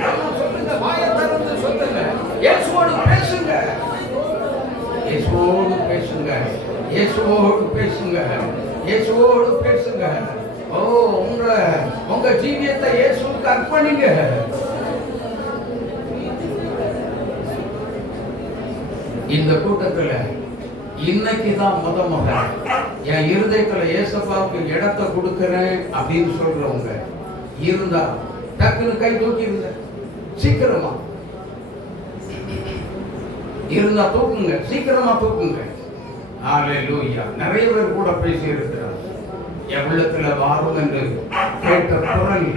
எல்லாம் சொல்லுங்க. வாயை திறந்து சொல்லுங்க. இயேசுவோடு பேசுங்க, இயேசுவோடு பேசுங்க, இயேசுவோடு பேசுங்க, இயேசுவோடு பேசுங்க. ஓ உங்க ஜீவியத்தை இயேசுவுக்கு அர்ப்பணிங்க. இந்த கூட்டத்துல இன்னைக்கு தான் முத என் இருதயத்துல ஏசப்பாவுக்கு இடத்தை கொடுக்கிறேன் அப்படின்னு சொல்றவங்க இருந்தா டக்குன்னு கை தூக்கிடுங்க. சீக்கிரமா இருந்தா தூக்குங்க, சீக்கிரமா தூக்குங்க. ஹல்லேலூயா. நிறைய பேர் கூட பேசி இருக்கிறார். என் உள்ளத்துல வாரும் என்று கேட்ட குரல்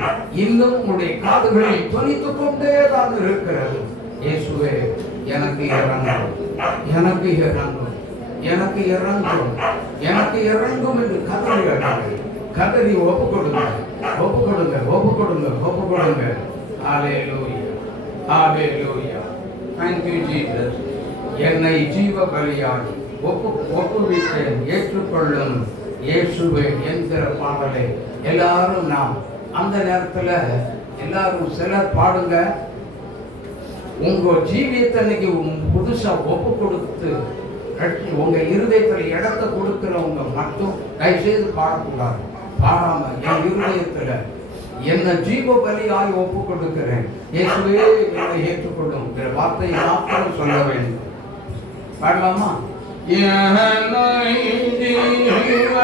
இன்னும் உங்களுடைய காதுகளில் தொனித்துக் கொண்டே தான் இருக்கிறது. இயேசுவே எனக்கு இறங்கும், எனக்கு இறங்கும், எனக்கு இறங்கும், எனக்கு இறங்கும் என்று கதறி ஒப்பு கொடுங்க, ஒப்பு கொடுங்க, ஒப்பு கொடுங்க, ஒப்பு கொடுங்க. ஹல்லேலூயா, ஹல்லேலூயா. Thank you Jesus. என்னை ஜீவ பலியாய் ஒப்புவித்தேன், ஏற்றுக்கொள்ளும் இயேசுவே என்கிற பாடலை எல்லாரும் நாம் அந்த நேரத்தில் எல்லாரும் சிலர் பாடுங்க. உங்க ஜீவியத்தை இன்னைக்கு புதுசா ஒப்பு கொடுத்து உங்க இருதயத்துல இடத்தை கொடுக்கிறவங்க மட்டும் தயவுசெய்து பாடக்கூடாது. பாடாம என் இருதயத்துல என்ன ஜீவ பலியாய் ஒப்பு கொடுக்கிறேன், இயேசுவே என்னை ஏற்றுக்கொள்ளும் வார்த்தையை மாத்திரம் சொல்ல வேண்டும். பாடலாமா? என்னை ஜீவ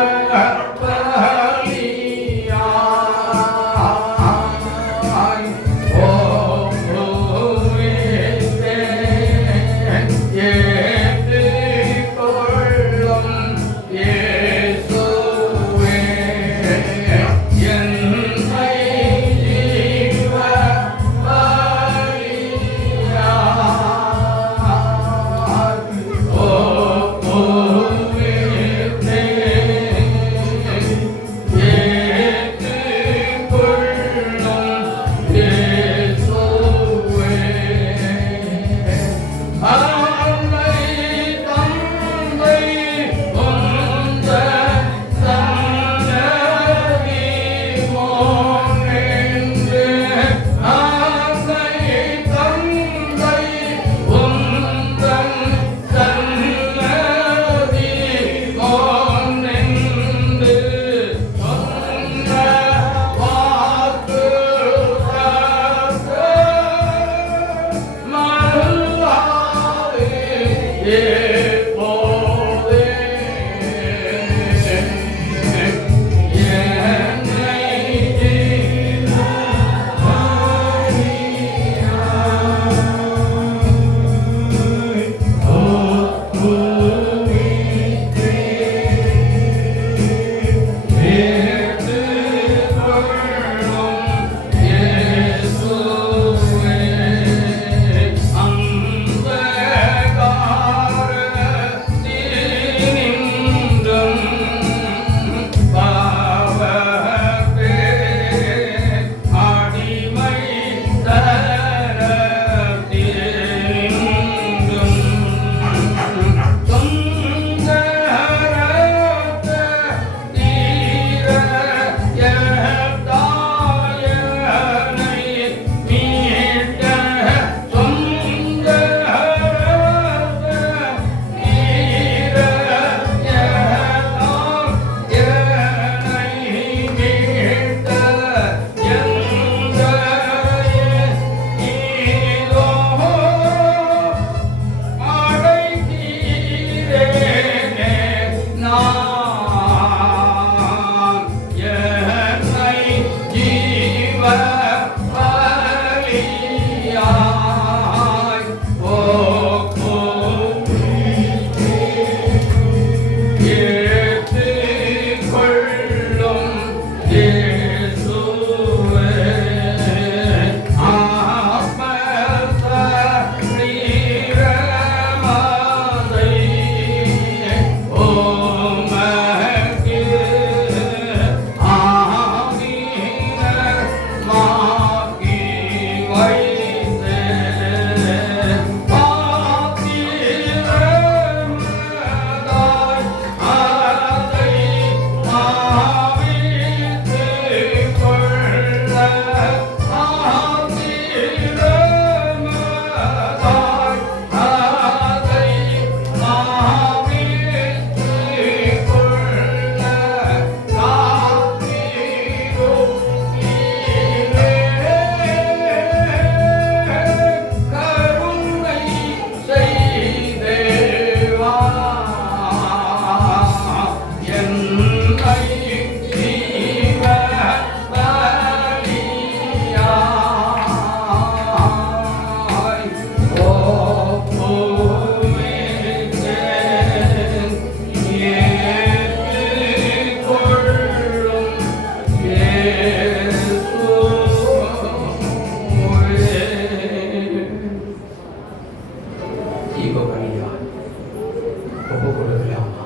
கொடுக்கலாமா?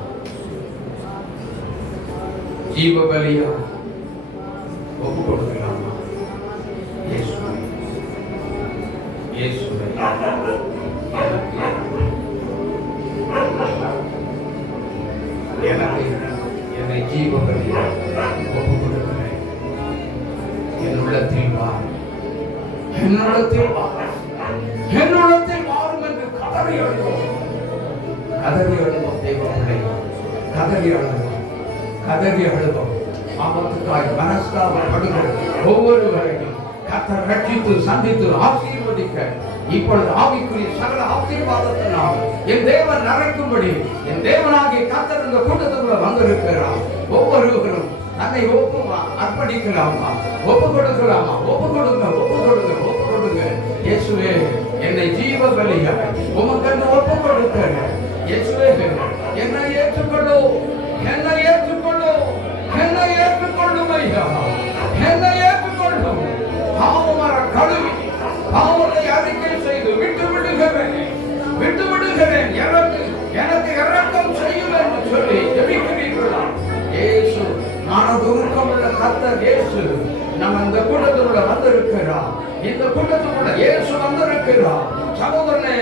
ஜீவ பலியா ஒப்பு கொடுக்கலாமா? இயேசுவே, இயேசுவே, எனக்கு என்னை ஜீவ பலியா ஒப்பு கொடுக்கிறேன். என்னுள்ளத்தில் வா, என்னுள்ளத்தில் வா, என்னுள்ளத்தில் வாரும் என்று கதறி எழுதுவோம். கதறி எழுதுவோம். தெய்வங்களை கதறி எழுதுவோம். கதறி எழுதுவோம். பாவத்துக்காய் மனஸ்தாபப்படுகிற ஒவ்வொருவரையும் கர்த்தர் ரட்சித்து சந்தித்து ஆசீர்வதிக்க இப்பொழுது ஆவிக்குரிய சகல ஆசீர்வாதத்தினால் என் தேவன் நிறைக்கும்படி என் தேவனாகிய கர்த்தர் இந்த கூட்டத்துக்குள்ள வந்திருக்கிறார். ஒவ்வொருவரும் தன்னை அர்ப்பணிக்கலாமா? ஒப்பு கொடுக்கலாமா? ஒப்பு கொடுங்க, ஒப்பு கொடுங்க, ஒப்பு கொடுங்க. இயேசுவே, என்னை ஜீவ பலியா உமக்கு ஒப்பு கொடுக்கிறேன். இயேசுவே, என்னை ஏற்றுக்கொள்ளும், என்னை ஏற்றுக்கொள்ளும், என்னை ஏற்றுக்கொள்ளும் ஐயா, என்னை ஏற்றுக்கொள்ளும். பாவமர கழுவி பாவத்தை அறிக்கை செய்து விட்டு விடுகிறேன், விட்டு விடுகிறேன். எனக்கு இரக்கம் செய்யும் என்று சொல்லி ஜெபிக்கிறீர்களா? இயேசு மனதுருக்கமுள்ள கர்த்தர் இயேசு நம்ம இந்த கூட்டத்துக்குள்ள வந்திருக்கிறார். இந்த கூட்டத்துக்குள்ள இயேசு வந்திருக்கிறார். சகோதரனே,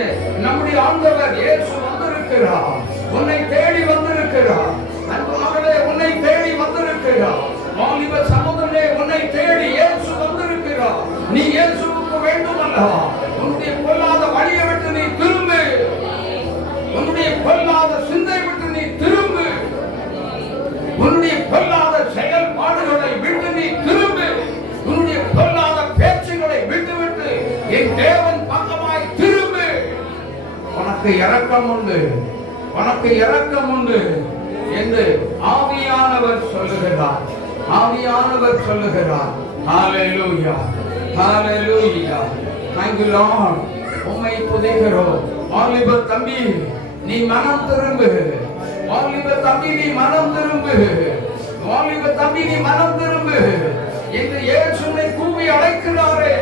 நம்முடைய ஆண்டவர் இயேசு வந்திருக்கிறார். உன்னை தேடி வந்திருக்கிறார். அன்பு மகளே, உன்னை தேடி வந்திருக்கிறார். வாலிப சகோதரனே, உன்னை தேடி இயேசு வந்திருக்கிறார். நீ இயேசுவுக்கு வேண்டும் அல்லவா? உன்னுடைய பொல்லாத வழியை விட்டு நீ திரும்பு. உன்னுடைய பொல்லாத சிந்தை விட்டு நீ திரும்பு. உன்னுடைய பொல்லாத செயல்பாடுகளை விட்டு நீ திரும்பு. உன்னுடைய பொல்லாத பேச்சுகளை விட்டுவிட்டு என் தேவன் பக்கமாய் திரும்பு. உனக்கு இரக்கம் உண்டு, உனக்கு இரக்கம் உண்டு என்று ஆவியானவர் சொல்லுகிறார். ஆவியானவர் சொல்லுகிறார். ஹalleluya, ஹalleluya. Thank you Lord. உம்மை துதிக்கிறோம். வாலிப தம்பி, நீ மனம் திரும்பு. வாலிப தம்பி, நீ மனம் திரும்பு. வாலிப தம்பி, நீ மனம் திரும்பு என்று இயேசுவை கூவி அழைக்கிறாரே.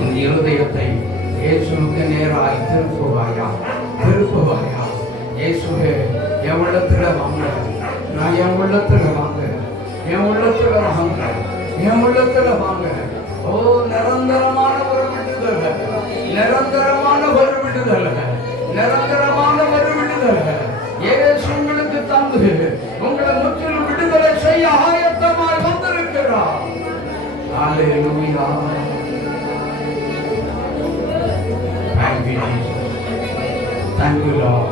உன் இருதயத்தை இயேசுவுக்கு நேராய் திருப்புவாயா, திருப்புவாயா. இயேசுவே, என் உள்ளத்துல வாங்க, நான் என் உள்ளத்துல வாங்க, என் உள்ளத்துல வாங்க, என் உள்ளத்துல வாங்க. ஓ, நிரந்தரமான ஒரு விடுதலை, நிரந்தரமான ஒரு விடுதலை, நிரந்தரமான ஒரு விடுதலை இயேசு உங்களுக்கு தந்து உங்களை முற்றிலும் விடுதலை செய்ய ஆயத்தமாய் வந்திருக்கிறார். ஹalleluya. Thank you Jesus. Thank you Lord.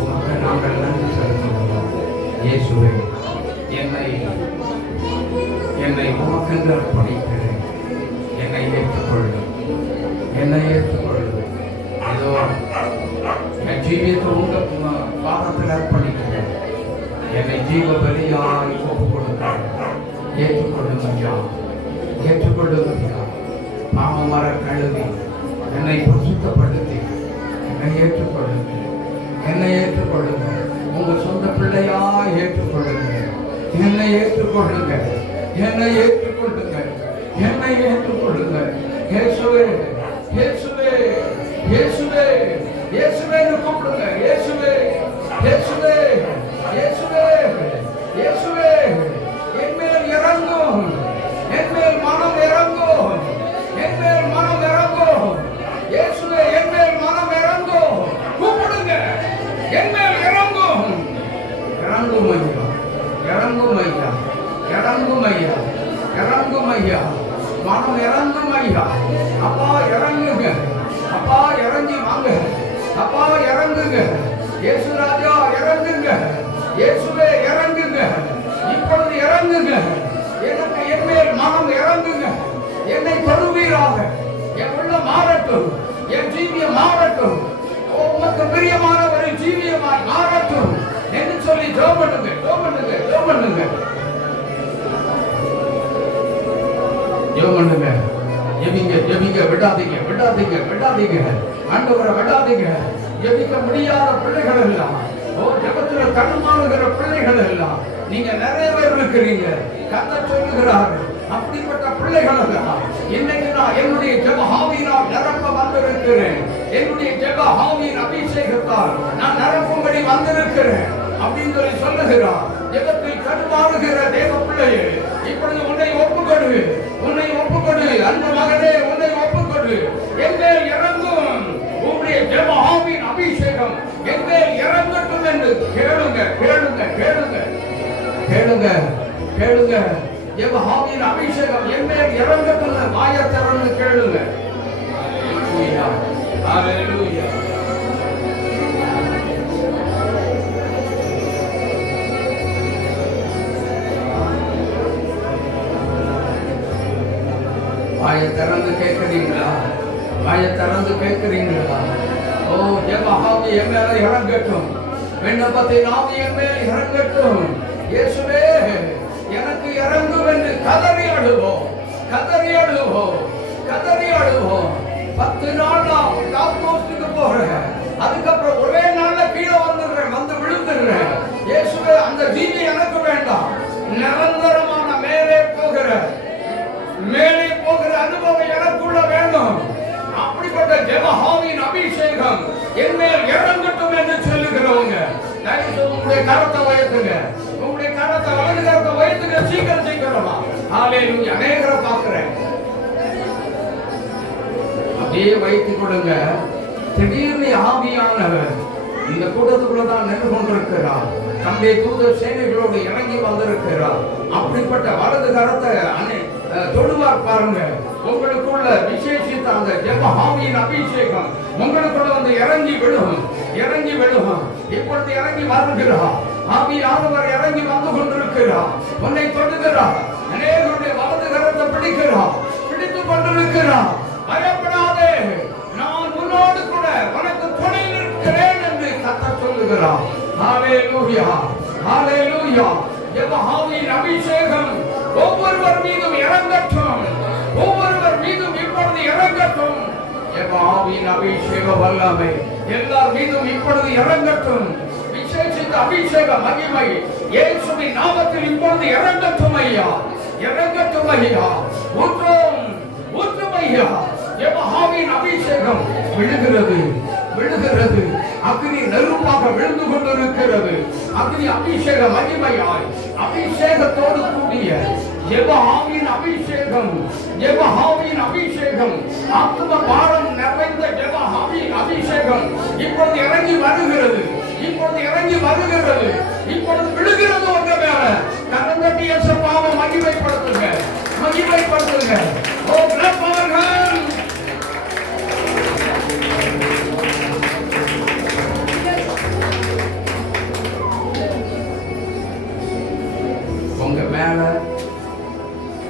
உமக்கு நாங்கள் நன்றி செலுத்துகிறோம். இயேசுவே, என்னை உமக்கென்று அர்ப்பணிக்கிறேன். என்னை ஏற்றுக்கொள்ளும், என்னை ஏற்றுக்கொள்ளும். ஏதோ என் ஜீவியத்தை உங்க பாதத்தில் அர்ப்பணிக்கிறேன். என்னை ஜீவ பலியாய் ஒப்பு கொடுக்கிறேன். ஏற்றுக்கொள்ளும் ஐயா, ஏற்றுக்கொள்ளும் ஐயா. பாவமர கழுவி என்னை பரிசுத்தப்படுத்தி என்னை ஏற்றுக்கொள்ளுங்க, என்னை ஏற்றுக்கொள்ளுங்க. உங்க சொந்த பிள்ளையா ஏற்றுக்கொள்ளுங்க. என்னை ஏற்றுக்கொள்ளுங்க, என்னை ஏற்றுக்கொள்ளுங்க, என்னை ஏற்றுக்கொள்ளுங்க. இயேசுவே, இயேசுவே, இயேசுவே, இயேசுவே கூப்பிடுங்க. இயேசுவே, இயேசுவே, இயேசுவே, இயேசுவே, என் மேல் இறங்கும், என் மேல் மனம் இறங்கும், என் மேல் மனம் இறங்கும். இயேசுவே, என் மேல் மனம் இறங்கும். கூப்பிடுங்க, என் மேல் இறங்கும். இறங்கும் ஐயா, இறங்கும் ஐயா, இறங்கும் ஐயா, இறங்கும் ஐயா. மனம் இறங்கும் ஐயா. அப்பா இறங்குங்க, அப்பா இறங்கி வாங்க, அப்பா இறங்குங்க. இயேசு ராஜா இறங்குங்க, இயேசுவே இறங்குங்க, இப்பொழுது இறங்குங்க. எனக்கு என் மேல் மனம் இறங்குங்க. என்னை தொடுவீராக. என் உள்ள மாறட்டும், என் ஜீவியம் மாறட்டும். உமக்கு பிரியமான ஒரு ஜீவியமாய் மாறட்டும் என்று சொல்லி ஜெபம் பண்ணுங்க, ஜெபம் பண்ணுங்க, ஜெபம் பண்ணுங்க, ஜெபம் பண்ணுங்க. ஜெபிங்க, ஜெபிங்க, விடாதீங்க, விடாதீங்க, விடாதீங்க. ஆண்டவரை விடாதீங்க. ஜெபிக்க முடியாத பிள்ளைகள் எல்லாம், ஜெபத்துல தடுமாறுகிற பிள்ளைகள் எல்லாம் நீங்க நிறைய பேர் இருக்கிறீங்க. கர்த்தர் சொல்லுகிறார், அப்படிப்பட்ட பிள்ளைகள் எல்லாம் இன்னைக்கு நான் என்னுடைய ஜெப ஆவியினால் நிரப்ப வந்திருக்கிறேன். என்னுடைய ஜெப ஆவியின் அபிஷேகத்தால் நான் வந்திருக்கிறேன் அப்படின்னு சொல்லி சொல்லுகிறார். ஜெபத்தில் கருமாறுகிற தேவ பிள்ளையே, இப்பொழுது உன்னை ஒப்புக்கொடு, உன்னை ஒப்புக்கொடு. அந்த மகனே, உன்னை ஒப்புக்கொடு. என்மேல் இறங்கும் உம்முடைய ஜெப ஆவியின் அபிஷேகம் என்மேல் இறங்கட்டும் என்று கேளுங்க, கேளுங்க, கேளுங்க, கேளுங்க, கேளுங்க. ஜெப ஆவியின் அபிஷேகம் என்மேல் இறங்கட்டும். வாயை திறந்து கேளுங்க. ஹalleluya, ஹalleluya. வாயை திறந்து கேட்கிறீங்களா? வாயை திறந்து கேட்கிறீங்களா? ஓ, ஜெப ஆவி என் மேல இறங்கட்டும். விண்ணப்பத்தின் ஆவி என் மேல் இறங்கட்டும். இயேசுவே, எனக்கு இறங்கும் என்று கதறி அழுவோம், கதறி அழுவோம், கதறி அழுவோம். 10 நாள் நான் டாப்மோஸ்டுக்கு போறேன், அதுக்கப்புறம் ஒரே நாள்ல கீழே வந்துடுறேன், வந்து விழுந்துடுறேன். இயேசுவே, அந்த ஜீவி எனக்கு வேண்டாம். நிரந்தரமான மேலே போகிற அனுபவம் எனக்குள்ள வேண்டும். அப்படிப்பட்ட ஜெப ஆவியின் அபிஷேகம் என்மேல் இறங்கட்டும் என்று சொல்லுகிறவங்க, உங்களுடைய கரத்தை உயர்த்துங்க, உங்களுடைய கரத்தை, வலது கரத்தை உயர்த்துங்க. சீக்கிரம் சீக்கிரமா. ஹalleluya. அநேகரை பார்க்கிறேன். அப்படியே வைத்துக் கொடுங்க. திடீர்னு ஆவியானவர் இந்த கூட்டத்துக்குள்ளதான் நின்று கொண்டிருக்கிறார். தம்முடைய தூதர் சேனைகளோடு இறங்கி வந்திருக்கிறார். அப்படிப்பட்ட வலது கரத்தை தொடுவார் பாருங்க. உங்களுக்குள்ள விசேஷித்த அந்த ஜெப ஆவியின் அபிஷேகம் உங்களுக்குள்ள வந்து இறங்கி விடும், இறங்கி விடும். இப்பொழுது இறங்கி வருகிறார். ஆவியானவர் இறங்கி வந்து கொண்டிருக்கிறார். உன்னை தொடுகிறார். அநேகருடைய வலது கரத்தை பிடிக்கிறார், பிடித்துக் கொண்டிருக்கிறார். பயப்படாதே, நான் உன்னோடு கூட உனக்கு துணை நிற்கிறேன் என்று கர்த்தர் சொல்லுகிறார். ஹalleluya, ஹalleluya. ஜெப ஆவியின் அபிஷேகம் ஒவ்வொருவர் மீதும் இறங்கட்டும், ஒவ்வொருவர் மீதும் இப்பொழுது இறங்கட்டும். ஜெப ஆவியின் அபிஷேக வல்லமை எல்லார் மீதும் இப்பொழுது இறங்கட்டும். விசேஷித்த அபிஷேக மகிமை இயேசுவின் நாமத்தில் இப்பொழுது இறங்கட்டும் ஐயா, இறங்கட்டும் ஐயா. ஊற்றும், ஊற்றும் ஐயா. ஜெப ஆவியின் அபிஷேகம் விழுகிறது, விழுகிறது. அக்னி நெருப்பாக விழுந்து கொண்டிருக்கிறது. அக்னி அபிஷேக மகிமையாய் அபிஷேகத்தோடு கூடிய ஜெப ஆவியின் அபிஷேகம், ஜெப ஆவியின் அபிஷேகம், ஆத்ம பாரம் நிறைந்த ஜெப ஆவியின் அபிஷேகம் இப்பொழுது இறங்கி வருகிறது, இப்பொழுது இறங்கி வருகிறது, இப்பொழுது விழுகிறது உங்க மேல. கரந்தட்டி இயேசுவை மகிமைப்படுத்துங்க, மகிமைப்படுத்துங்க. ஓ பிரபுவர்கள், உங்க மேல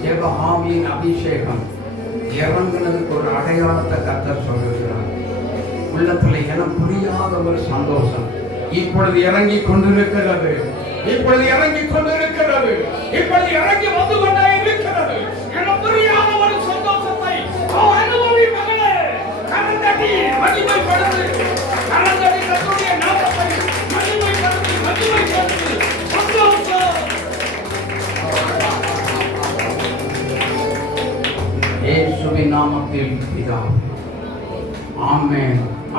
ஜெப ஆவியின் அபிஷேகம் இறங்குனதுக்கு ஒரு அடையாளத்தை கர்த்தர் சொல்லுகிறார். உள்ளத்துல என புரியாத ஒரு சந்தோஷம் இப்பொழுது இறங்கி கொண்டிருக்கிறது, இப்பொழுது இறங்கி கொண்டிருக்கிறது, இப்பொழுது இறங்கி வந்து கொண்டே இருக்கிறது. என புரியாத ஒரு சந்தோஷத்தை அனுபவி மகளே. கரந்தட்டி மகிமைப்படுத்து, கரந்தட்டி கர்த்தருடைய நாமத்தை மகிமைப்படுத்து, மகிமைப்படுத்து. சந்தோஷம். இயேசுவின் நாமத்தில் பிதாவே, ஆமென்.